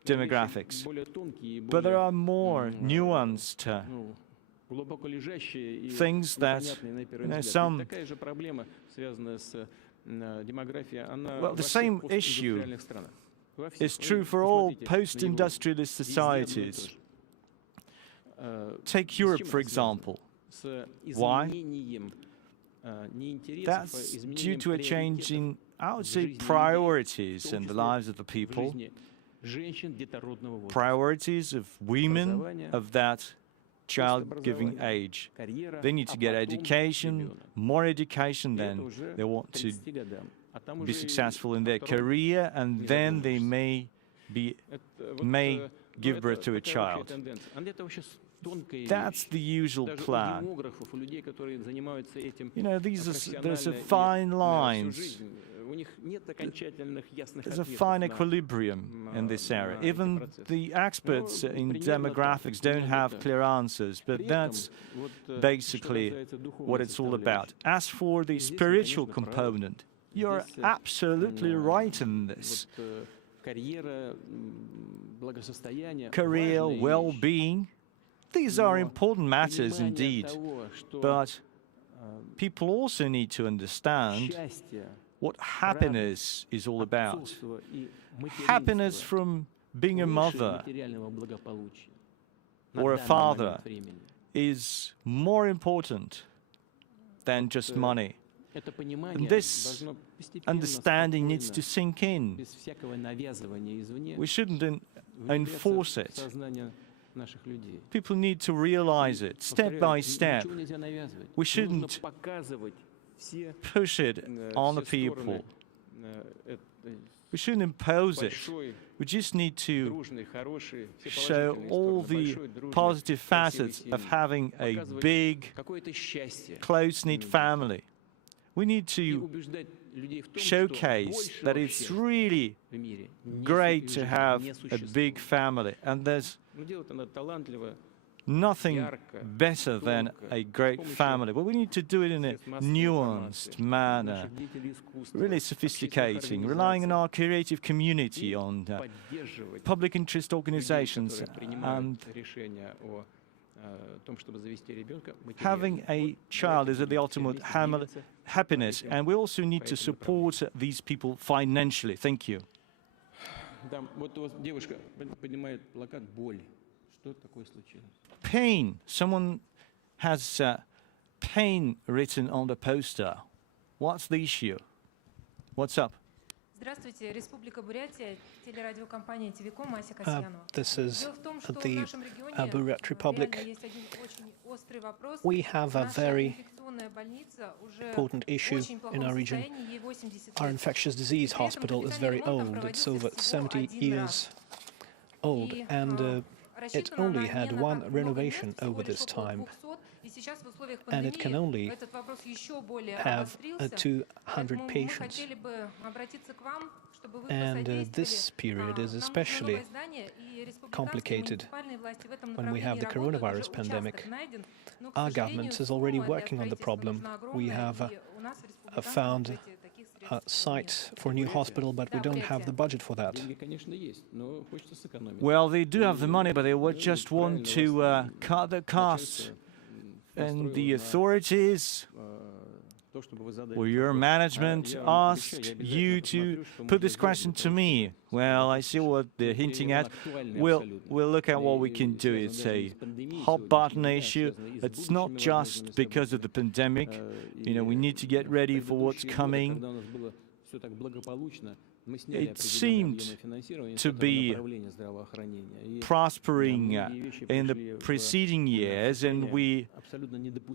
demographics. But there are more nuanced things that, the same issue is true for all post-industrialist societies. Take Europe, for example. Why? That's due to a change in, I would say, priorities in the lives of the people. Priorities of women of that child-giving age. They need to get education, more education, then they want to be successful in their career, and then they may give birth to a child. That's the usual plan. You know, there's a fine lines. There's a fine equilibrium in this area. Even the experts in demographics don't have clear answers, but that's basically what it's all about. As for the spiritual component, you're absolutely right in this. Career, well-being, these are important matters indeed, but people also need to understand what happiness is all about. Happiness from being a mother or a father is more important than just money. And this understanding needs to sink in. We shouldn't enforce it. People need to realize it, step by step. We shouldn't push it on the people. We shouldn't impose it. We just need to show all the positive facets of having a big, close-knit family. We need to showcase that it's really great to have a big family, and there's nothing better than a great family. But we need to do it in a nuanced manner, really sophisticating, relying on our creative community, on public interest organizations, and having a child is the ultimate happiness, and we also need to support these people financially. Thank you. Pain. Someone has pain written on the poster. What's the issue? What's up? Здравствуйте, Республика Бурятия, телерадиокомпания ТВКом, Ася This Касьянова. is Дело в том, что в the нашем регионе Buryat Republic. реально есть один очень острый вопрос. We have a Наша very инфекционная больница уже important в issue очень in плохом our region. состоянии, ей 80 Our лет. infectious disease При этом hospital is капитальный very ремонт там old. It's проводился over всего 70 один years раз. old, И, and it рассчитана only она had не на one так много renovation мест, всего over лишь this около time, 200, и сейчас в условиях and it can пандемии only этот вопрос еще более have обострился. 200 Поэтому мы patients. хотели бы обратиться к вам, чтобы вы And посодействовали. this period is Нам нужно especially новое здание, и республиканские complicated муниципальные власти в этом when we have направлении the работают, coronavirus уже pandemic. участок найден, но, к Our сожалению, government is already сумма для working on the строительства problem. нужна We огромная, have и у нас в республиканском found бюджете таких a средств нет. site for a new hospital, but we don't have the budget for that. Well, they do have the money, but they just want to cut the costs. And the authorities, or your management, asked you to put this question to me. Well, I see what they're hinting at. We'll look at what we can do. It's a hot button issue. It's not just because of the pandemic. You know, we need to get ready for what's coming. It seemed to be prospering in the preceding years, and we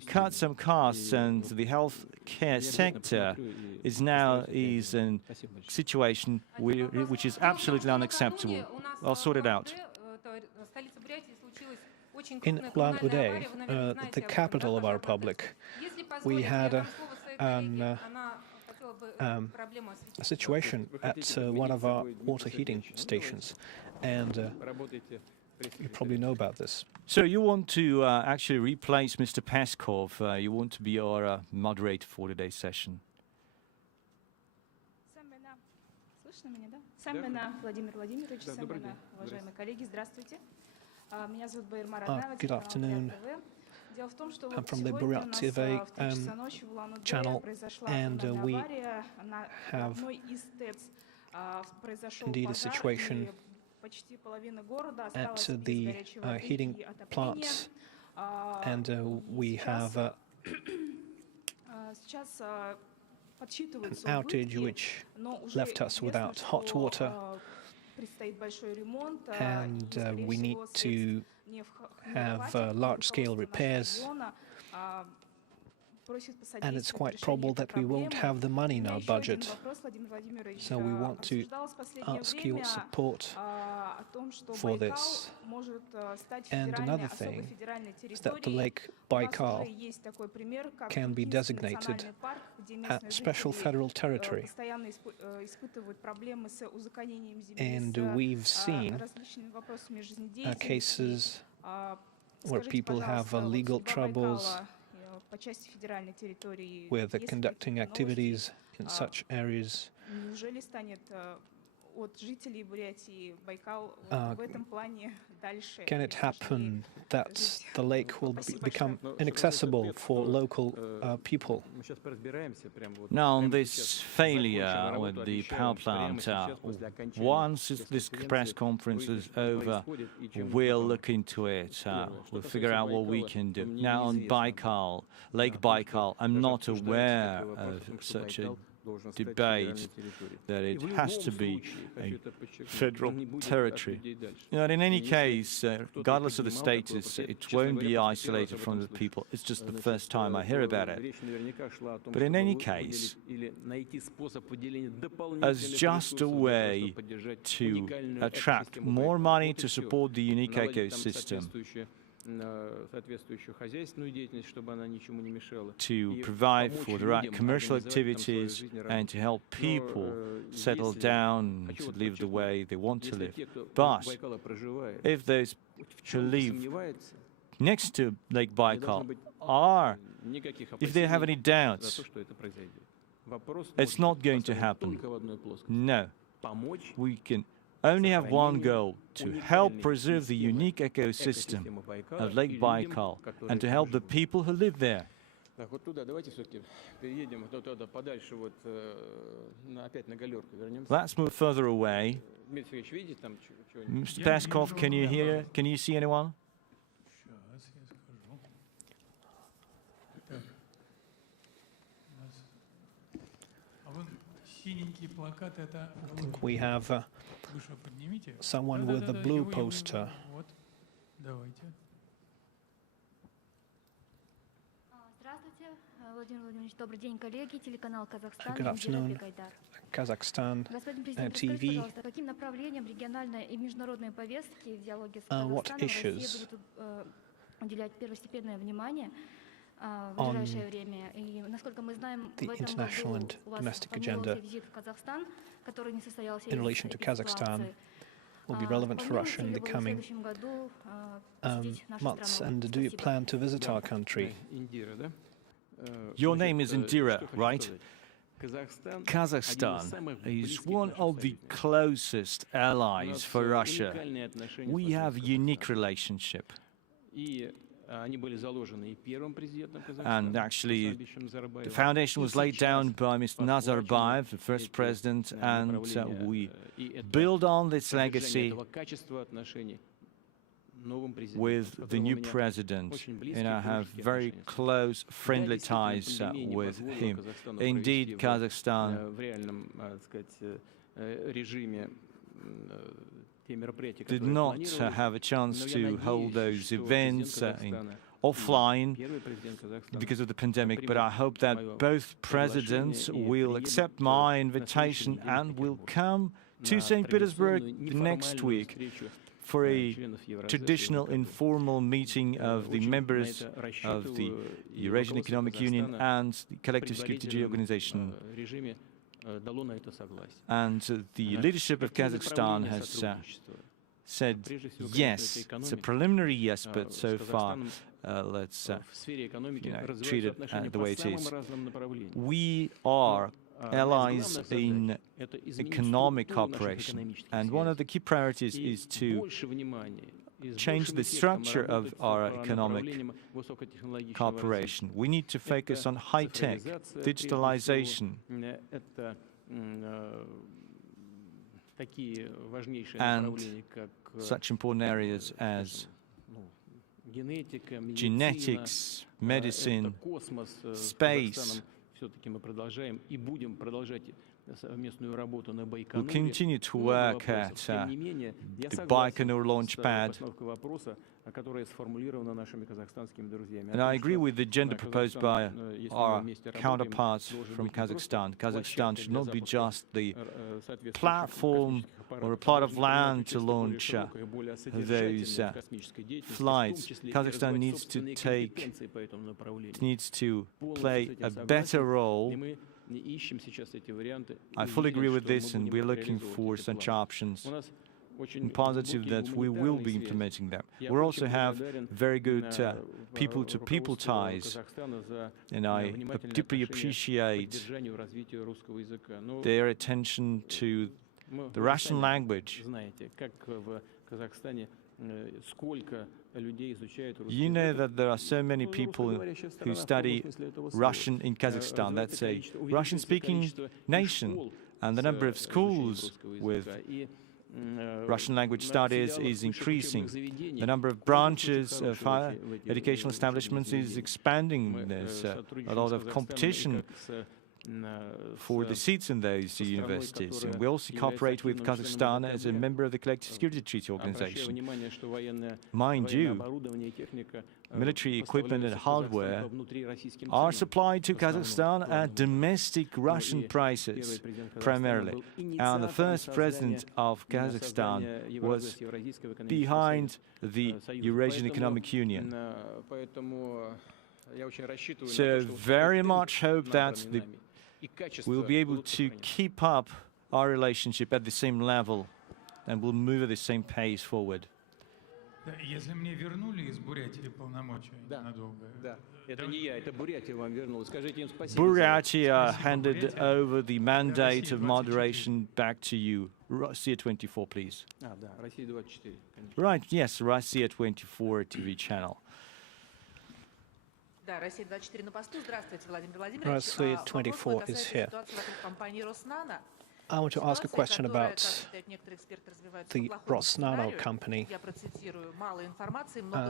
cut some costs, and the healthcare sector is now in a situation which is absolutely unacceptable. I'll sort it out. In Ulan-Ude, the capital of our republic, we had a situation at one of our water heating stations, and you probably know about this. So you want to actually replace Mr. Peskov. You want to be our moderator for today's session. Сам меня, Владимир Владимирович, сам меня, уважаемые коллеги, здравствуйте. Меня зовут Баирма Раднава, Good afternoon. I'm from the Buryat TV channel, and we have indeed a situation at the heating plants, and we have an outage which left us without hot water, and we need to have large-scale repairs, and it's quite probable that we won't have the money in our budget. So we want to ask your support for this. And another thing is that the Lake Baikal can be designated a special federal territory. And we've seen cases where people have legal troubles with conducting activities in such areas. от жителей Бурятии Байкал в этом плане дальше? Can it happen that the lake will become inaccessible for local people? Now, on this failure with the power plant, once this press conference is over, we'll look into it. We'll figure out what we can do. Now, on Baikal, Lake Baikal, I'm not aware of such a debate that it has to be a federal territory. But in any case, regardless of the status, it won't be isolated from the people. It's just the first time I hear about it. But in any case, as just a way to attract more money to support the unique ecosystem, to provide for the right commercial activities and to help people settle down and to live the way they want to live. But if those who live next to Lake Baikal if they have any doubts, it's not going to happen. No. We can only have one goal: to help preserve the unique ecosystem of Lake Baikal and to help the people who live there. Let's move further away. Mr. Peskov, can you hear? Can you see anyone? I think we have someone with a blue poster. Good afternoon, Kazakhstan TV. What issues on the international and domestic agenda in relation to Kazakhstan will be relevant for Russia in the coming months? And do you plan to visit our country? Your name is Indira, right? Kazakhstan is one of the closest allies for Russia. We have a unique relationship. And actually, the foundation was laid down by Mr. Nazarbayev, the first president, and we build on this legacy with the new president, and I have very close friendly ties with him. Indeed, Kazakhstan did not have a chance to hold those events offline because of the pandemic, but I hope that both presidents will accept my invitation and will come to St. Petersburg next week for a traditional informal meeting of the members of the Eurasian Economic Union and the Collective Security Organization. And the leadership of Kazakhstan has said yes. It's a preliminary yes, but so far let's treat it the way it is. We are allies in economic cooperation, and one of the key priorities is to change the structure of our economic cooperation. We need to focus on high-tech, digitalization, and such important areas as genetics, medicine, space. We'll continue to work at the Baikonur launchpad. And I agree with the agenda proposed by our counterparts from Kazakhstan. Kazakhstan should not be just the platform or a plot of land to launch those flights. Kazakhstan needs to play a better role. I fully agree with this, and we're looking for such options. I'm positive that we will be implementing them. We also have very good people-to-people ties, and I deeply appreciate their attention to the Russian language. You know that there are so many people who study Russian in Kazakhstan. That's a Russian-speaking nation, and the number of schools with Russian language studies is increasing. The number of branches of higher educational establishments is expanding. There's a lot of competition for the seats in those universities. And we also cooperate with Kazakhstan as a member of the Collective Security Treaty Organization. Mind you, military equipment and hardware are supplied to Kazakhstan at domestic Russian prices, primarily. And the first president of Kazakhstan was behind the Eurasian Economic Union. So very much hope that we'll be able to keep up our relationship at the same level and we'll move at the same pace forward. Если мне вернули из Бурятии полномочия надолго. Buryatia handed over the mandate of moderation back to you. Russia 24, please. Right, yes, Russia 24 TV channel. Russia 24 is here. I want to ask a question about the Rusnano company.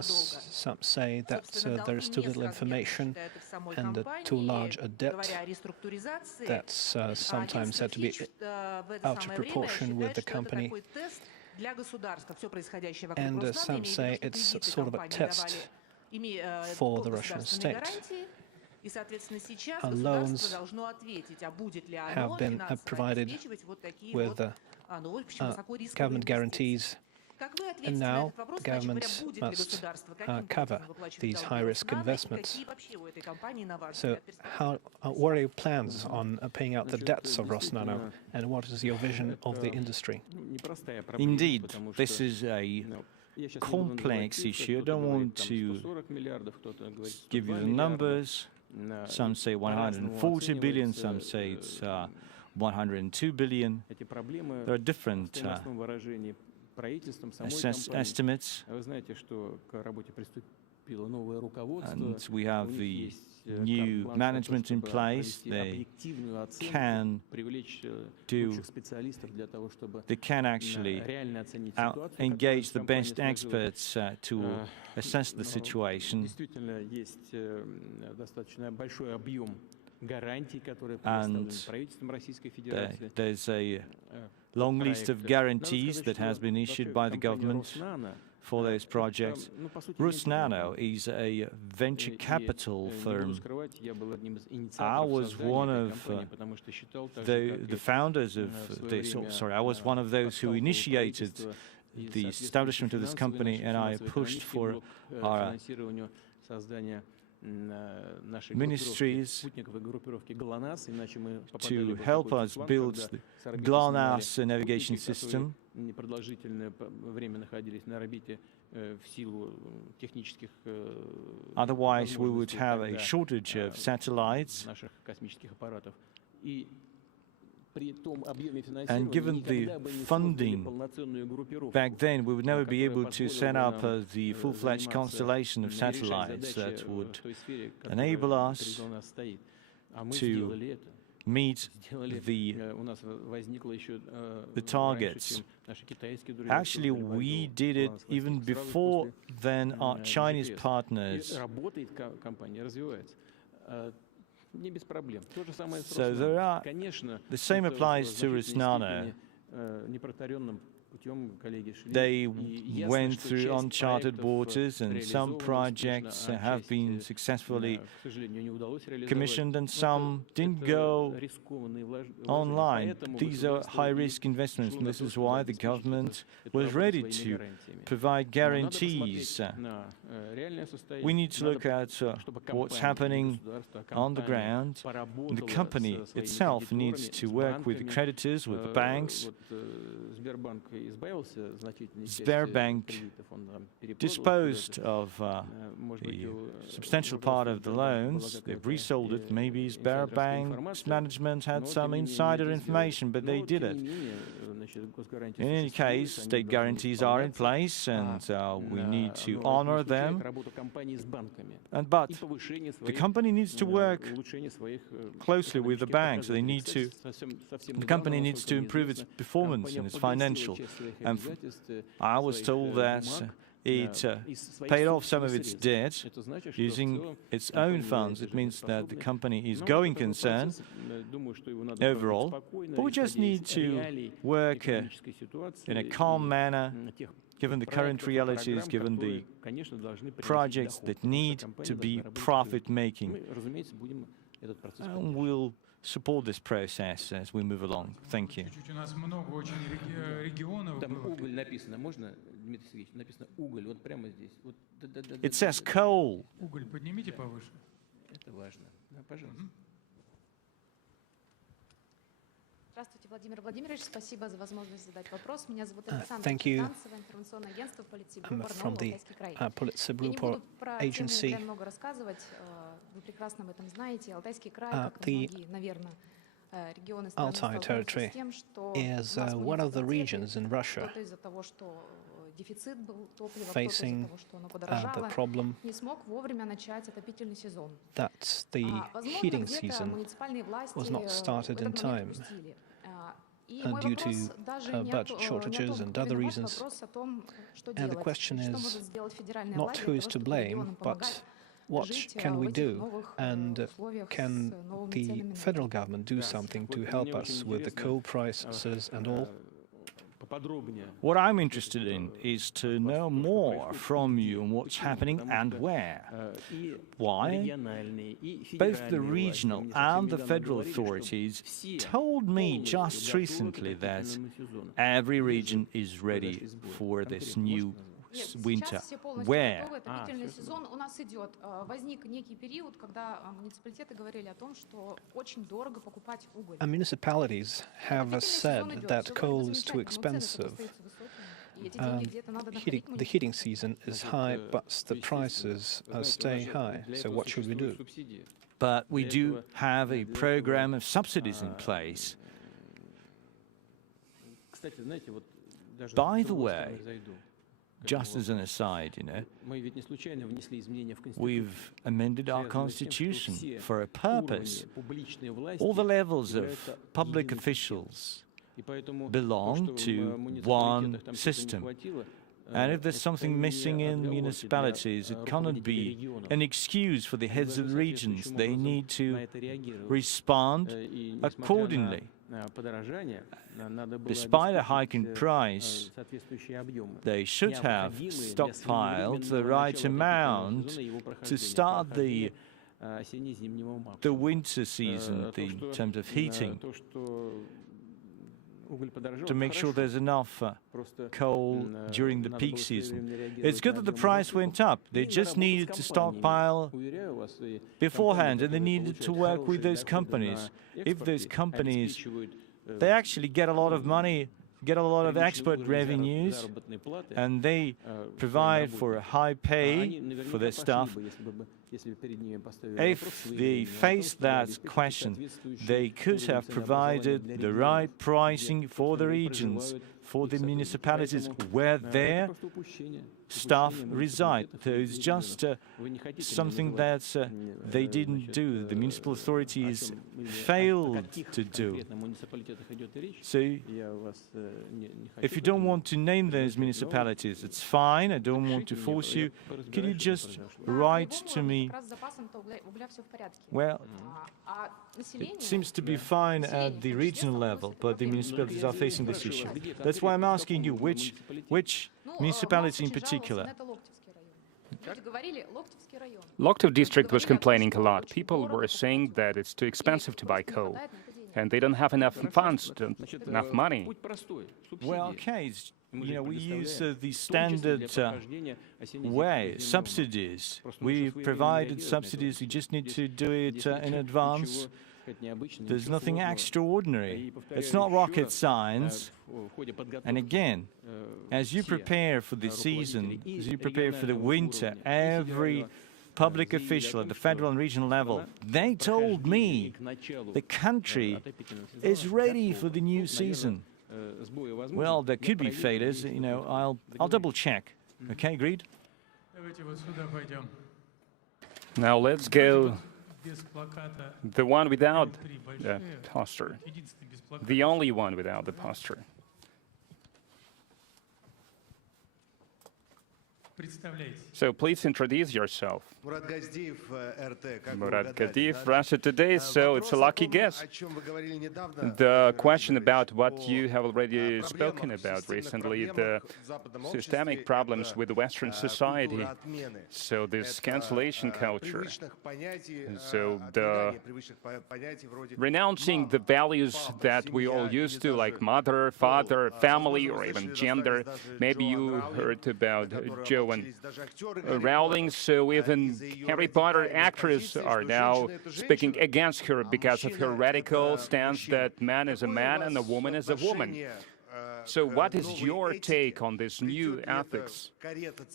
Some say that there is too little information and too large a debt that's sometimes said to be out of proportion with the company. And some say it's sort of a test for the Russian state. Loans have been provided with government guarantees, and now the government must cover these high-risk investments. So what are your plans on paying out the debts of Rusnano, and what is your vision of the industry? Indeed, this is a complex issue. I don't want to give you the numbers. Some say 140 billion, some say it's 102 billion. There are different estimates. And we have the new management in place. They can actually engage the best experts to assess the situation. And there's a long list of guarantees that has been issued by the government for those projects. Rusnano is a venture capital firm. I was one of the founders of this, I was one of those who initiated the establishment of this company, and I pushed for our ministries to help us build the GLONASS navigation system. Otherwise, we would have a shortage of satellites. And given the funding back then, we would never be able to set up the full-fledged constellation of satellites that would enable us to meet the targets. Actually, we did it even before then our Chinese partners. So the same applies to Rusnano. They went through uncharted waters, and some projects have been successfully commissioned and some didn't go online. These are high-risk investments, and this is why the government was ready to provide guarantees. We need to look at what's happening on the ground. The company itself needs to work with the creditors, with the banks. Sberbank disposed of a substantial part of the loans. They've resold it. Maybe Sberbank's management had some insider information, but they did it. In any case, state guarantees are in place, and we need to honor them. But the company needs to work closely with the banks. The company needs to improve its performance and its financial. And I was told that it paid off some of its debt using its own funds. It means that the company is going concern overall, but we just need to work in a calm manner, given the current realities, given the projects that need to be profit-making. And we'll support this process as we move along. Thank you. It says coal. Здравствуйте, Владимир Владимирович. Спасибо за возможность задать вопрос. Меня зовут Thank you. Финансовое информационное агентство Политсибру, I'm from Барнаул, the Алтайский край. Politburo Я не буду про тему agency. Украины много рассказывать. Вы прекрасно об этом знаете. Алтайский край, как и многие, наверное, регионы страны, Altai сталкиваются territory с тем, что is у нас one of the муниципалитеты, regions in Russia кто-то из-за того, что дефицит был топлива, кто-то из-за facing того, что оно the подорожало, problem не смог вовремя начать отопительный сезон. that the Возможно, heating где-то season муниципальные власти was not started в in этот time момент упустили. И мой due to вопрос даже не budget shortages and other reasons. вопрос о том, что And the делать, question что is может сделать федеральная not власть who для is того, to чтобы blame, регионам but помогать what жить can в we этих do, новых and условиях can с новыми the ценами на federal энергию. government do something to help us with the coal prices and all? What I'm interested in is to know more from you on what's happening and where. Why? Both the regional and the federal authorities told me just recently that every region is ready for this new winter. Сейчас все полностью Where? готовы, отопительный сезон у нас идет. Возник некий период, когда муниципалитеты говорили о том, что очень дорого покупать уголь. Municipalities have said that coal is too expensive. The heating season is high, but the prices stay high. So what should we do? But we do have a program of subsidies in place. By the way, just as an aside, we've amended our constitution for a purpose. All the levels of public officials belong to one system. And if there's something missing in municipalities, it cannot be an excuse for the heads of the regions. They need to respond accordingly. Despite a hike in price, they should have stockpiled the right amount to start the winter season in terms of heating, to make sure there's enough coal during the peak season. It's good that the price went up. They just needed to stockpile beforehand, and they needed to work with those companies. If those companies, they actually get a lot of money, get a lot of export revenues, and they provide for a high pay for their staff. If they faced that question, they could have provided the right pricing for the regions, for the municipalities where their staff reside. So it's just something that they didn't do. The municipal authorities failed to do. So if you don't want to name those municipalities, it's fine. I don't want to force you. Can you just write to me? Well, it seems to be fine at the regional level, but the municipalities are facing this issue. That's why I'm asking you, which municipality in particular? Loktiv district was complaining a lot. People were saying that it's too expensive to buy coal, and they don't have enough funds, enough money. Well, okay, we use the standard way, subsidies. We provided subsidies, we just need to do it in advance. There's nothing extraordinary. It's not rocket science. And again, as you prepare for the season, as you prepare for the winter, every public official at the federal and regional level, they told me the country is ready for the new season. Well, there could be failures. You know, I'll double check. Okay, agreed? Давайте вот сюда пойдем. Now let's go Без плаката. the one without Три the большие. poster, Единственный без плаката. the only one without the poster. Представляете. So please introduce yourself. Мурат Газдиев, РТ. Как вы Murat угадали, Gadeev, да? Russia Today, so it's a Вопрос о lucky том, guess. о чем вы говорили недавно, The question Владимир about Ильич, what о you have already spoken проблемах, about системных recently, the проблемах в западном обществе, systemic problems with the Western это society. культура отмены. So this Это, cancellation culture, привычных понятий, so отвергание привычных понятий вроде renouncing the values that we all used to, like mother, father, family, or even gender. Maybe you heard about Jo and Rowling, so even Harry Potter actors are now speaking against her because of her radical stance that man is a man and a woman is a woman. So what is your take on this new ethics?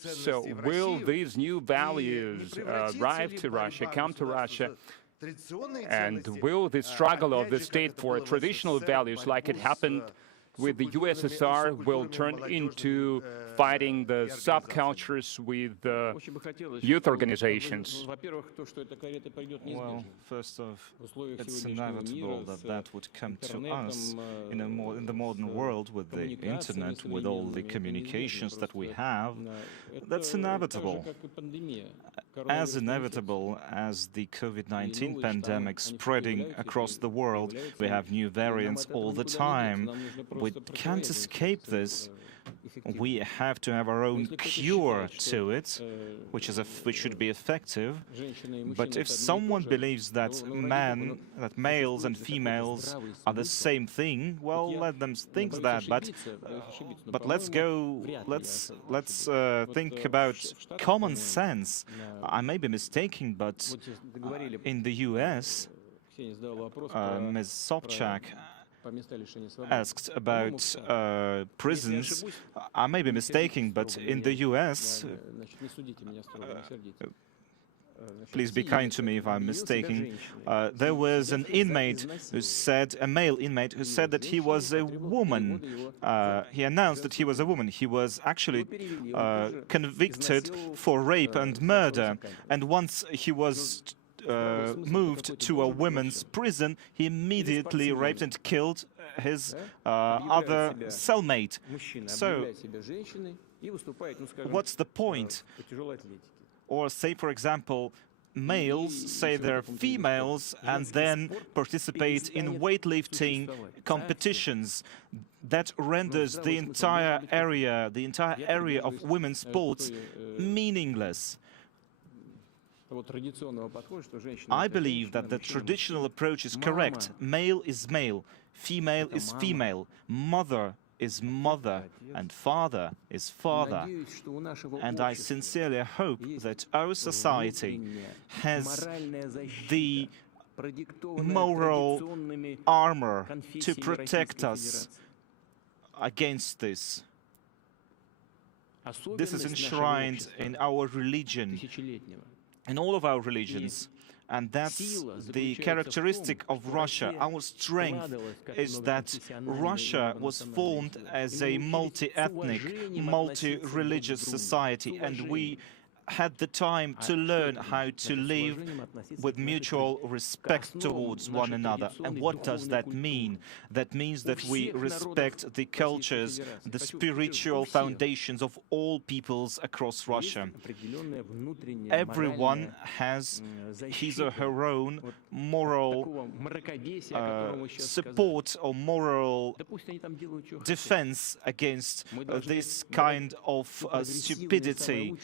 So will these new values arrive to Russia, come to Russia, and will the struggle of the state for traditional values, like it happened with the USSR, will turn into fighting the subcultures with youth organizations? Well, first off, it's inevitable that that would come to us in the modern world with the internet, with all the communications that we have. That's inevitable. As inevitable as the COVID-19 pandemic spreading across the world, we have new variants all the time. We can't escape this. We have to have our own cure to it, which should be effective. But if someone believes that males and females are the same thing, well, let them think that. But let's think about common sense. I may be mistaken, but in the U.S., Ms. Sobchak asked about prisons. I may be mistaken, but in the US, please be kind to me if I'm mistaken, there was an inmate who said, a male inmate who said that he was a woman. He announced that he was a woman. He was actually convicted for rape and murder. And once he was moved to a women's prison, he immediately raped and killed his other cellmate. So, what's the point? Or say, for example, males say they're females and then participate in weightlifting competitions. That renders the entire area of women's sports meaningless. I believe that the traditional approach is correct. Male is male, female is female, mother is mother, and father is father. And I sincerely hope that our society has the moral armor to protect us against this. This is enshrined in our religion, in all of our religions, and that's the characteristic of Russia. Our strength is that Russia was formed as a multi-ethnic, multi-religious society, and we had the time to learn how to live with mutual respect towards one another. And what does that mean? That means that we respect the cultures, the spiritual foundations of all peoples across Russia. Everyone has his or her own moral support or moral defense against this kind of stupidity.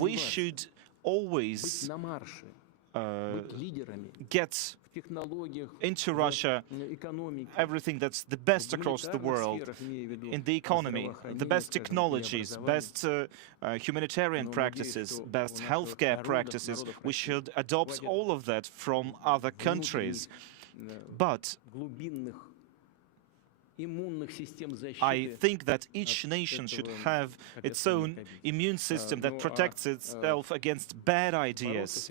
We should always get into Russia everything that's the best across the world, in the economy, the best technologies, best humanitarian practices, best healthcare practices. We should adopt all of that from other countries. But I think that each nation should have its own immune system that protects itself against bad ideas.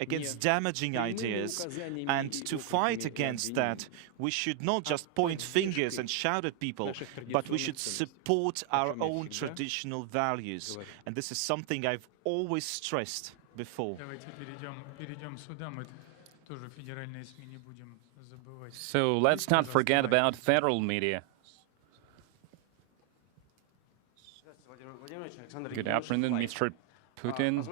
against damaging ideas, and to fight against that, we should not just point fingers and shout at people, but we should support our own traditional values. And this is something I've always stressed before. So let's not forget about federal media. Good afternoon, Mr. Putin.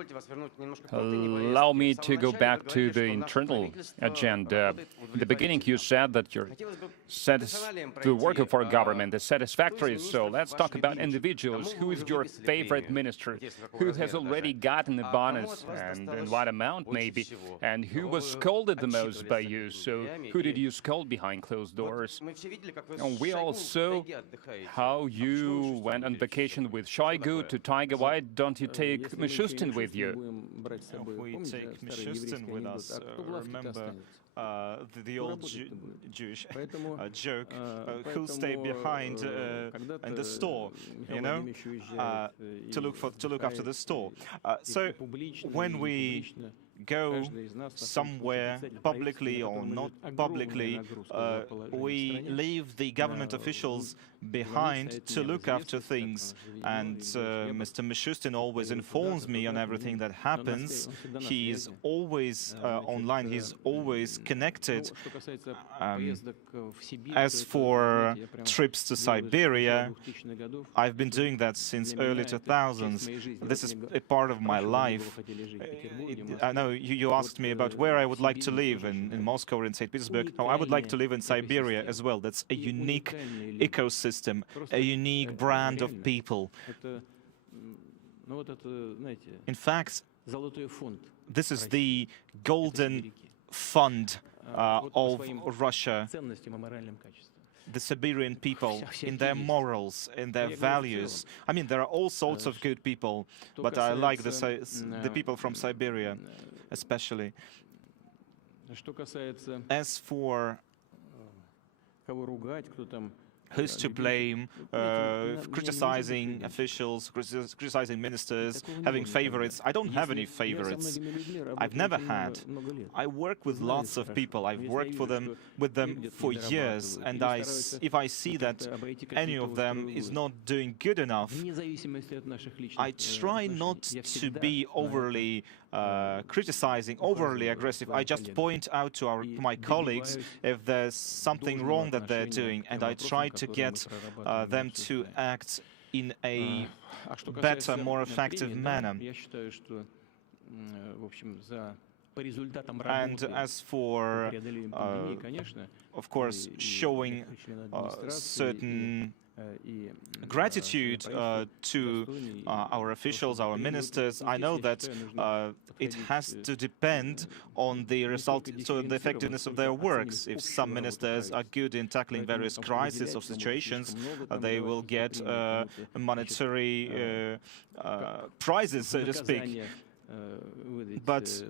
Allow me to go back to the internal agenda. In the beginning, you said that the work of our government is satisfactory. So let's talk about individuals. Who is your favorite minister? Who has already gotten a bonus, and in what amount, maybe? And who was scolded the most by you? So who did you scold behind closed doors? And we all saw how you went on vacation with Shoigu to Taiga. Why don't you take Mishustin with you? If we take Mishustin with us, remember the old Jewish joke, who'll stay behind in the store, you know, to look after the store. So when we go somewhere publicly or not publicly, we leave the government officials behind to look after things, and Mr. Mishustin always informs me on everything that happens. He is always online, he's always connected. As for trips to Siberia, I've been doing that since early 2000s. This is a part of my life. I know you asked me about where I would like to live, in Moscow or in St. Petersburg. No, I would like to live in Siberia as well. That's a unique ecosystem, a unique brand of people. In fact, this is the golden fund of Russia. The Siberian people, in their morals, in their values. I mean, there are all sorts of good people, but I like the people from Siberia, especially. As for who's to blame, criticizing officials, criticizing ministers, having favorites. I don't have any favorites. I've never had. I work with lots of people. I've worked with them for years, and if I see that any of them is not doing good enough, I try not to be overly criticizing, overly aggressive. I just point out to my colleagues if there's something wrong that they're doing, and I try to get them to act in a better, more effective manner. And as for, of course, showing certain gratitude to our officials, our ministers, I know that it has to depend on the result, so the effectiveness of their works. If some ministers are good in tackling various crises or situations, they will get monetary prizes, so to speak. But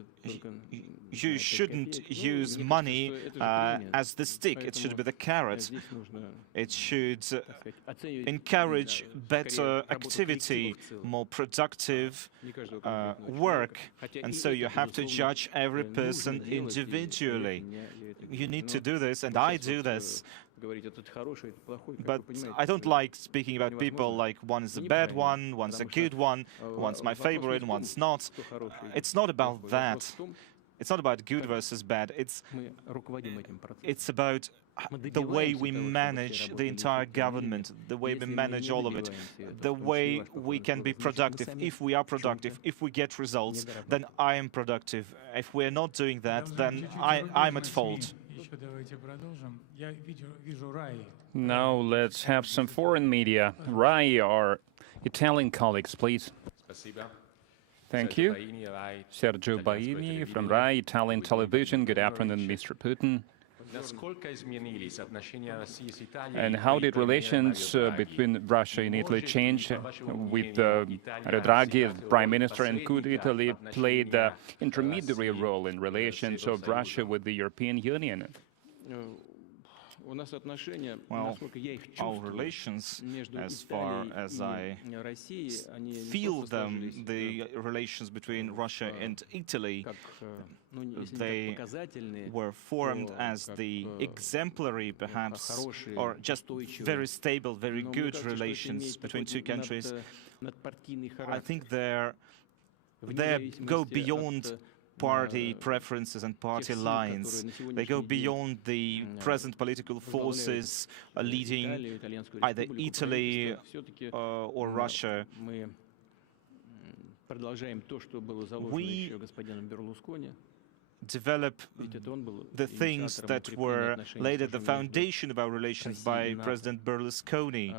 you shouldn't use money as the stick. It should be the carrot. It should encourage better activity, more productive work. And so you have to judge every person individually. You need to do this, and I do this. But I don't like speaking about people like one is a bad one, one's a good one, one's my favorite, one's not. It's not about that. It's not about good versus bad. It's about the way we manage the entire government, the way we manage all of it, the way we can be productive. If we are productive, if we get results, then I am productive. If we're not doing that, then I'm at fault. Now let's have some foreign media. Rai, our Italian colleagues, please. Thank you. Sergio Baini from Rai, Italian television. Good afternoon, Mr. Putin. And how did relations between Russia and Italy change with Draghi as Prime Minister, and could Italy play the intermediary role in relations of Russia with the European Union? Well, our relations, as far as I feel them, the relations between Russia and Italy, they were formed as the exemplary, perhaps, or just very stable, very good relations between two countries. I think they go beyond party preferences and party lines. They go beyond the present political forces leading either Italy or Russia. We develop the things that were laid at the foundation of our relations by President Berlusconi,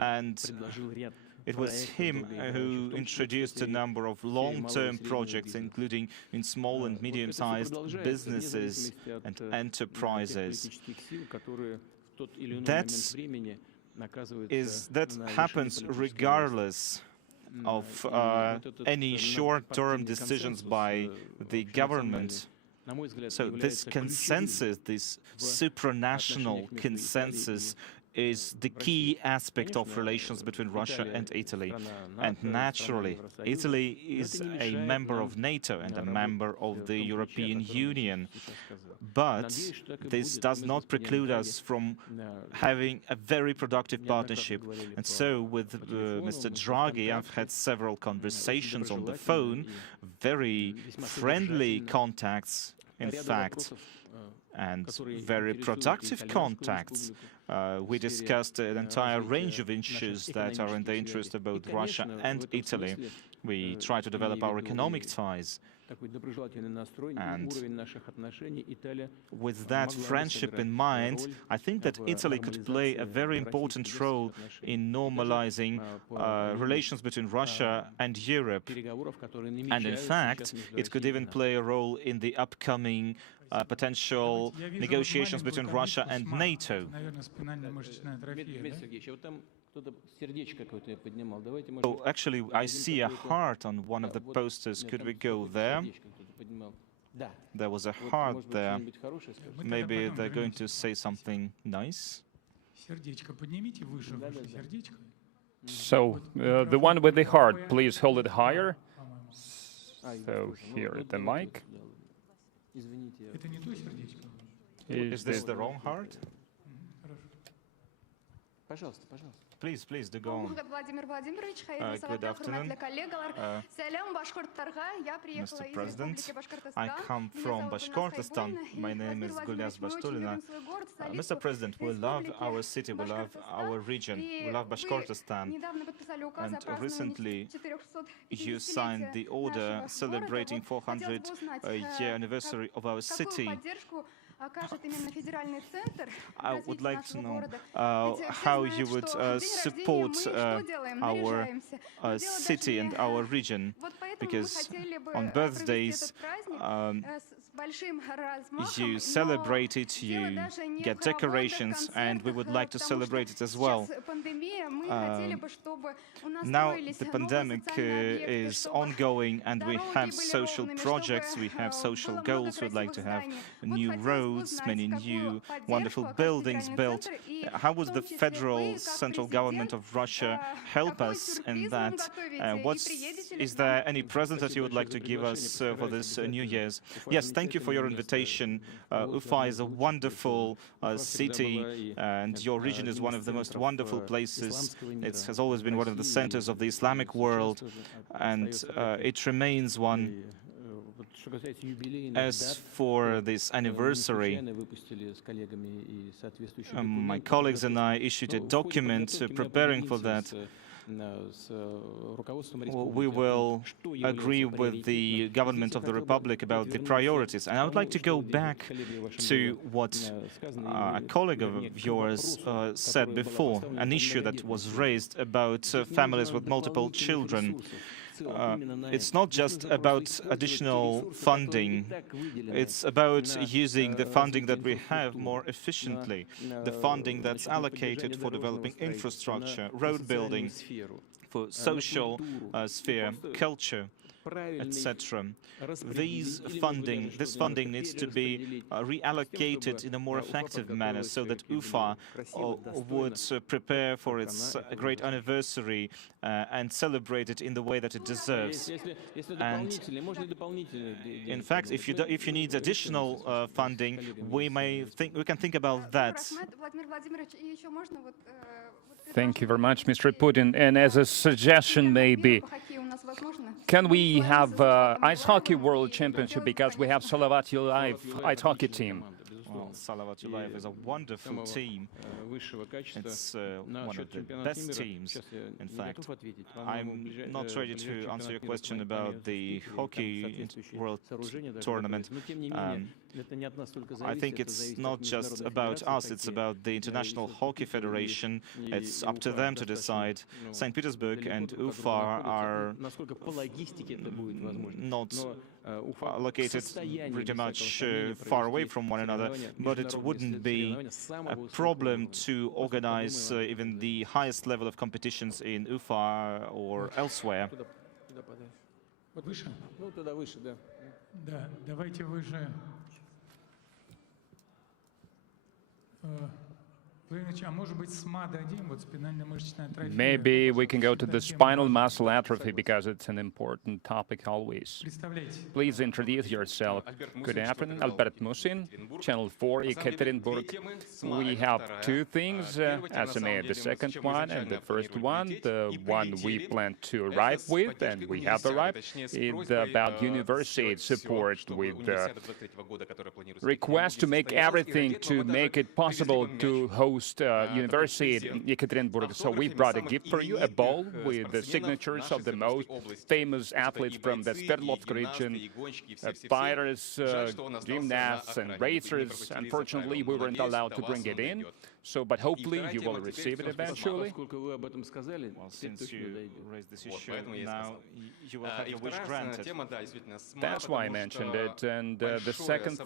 and it was him who introduced a number of long-term projects, including in small and medium-sized businesses and enterprises. That happens regardless of any short-term decisions by the government. So this consensus, this supranational consensus, is the key aspect of relations between Russia and Italy. And naturally, Italy is a member of NATO and a member of the European Union. But this does not preclude us from having a very productive partnership. And so with Mr. Draghi, I've had several conversations on the phone, very friendly contacts, in fact, and very productive contacts. We discussed an entire range of issues that are in the interest of both Russia and Italy. We try to develop our economic ties. And with that friendship in mind, I think that Italy could play a very important role in normalizing relations between Russia and Europe. And in fact, it could even play a role in the upcoming potential negotiations between Russia and NATO. Oh, actually, I see a heart on one of the posters. Could we go there? There was a heart there. Maybe they're going to say something nice. So, the one with the heart, please hold it higher. So, here at the mic. Is this the wrong heart? Please, please, do go on. Good afternoon, Mr. President. I come from Bashkortostan. My name is Gulyas Bashtulina. Mr. President, we love our city, we love our region, we love Bashkortostan. And recently, you signed the order celebrating 400-year anniversary of our city. I would like to know how you would support our city and our region, because on birthdays you celebrate it, you get decorations, and we would like to celebrate it as well. Now the pandemic is ongoing and we have social projects, we have social goals. We'd like to have new roads, many new wonderful buildings built. How would the federal central government of Russia help us in that? Is there any present that you would like to give us for this New Year's? Yes, thank you for your invitation. Ufa is a wonderful city, and your region is one of the most wonderful places. It has always been one of the centers of the Islamic world, and it remains one. As for this anniversary, my colleagues and I issued a document preparing for that. We will agree with the government of the Republic about the priorities. And I would like to go back to what a colleague of yours said before, an issue that was raised about families with multiple children. It's not just about additional funding, it's about using the funding that we have more efficiently, the funding that's allocated for developing infrastructure, road building, for social sphere, culture. etc. This funding needs to be reallocated in a more effective manner so that UFA would prepare for its great anniversary and celebrate it in the way that it deserves. And in fact, if you need additional funding, we can think about that. Thank you very much, Mr. Putin. And as a suggestion, maybe, can we have Ice Hockey World Championship, because we have Salavat Yuliyev Ice Hockey team? Well, Salavat Yuliyev is a wonderful team. It's one of the best teams, in fact. I'm not ready to answer your question about the Hockey World Tournament. I think it's not just about us, it's about the International Hockey Federation. It's up to them to decide. St. Petersburg and Ufa are not located pretty much far away from one another, but it wouldn't be a problem to organize even the highest level of competitions in Ufa or elsewhere. Да, давайте выше. Maybe we can go to the spinal muscle atrophy, because it's an important topic always. Please introduce yourself. Good afternoon, Albert Musin, Channel 4, Ekaterinburg. We have two things, SMA, the second one, and the first one, the one we plan to arrive with, and we have arrived, is about university support with the request to make everything to make it possible to host university in Ekaterinburg. So we brought a gift for you, a ball with the signatures of the most famous athletes from the Sverdlovsk region, fighters, gymnasts and racers. Unfortunately, we weren't allowed to bring it in. So, but hopefully you will receive it eventually. Well, since you raised this issue, now you will have your wish granted. That's why I mentioned it. And the second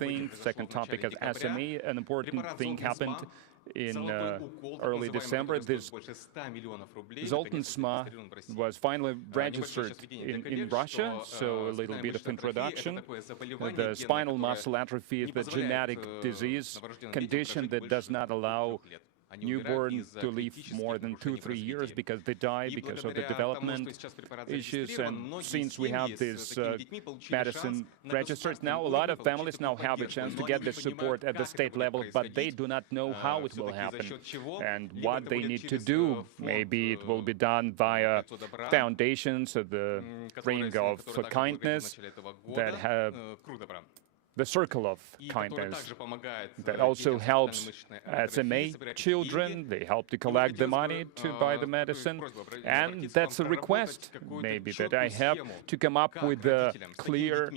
topic is SME. An important thing happened in early December. This Zoltan SMA was finally registered in Russia, so a little bit of introduction. The spinal muscle atrophy is the genetic disease condition that does not allow newborn to live more than 2-3 years because they die because of the development issues. And since we have this medicine registered now, a lot of families now have a chance to get the support at the state level, but they do not know how it will happen and what they need to do. Maybe it will be done via foundations, the ring of kindness that have the circle of kindness that also helps SMA children. They help to collect the money to buy the medicine. And that's a request, maybe, that I have to come up with a clear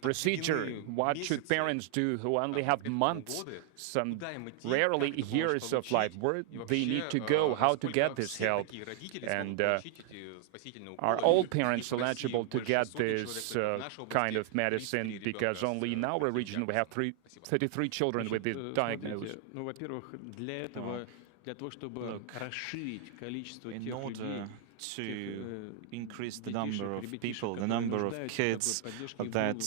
procedure. What should parents do who only have months, some rarely years of life? Where they need to go, how to get this help? And are all parents eligible to get this kind of medicine? Because only in our region we have 33 children with this diagnosis. In order to increase the number of people, the number of kids that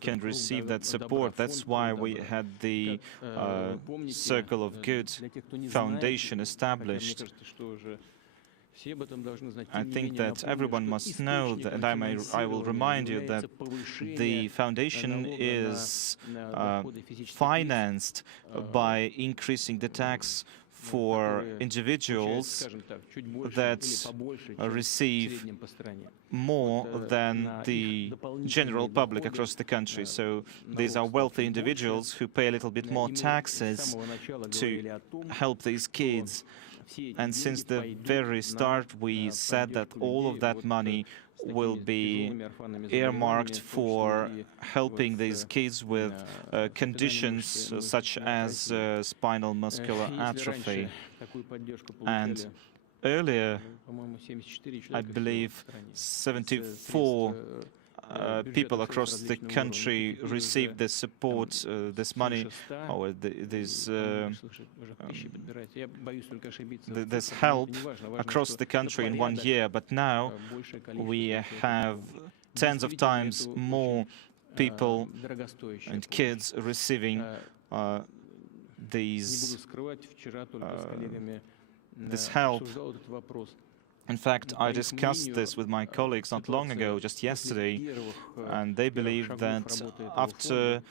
can receive that support. That's why we had the Circle of Good Foundation established. I think that everyone must know, that, and I will remind you that the foundation is financed by increasing the tax for individuals that receive more than the general public across the country. So these are wealthy individuals who pay a little bit more taxes to help these kids. And since the very start, we said that all of that money will be earmarked for helping these kids with conditions such as spinal muscular atrophy. And earlier, I believe 74 people across the country receive this support, this money, or this help across the country in 1 year. But now we have tens of times more people and kids receiving this help. In fact, I discussed this with my colleagues not long ago, just yesterday, and they believe that after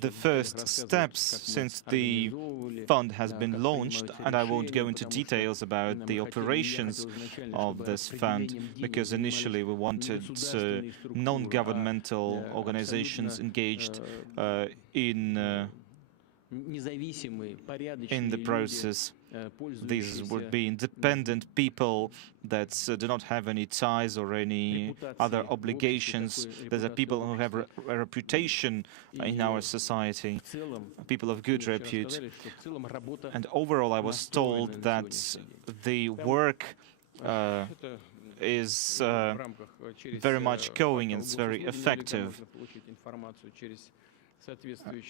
the first steps since the fund has been launched, and I won't go into details about the operations of this fund, because initially we wanted non-governmental organizations engaged in the process. These would be independent people that do not have any ties or any other obligations. These are people who have a reputation in our society, people of good repute. And overall, I was told that the work is very much going and it's very effective.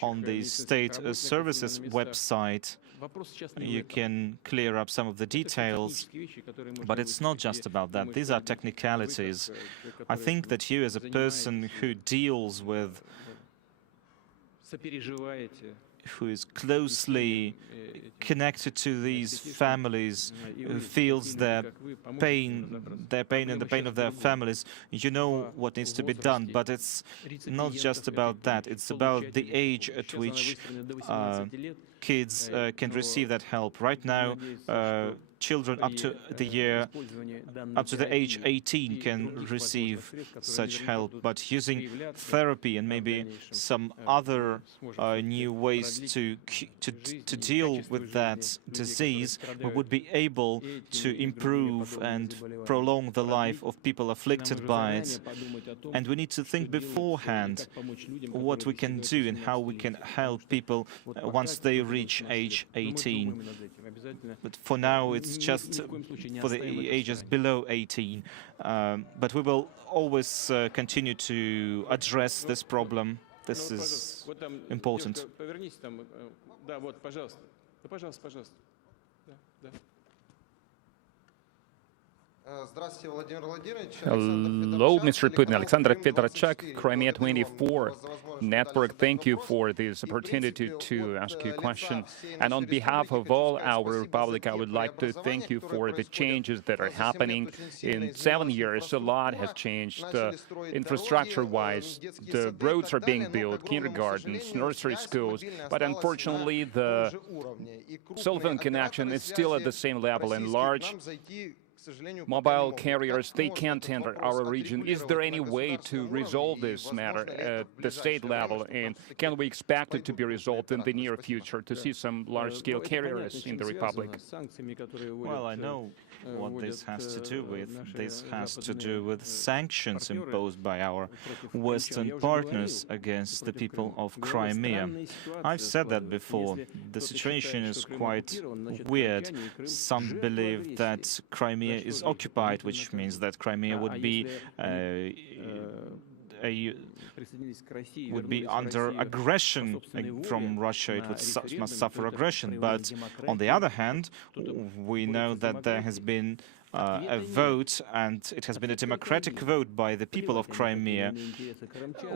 On the State Services website, you can clear up some of the details, but it's not just about that. These are technicalities. I think that you, as a person who deals with, who is closely connected to these families, who feels their pain and the pain of their families, you know what needs to be done. But it's not just about that. It's about the age at which kids can receive that help. Right now, children up to the age 18 can receive such help, but using therapy and maybe some other new ways to deal with that disease, we would be able to improve and prolong the life of people afflicted by it. And we need to think beforehand what we can do and how we can help people once they reach age 18. But for now, it's just for the ages below 18. But we will always continue to address this problem. This is important. Hello, Mr. Putin. Alexander Fedorchuk, Crimea 24 Network. Thank you for this opportunity to ask you a question. And on behalf of all our republic, I would like to thank you for the changes that are happening. In 7 years, a lot has changed. Infrastructure-wise, the roads are being built, kindergartens, nursery schools, but unfortunately, the cell phone connection is still at the same level, and large mobile carriers, they can't enter our region. Is there any way to resolve this matter at the state level? And can we expect it to be resolved in the near future, to see some large-scale carriers in the Republic? Well, I know what this has to do with. This has to do with sanctions imposed by our Western partners against the people of Crimea. I've said that before. The situation is quite weird. Some believe that Crimea is occupied, which means that Crimea would be under aggression from Russia. It must suffer aggression. But on the other hand, we know that there has been a vote, and it has been a democratic vote by the people of Crimea.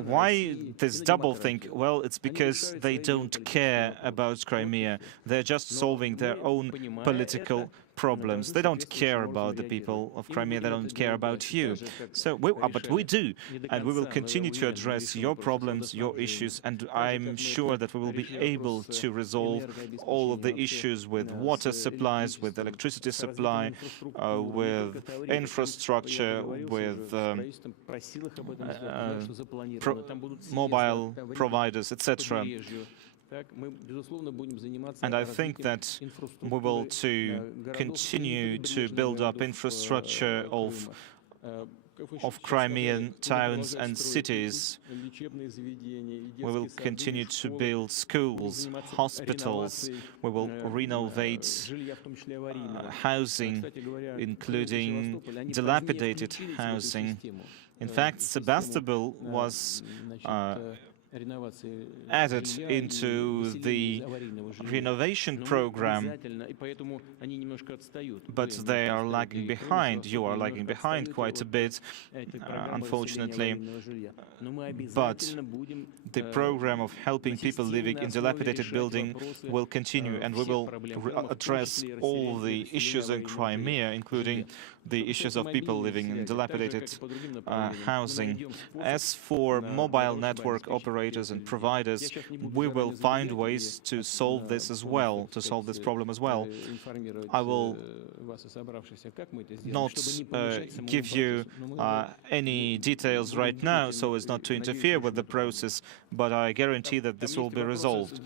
Why this double think? Well, it's because they don't care about Crimea. They're just solving their own political problems. They don't care about the people of Crimea. They don't care about you. So, but we do, and we will continue to address your problems, your issues, and I'm sure that we will be able to resolve all of the issues with water supplies, with electricity supply, with infrastructure, with mobile providers, etc. And I think that we will continue to build up infrastructure of Crimean towns and cities. We will continue to build schools, hospitals. We will renovate housing, including dilapidated housing. In fact, Sebastopol was added into the renovation program, but they are lagging behind. You are lagging behind quite a bit, unfortunately. But the program of helping people living in dilapidated buildings will continue, and we will address all the issues in Crimea, including the issues of people living in dilapidated housing. As for mobile network operators and providers, we will find ways to solve this as well, to solve this problem as well. I will not give you any details right now so as not to interfere with the process, but I guarantee that this will be resolved.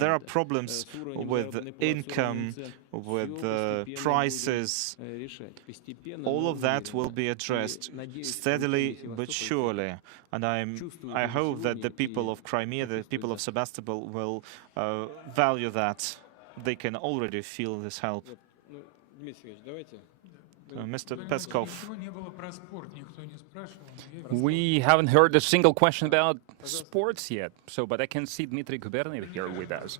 There are problems with income, with prices. All of that will be addressed steadily but surely, and I hope that the people of Crimea, the people of Sebastopol, will value that. They can already feel this help. Mr. Peskov. We haven't heard a single question about sports yet, but I can see Dmitry Guberniev here with us.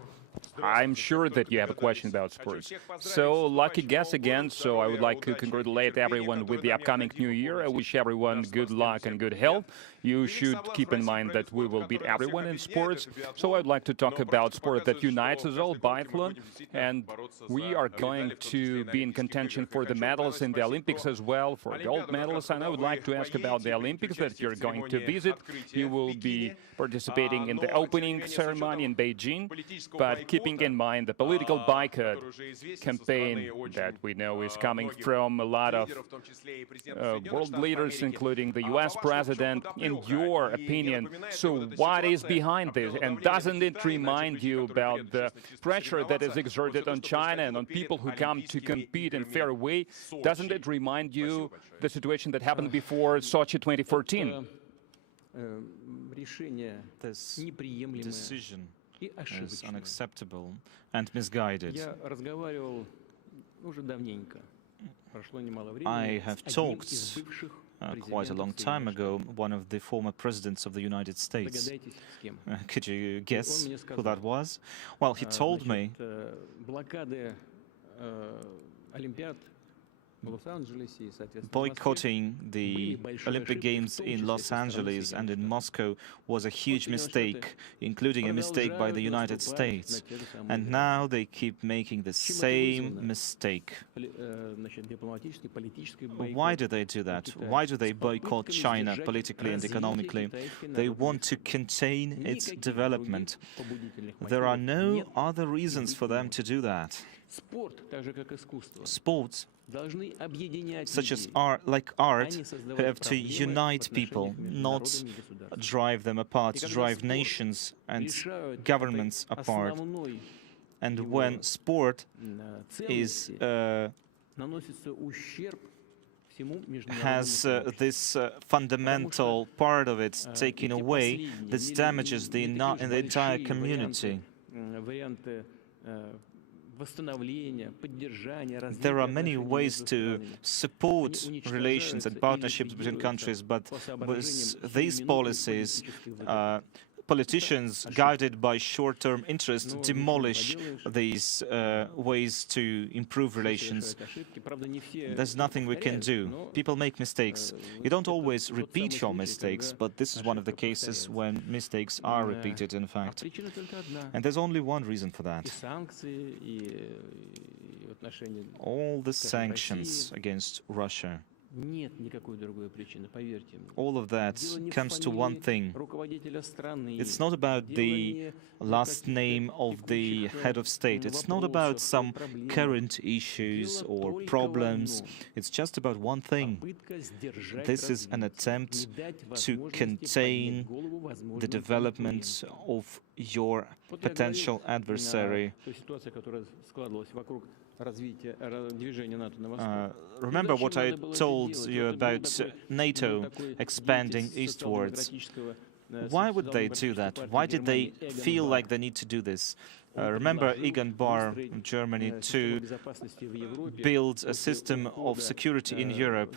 I'm sure that you have a question about sports. So, lucky guess again, so I would like to congratulate everyone with the upcoming new year. I wish everyone good luck and good health. You should keep in mind that we will beat everyone in sports. So I'd like to talk about sport that unites us all, biathlon, and we are going to be in contention for the medals in the Olympics as well, for gold medals. And I would like to ask about the Olympics that you're going to visit. You will be participating in the opening ceremony in Beijing, but keeping in mind the political boycott campaign that we know is coming from a lot of world leaders, including the US president. In your opinion, so what is behind this? And doesn't it remind you about the pressure that is exerted on China and on people who come to compete in fair way? Doesn't it remind you the situation that happened before Sochi 2014? This decision is unacceptable and misguided. I have talked quite a long time ago, one of the former presidents of the United States. Could you guess who that was? Well, he told me boycotting the Olympic Games in Los Angeles and in Moscow was a huge mistake, including a mistake by the United States. And now they keep making the same mistake. Why do they do that? Why do they boycott China politically and economically? They want to contain its development. There are no other reasons for them to do that. Sports, such as art, have to unite people, not drive them apart, drive nations and governments apart. And when sport is has this fundamental part of it taken away, this damages the entire community. There are many ways to support relations and partnerships between countries, but with these policies, politicians guided by short-term interests demolish these ways to improve relations. There's nothing we can do. People make mistakes. You don't always repeat your mistakes, but this is one of the cases when mistakes are repeated, in fact. And there's only one reason for that. All the sanctions against Russia. All of that comes to one thing. It's not about the last name of the head of state. It's not about some current issues or problems. It's just about one thing. This is an attempt to contain the development of your potential adversary. Remember what I told you about NATO expanding eastwards. Why would they do that? Why did they feel like they need to do this? Remember Egon Bahr in Germany to build a system of security in Europe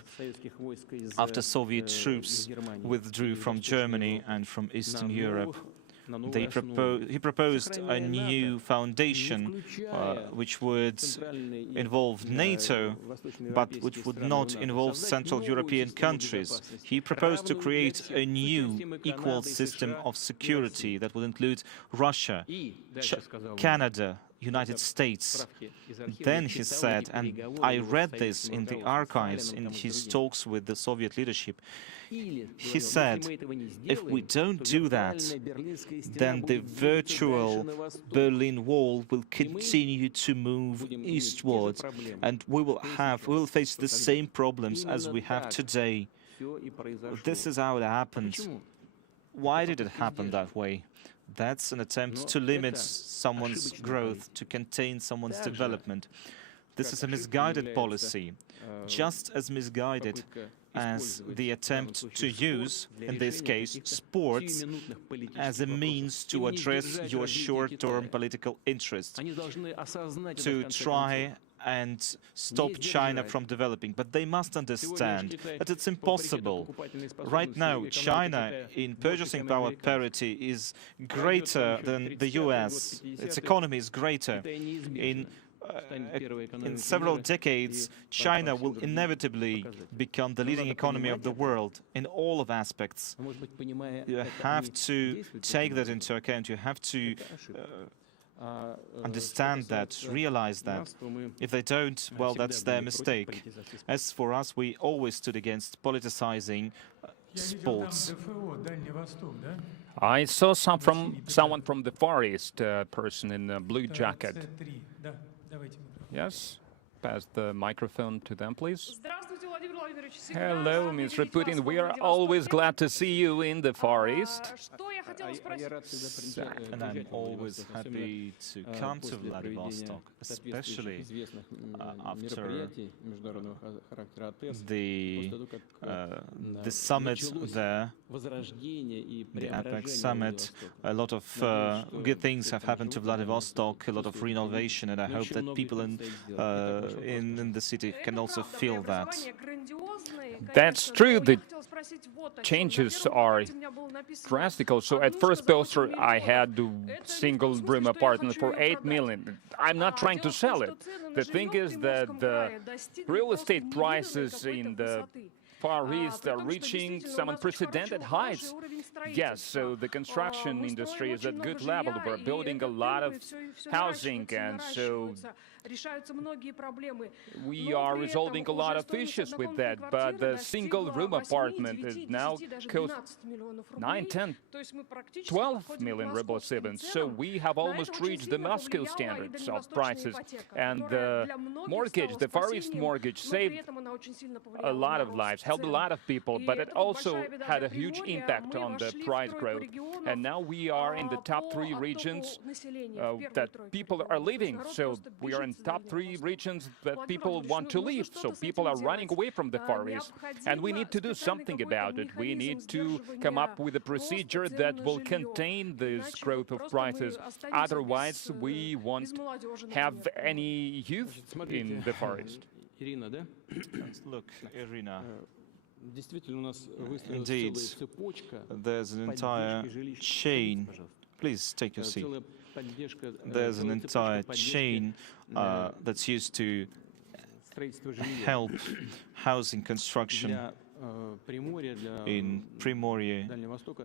after Soviet troops withdrew from Germany and from Eastern Europe. He proposed a new foundation which would involve NATO, but which would not involve Central European countries. He proposed to create a new equal system of security that would include Russia, Canada, United States. Then he said, and I read this in the archives in his talks with the Soviet leadership, he said, if we don't do that, then the virtual Berlin Wall will continue to move eastward, and we will face the same problems as we have today. This is how it happened. Why did it happen that way? That's an attempt to limit someone's growth, to contain someone's development. This is a misguided policy, just as misguided as the attempt to use, in this case, sports as a means to address your short-term political interests, to try and stop China from developing. But they must understand that it's impossible. Right now, China, in purchasing power parity, is greater than the US. Its economy is greater. In several decades, China will inevitably become the leading economy of the world in all of aspects. You have to take that into account. You have to understand that, realize that. If they don't, well, that's their mistake. As for us, we always stood against politicizing sports. I saw someone from the Far East, person in a blue jacket. Yes, pass the microphone to them, please. Hello, Mr. Putin. We are always glad to see you in the Far East. And I'm always happy to come to Vladivostok, especially after the summit there, the APEC summit. A lot of good things have happened to Vladivostok, a lot of renovation, and I hope that people in the city can also feel that. That's true. The changes are drastic. So at first poster, I had the single-room apartment for 8 million. I'm not trying to sell it. The thing is that the real estate prices in the Far East are reaching some unprecedented heights. Yes, so the construction industry is at good level. We're building a lot of housing, and so we are resolving a lot of issues with that. But the single-room apartment is now cost 9, 10, 12 million rubles even. So we have almost reached the Moscow standards of prices. And the mortgage, the Far East mortgage, saved a lot of lives, helped a lot of people, but it also had a huge impact on the price growth. And now we are in the top 3 regions that people are living. So we are in top 3 regions that people want to live. So people are running away from the Far East. And we need to do something about it. We need to come up with a procedure that will contain this growth of prices. Otherwise, we won't have any youth in the Far East. Look, Irina, indeed, there's an entire chain. Please take your seat. There's an entire chain that's used to help housing construction in Primorye,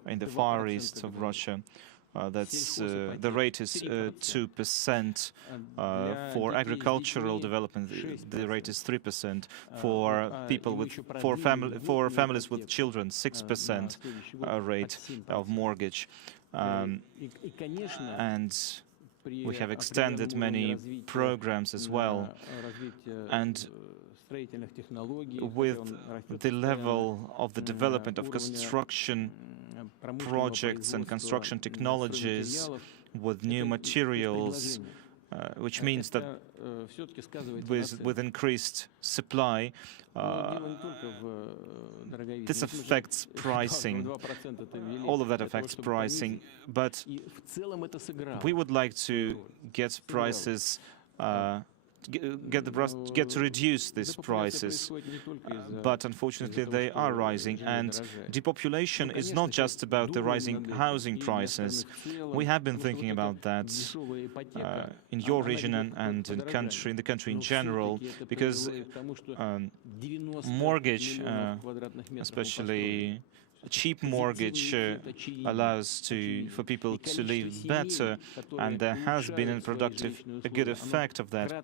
in the Far East of Russia. That's the rate is 2%. For agricultural development, the rate is 3%. For people with for families with children, 6% rate of mortgage. And we have extended many programs as well. And with the level of the development of construction projects and construction technologies, with new materials, which means that with increased supply, this affects pricing. All of that affects pricing, but we would like to get prices, get to reduce these prices, but unfortunately they are rising, and depopulation is not just about the rising housing prices. We have been thinking about that in your region and in the country in general, because mortgage, especially a cheap mortgage, allows for people to live better, and there has been a good effect of that.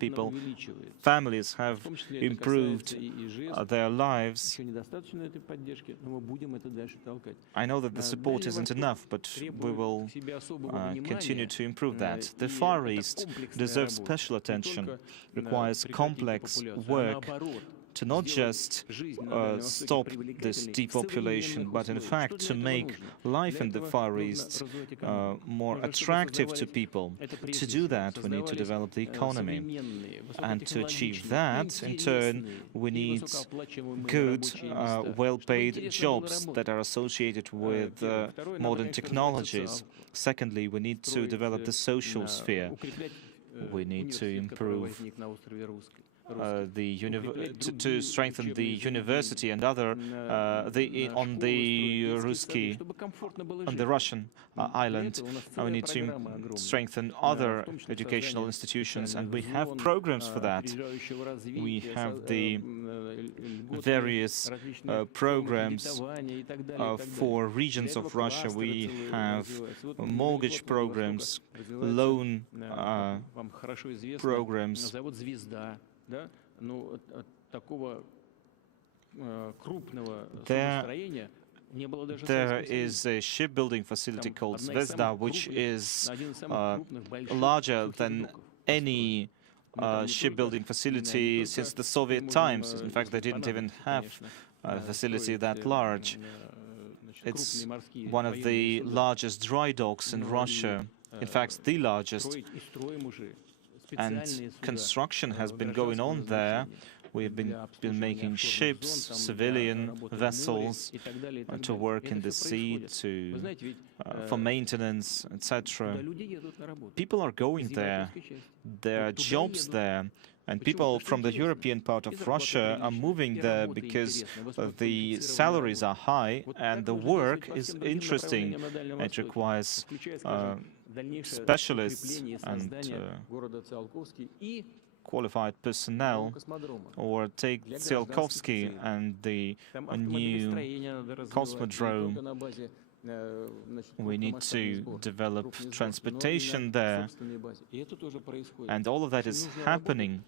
Families have improved their lives. I know that the support isn't enough, but we will continue to improve that. The Far East deserves special attention, requires complex work to not just stop this depopulation, but in fact to make life in the Far East more attractive to people. To do that, we need to develop the economy. And to achieve that, in turn, we need good, well-paid jobs that are associated with modern technologies. Secondly, we need to develop the social sphere. We need to improve to strengthen the university and other on the Russian island. We need to strengthen other educational institutions, and we have programs for that. We have the various programs for regions of Russia. We have mortgage programs, loan programs. There is a shipbuilding facility called Zvezda, which is larger than any shipbuilding facility since the Soviet times. In fact, they didn't even have a facility that large. It's one of the largest dry docks in Russia, in fact, the largest. And construction has been going on there. We've been making ships, civilian vessels to work in the sea, for maintenance, etc. People are going there. There are jobs there. And people from the European part of Russia are moving there because the salaries are high and the work is interesting. It requires specialists and qualified personnel. Or take Tsiolkovsky and the new cosmodrome. We need to develop transportation there, and all of that is happening.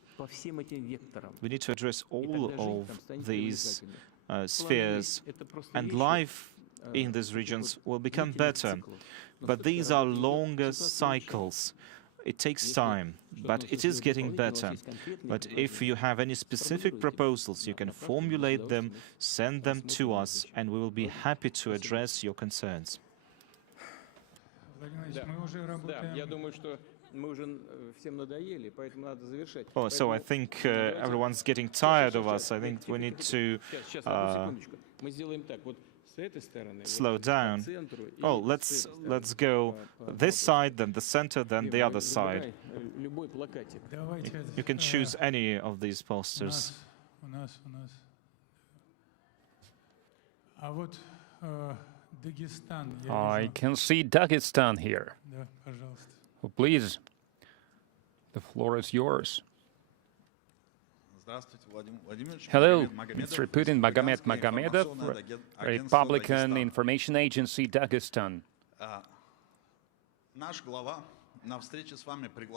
We need to address all of these spheres, and life in these regions will become better. But these are longer cycles. It takes time, but it is getting better. But if you have any specific proposals, you can formulate them, send them to us, and we will be happy to address your concerns. Oh, so I think everyone's getting tired of us. I think we need to slow down. Oh, let's go this side, then the center, then the other side. You can choose any of these posters. I can see Dagestan here. Oh, please, the floor is yours. Hello, Mr. Putin, Magomed Magomedov, Republican Information Agency, Dagestan.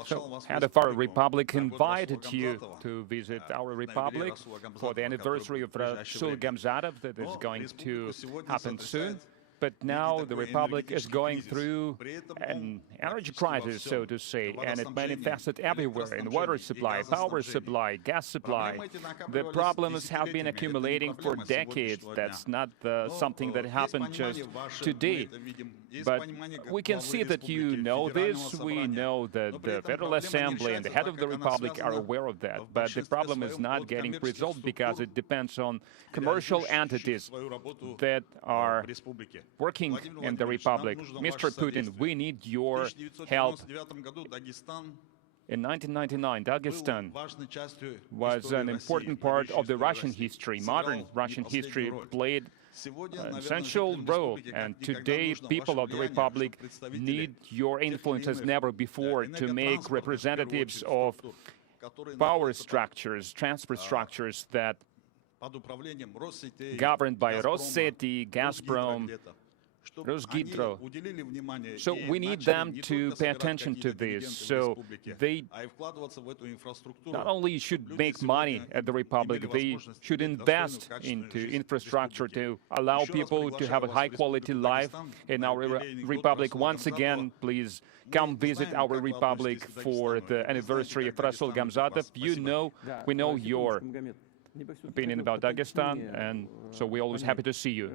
So, head of our republic invited you to visit our republic for the anniversary of Rasul Gamzatov that is going to happen soon. But now the Republic is going through an energy crisis, so to say, and it manifested everywhere in water supply, power supply, gas supply. The problems have been accumulating for decades. That's not something that happened just today. But we can see that you know this. We know that the Federal Assembly and the head of the Republic are aware of that. But the problem is not getting resolved because it depends on commercial entities that are working in the Republic. Mr. Putin, we need your help. In 1999, Dagestan was an important part of the Russian history. Modern Russian history played an essential role, and today people of the Republic need your influence as never before to make representatives of power structures, transport structures that governed by Rosseti, Gazprom, Rusgidro. So we need them to pay attention to this. So they not only should make money at the Republic, they should invest into infrastructure to allow people to have a high-quality life in our Republic. Once again, please come visit our Republic for the anniversary of Rasul Gamzatov. You know, we know your opinion about Dagestan, and so we're always happy to see you.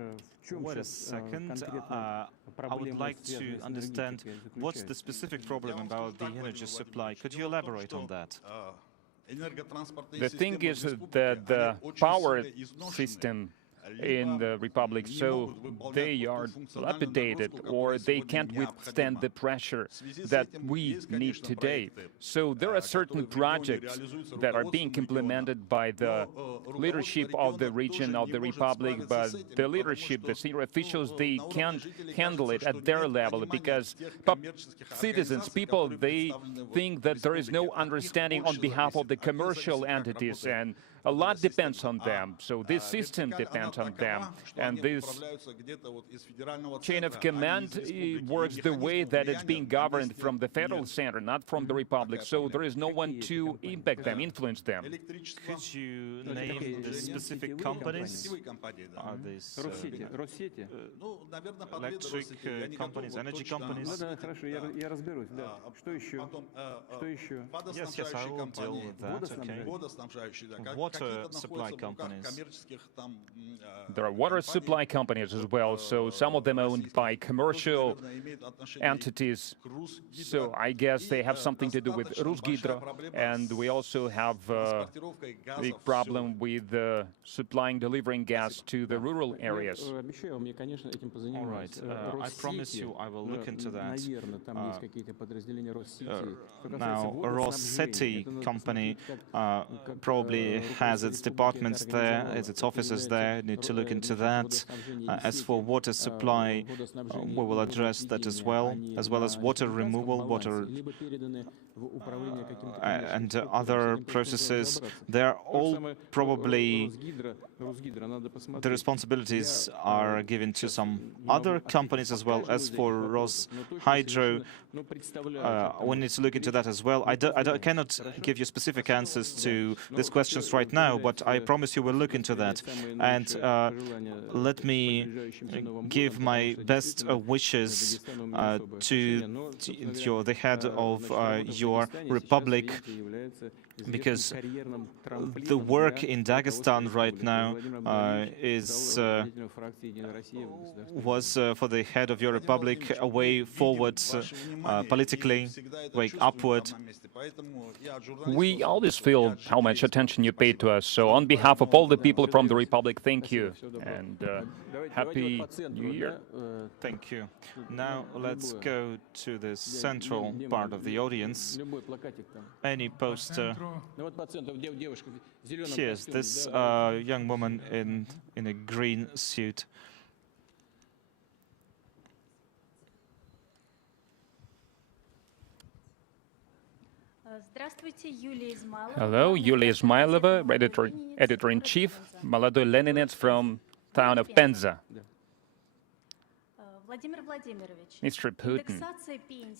Wait a second. I would like to understand what's the specific problem about the energy supply. Could you elaborate on that? The thing is that the power system in the Republic, so they are dilapidated, or they can't withstand the pressure that we need today. So there are certain projects that are being implemented by the leadership of the region of the Republic, but the leadership, the senior officials, they can't handle it at their level because citizens, people, they think that there is no understanding on behalf of the commercial entities, and a lot depends on them. So this system depends on them, and this chain of command works the way that it's being governed from the federal center, not from the Republic. So there is no one to impact them, influence them. Could you name the specific companies? Are these electric companies, energy companies? Yes, yes, I will deal with that. Okay. Water supply companies. There are water supply companies as well, so some of them owned by commercial entities. So I guess they have something to do with Rusgidro, and we also have a big problem with supplying, delivering gas to the rural areas. All right, I promise you I will look into that. Now, Rosseti company probably has its departments there, its offices there, need to look into that. As for water supply, we will address that as well as water removal, water and other processes. They're all probably, the responsibilities are given to some other companies as well. As for Roshydro, we need to look into that as well. I cannot give you specific answers to these questions right now, but I promise you we'll look into that. And let me give my best wishes to the head of your republic, because the work in Dagestan right now was for the head of your republic a way forward politically, way upward. We always feel how much attention you pay to us. So on behalf of all the people from the Republic, thank you, and Happy New Year. Thank you. Now let's go to the central part of the audience. Any poster. Here's this young woman in a green suit. Hello, Yulia Izmailova, editor-in-chief, Молодой Leninets from town of Penza. Mr. Putin,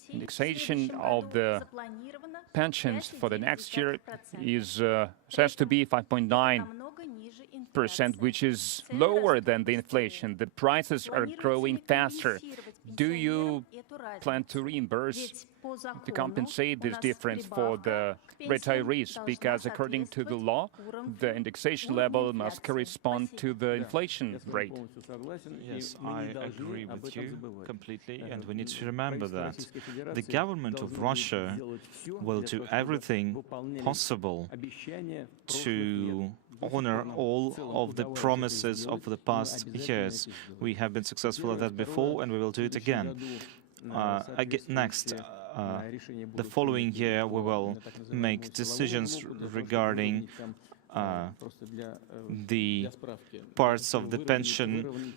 indexation of the pensions for the next year is says to be 5.9%. 6%, which is lower than the inflation. The prices are growing faster. Do you plan to reimburse, to compensate this difference for the retirees? Because according to the law, the indexation level must correspond to the inflation rate. Yes, I agree with you completely, and we need to remember that the government of Russia will do everything possible to honor all of the promises of the past years. We have been successful at that before, and we will do it again. Next, the following year, we will make decisions regarding the parts of the pension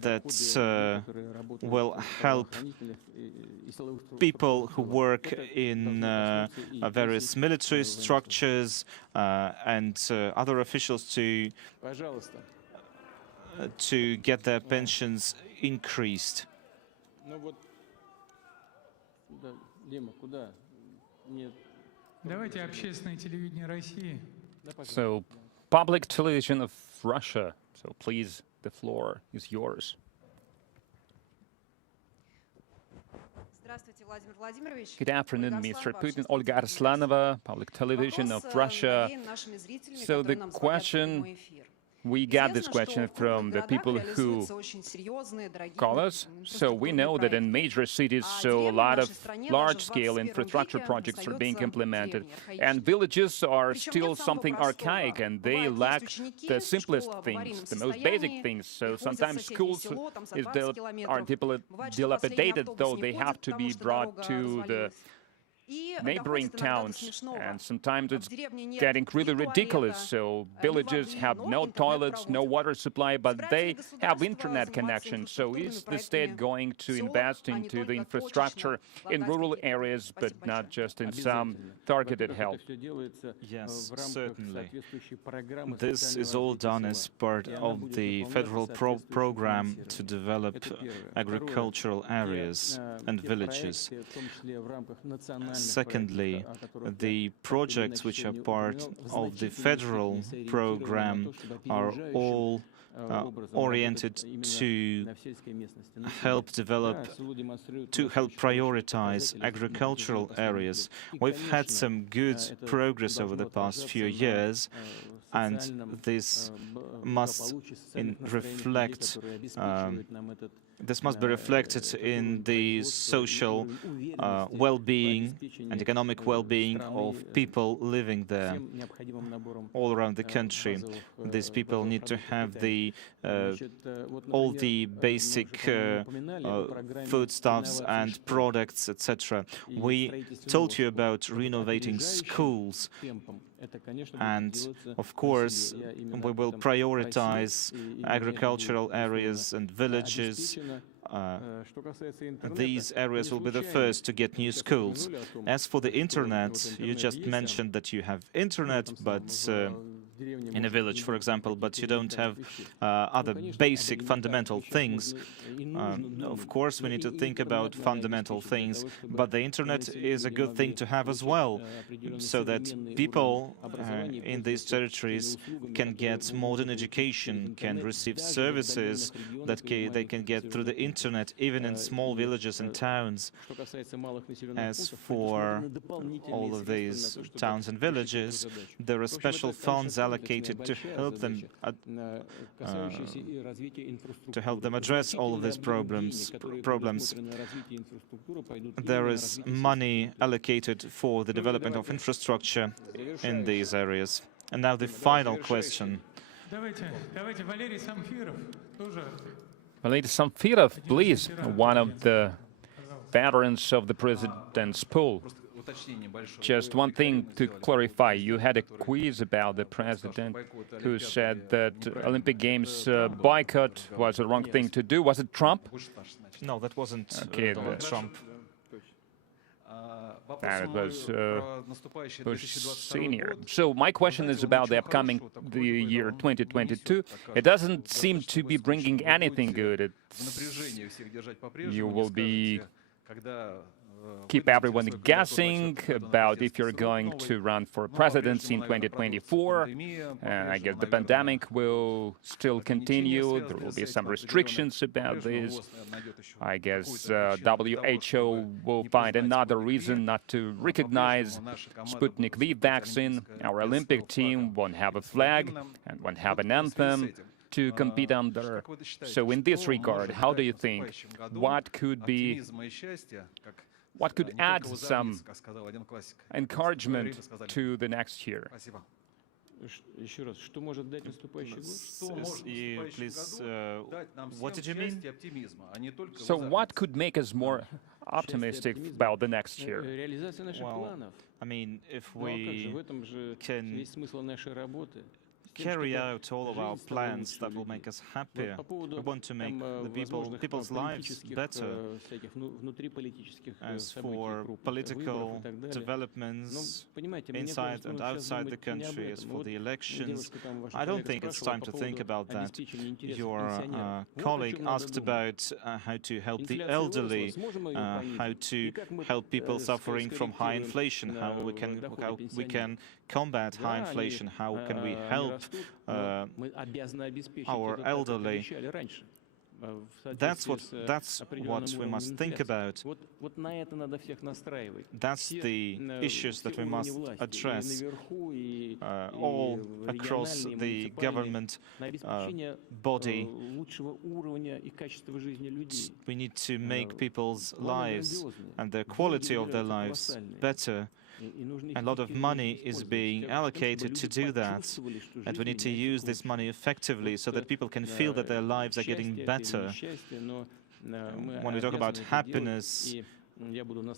that will help people who work in various military structures and other officials to get their pensions increased. So, public television of Russia. So please, the floor is yours. Good afternoon, Mr. Putin. Olga Arslanova, public television of Russia. So the question, we got this question from the people who call us. So we know that in major cities, so a lot of large-scale infrastructure projects are being implemented. And villages are still something archaic, and they lack the simplest things, the most basic things. So sometimes schools are dilapidated, though they have to be brought to the neighboring towns, and sometimes it's getting really ridiculous. So villages have no toilets, no water supply, but they have internet connection. So is the state going to invest into the infrastructure in rural areas, but not just in some targeted help? Yes, certainly. This is all done as part of the federal program to develop agricultural areas and villages. Secondly, the projects which are part of the federal program are all oriented to help prioritize agricultural areas. We've had some good progress over the past few years, and this must this must be reflected in the social well-being and economic well-being of people living there all around the country. These people need to have all the basic foodstuffs and products, etc. We told you about renovating schools. And of course, we will prioritize agricultural areas and villages. These areas will be the first to get new schools. As for the internet, you just mentioned that you have internet, but in a village, for example, but you don't have other basic fundamental things. Of course, we need to think about fundamental things, but the internet is a good thing to have as well, so that people in these territories can get modern education, can receive services that they can get through the internet, even in small villages and towns. As for all of these towns and villages, there are special funds allocated to help them address all of these problems. There is money allocated for the development of infrastructure in these areas. And now the final question. Valery Samfirov, please, one of the veterans of the president's pool. Just one thing to clarify. You had a quiz about the president who said that Olympic Games boycott was the wrong thing to do. Was it Trump? No, that wasn't Trump. It was Bush Senior. So my question is about the upcoming year 2022. It doesn't seem to be bringing anything good. You will be keep everyone guessing about if you're going to run for presidency in 2024. I guess the pandemic will still continue. There will be some restrictions about this. I guess WHO will find another reason not to recognize Sputnik V vaccine. Our Olympic team won't have a flag and won't have an anthem to compete under. So in this regard, how do you think, what could add some encouragement to the next year? Please, what did you mean? So what could make us more optimistic about the next year? Well, I mean, if we can carry out all of our plans that will make us happier. We want to make the people's lives better. As for political developments inside and outside the country, as for the elections, I don't think it's time to think about that. Your colleague asked about how to help the elderly, how to help people suffering from high inflation, how we can combat high inflation, how can we help our elderly. That's what we must think about. That's the issues that we must address all across the government body. We need to make people's lives and the quality of their lives better. A lot of money is being allocated to do that, and we need to use this money effectively so that people can feel that their lives are getting better. When we talk about happiness,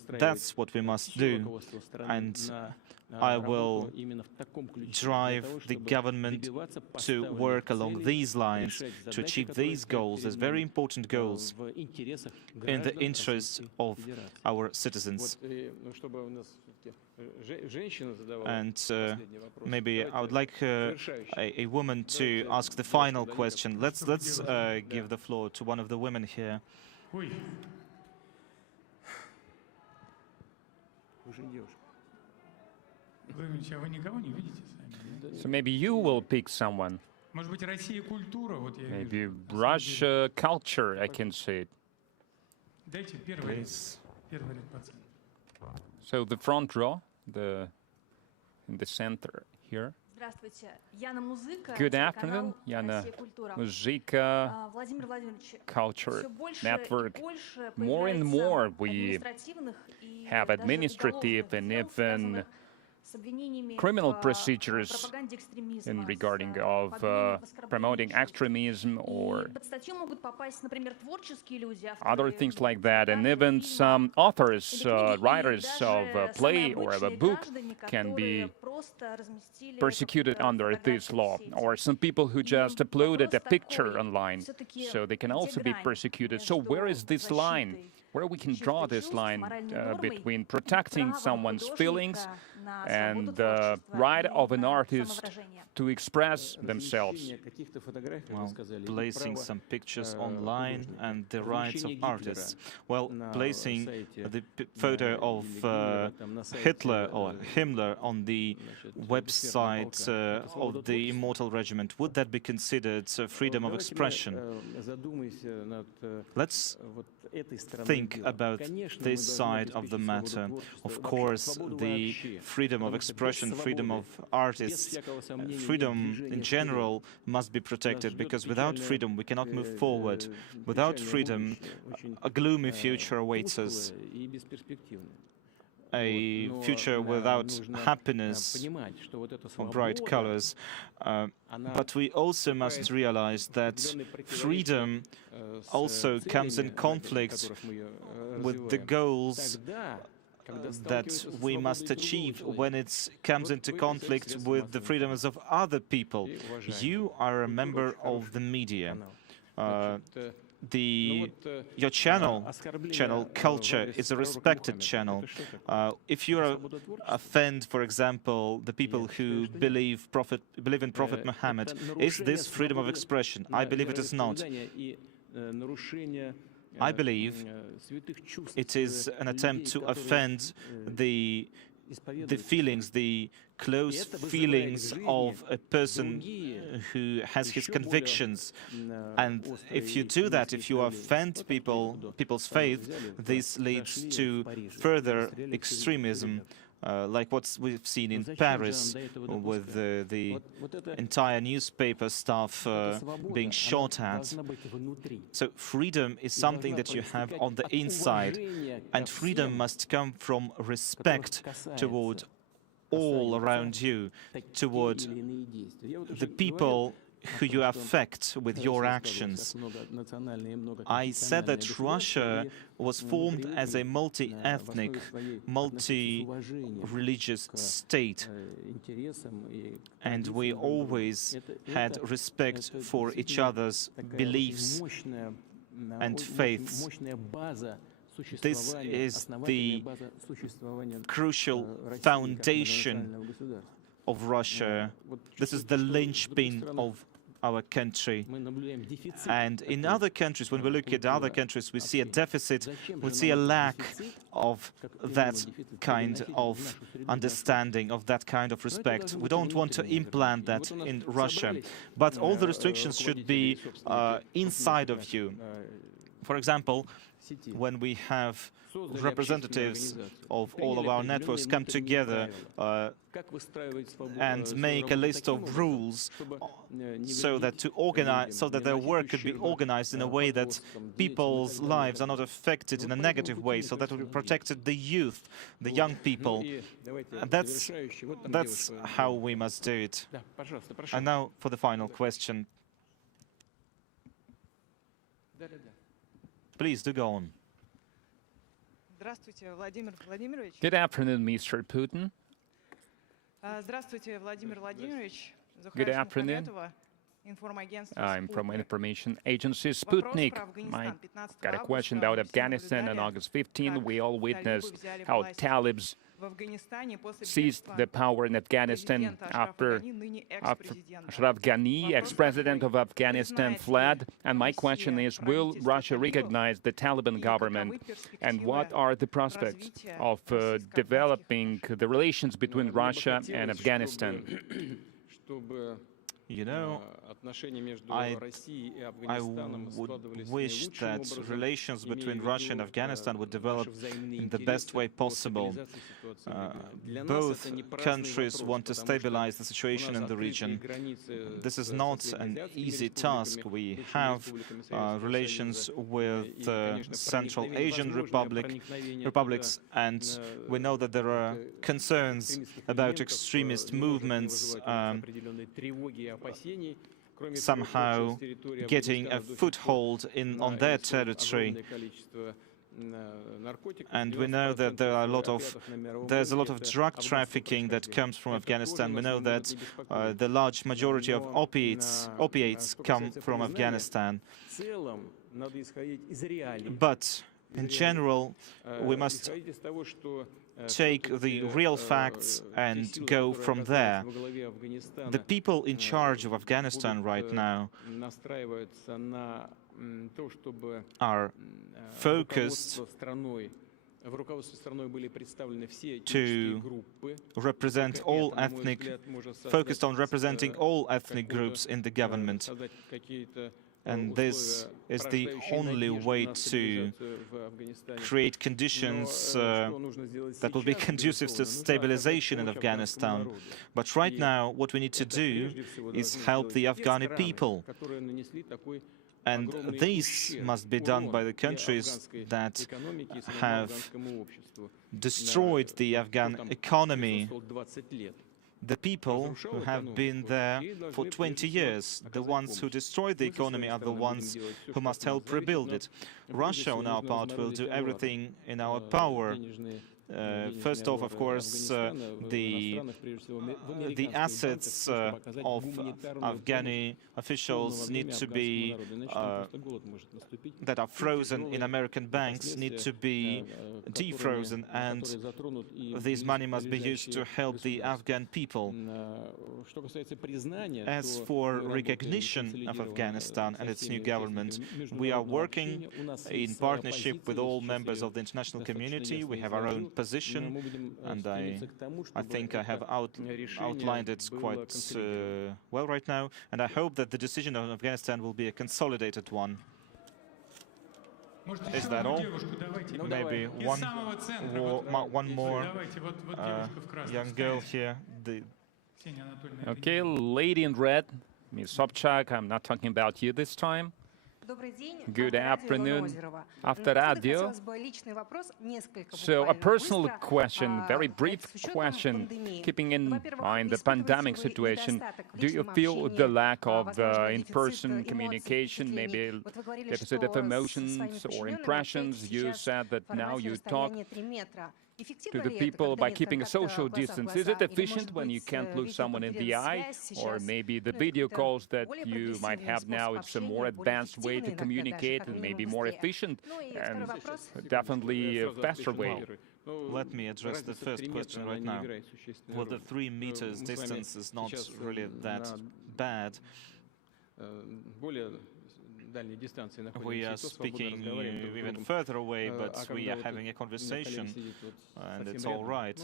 that's what we must do, and I will drive the government to work along these lines, to achieve these goals, as very important goals, in the interests of our citizens. And maybe I would like a woman to ask the final question. Let's give the floor to one of the women here. So maybe you will pick someone. Maybe Russia culture, I can say it. Please. So the front row, in the center here. Good afternoon, Yana Muzika, Culture Network. More and more we have administrative and even criminal procedures in regarding of promoting extremism or other things like that, and even some authors, writers of a play or of a book can be persecuted under this law, or some people who just uploaded a picture online, so they can also be persecuted. So where is this line? Where we can draw this line between protecting someone's feelings and the right of an artist to express themselves? Well, placing some pictures online and the rights of artists. Well, placing the photo of Hitler or Himmler on the website of the Immortal Regiment, would that be considered freedom of expression? Let's think about this side of the matter. Of course, the freedom of expression, freedom of artists, freedom in general must be protected, because without freedom we cannot move forward. Without freedom, a gloomy future awaits us. A future without happiness or bright colors. But we also must realize that freedom also comes in conflict with the goals that we must achieve when it comes into conflict with the freedoms of other people. You are a member of the media. Your channel Culture is a respected channel. If you offend, for example, the people who believe in Prophet Muhammad, is this freedom of expression? I believe it is not. I believe it is an attempt to offend the feelings, the close feelings of a person who has his convictions. And if you do that, if you offend people's faith, this leads to further extremism, like what we've seen in Paris with the entire newspaper staff being shot at. So freedom is something that you have on the inside, and freedom must come from respect toward all around you, toward the people who you affect with your actions. I said that Russia was formed as a multi-ethnic, multi-religious state, and we always had respect for each other's beliefs and faiths. This is the crucial foundation of Russia. This is the linchpin of our country. And in other countries, when we look at other countries, we see a deficit, we see a lack of that kind of understanding, of that kind of respect. We don't want to implant that in Russia. But all the restrictions should be inside of you. For example, when we have representatives of all of our networks come together and make a list of rules so that their work could be organized in a way that people's lives are not affected in a negative way, so that we protected the youth, the young people. And that's how we must do it. And now for the final question. Please do go on. Здравствуйте, Владимир Владимирович. Good afternoon, Mr. Putin. Здравствуйте, Владимир Владимирович. Good afternoon. I'm from information agency Sputnik. I got a question about Afghanistan. On August 15, we all witnessed how Talibs seized the power in Afghanistan after Ashraf Ghani, ex-president of Afghanistan, fled. And my question is, will Russia recognize the Taliban government? And what are the prospects of developing the relations between Russia and Afghanistan? You know, I would wish that relations between Russia and Afghanistan would develop in the best way possible. Both countries want to stabilize the situation in the region. This is not an easy task. We have relations with Central Asian republics, and we know that there are concerns about extremist movements somehow getting a foothold on their territory. And we know that there's a lot of drug trafficking that comes from Afghanistan. We know that the large majority of opiates come from Afghanistan. But in general, we must take the real facts and go from there. The people in charge of Afghanistan right now are focused to represent all focused on representing all ethnic groups in the government. And this is the only way to create conditions that will be conducive to stabilization in Afghanistan. But right now, what we need to do is help the Afghani people. And this must be done by the countries that have destroyed the Afghan economy. The people who have been there for 20 years, the ones who destroyed the economy are the ones who must help rebuild it. Russia, on our part, will do everything in our power First off, of course, the assets of Afghani officials need to be that are frozen in American banks need to be defrozen, and this money must be used to help the Afghan people. As for recognition of Afghanistan and its new government, we are working in partnership with all members of the international community. We have our own position, and I think I have outlined it quite well right now, and I hope that the decision on Afghanistan will be a consolidated one. Is that all? Maybe one more young girl here. Okay, lady in red, Ms. Sobchak, I'm not talking about you this time. Good afternoon. After radio, so a personal question, very brief question, keeping in mind the pandemic situation, do you feel the lack of in-person communication, maybe deficit of emotions or impressions? You said that now you talk to the people by keeping a social distance. Is it efficient when you can't look someone in the eye? Or maybe the video calls that you might have now, it's a more advanced way to communicate and maybe more efficient and definitely a faster way. Let me address the first question right now. Well, the 3 meters distance is not really that bad. We are speaking even further away, but we are having a conversation, and it's all right.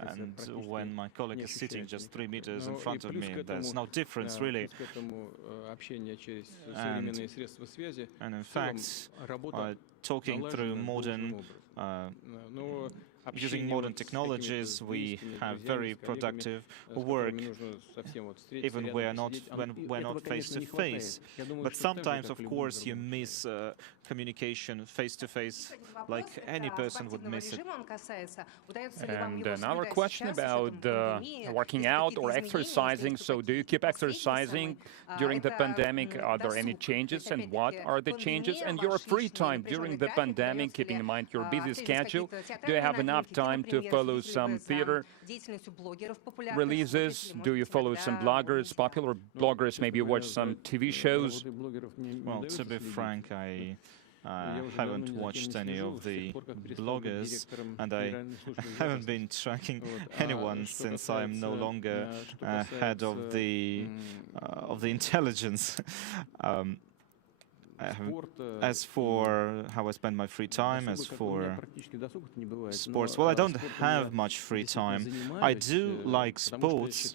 And when my colleague is sitting just 3 meters in front of me, there's no difference, really. And in fact, talking through using modern technologies, we have very productive work, even when we're not face to face. But sometimes, of course, you miss communication face to face, like any person would miss it. And another question about working out or exercising. So, do you keep exercising during the pandemic? Are there any changes, and what are the changes? And your free time during the pandemic, keeping in mind your busy schedule, do you have enough time to follow some theater releases? Do you follow some bloggers, popular bloggers? Maybe you watch some TV shows? Well, to be frank, I haven't watched any of the bloggers, and I haven't been tracking anyone since I'm no longer head of the intelligence. As for how I spend my free time, as for sports, well, I don't have much free time. I do like sports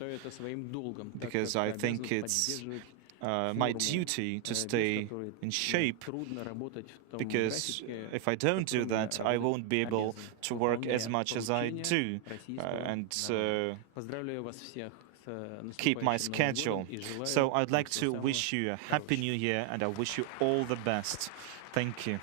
because I think it's my duty to stay in shape, because if I don't do that, I won't be able to work as much as I do and keep my schedule. So I'd like to wish you a Happy New Year, and I wish you all the best. Thank you.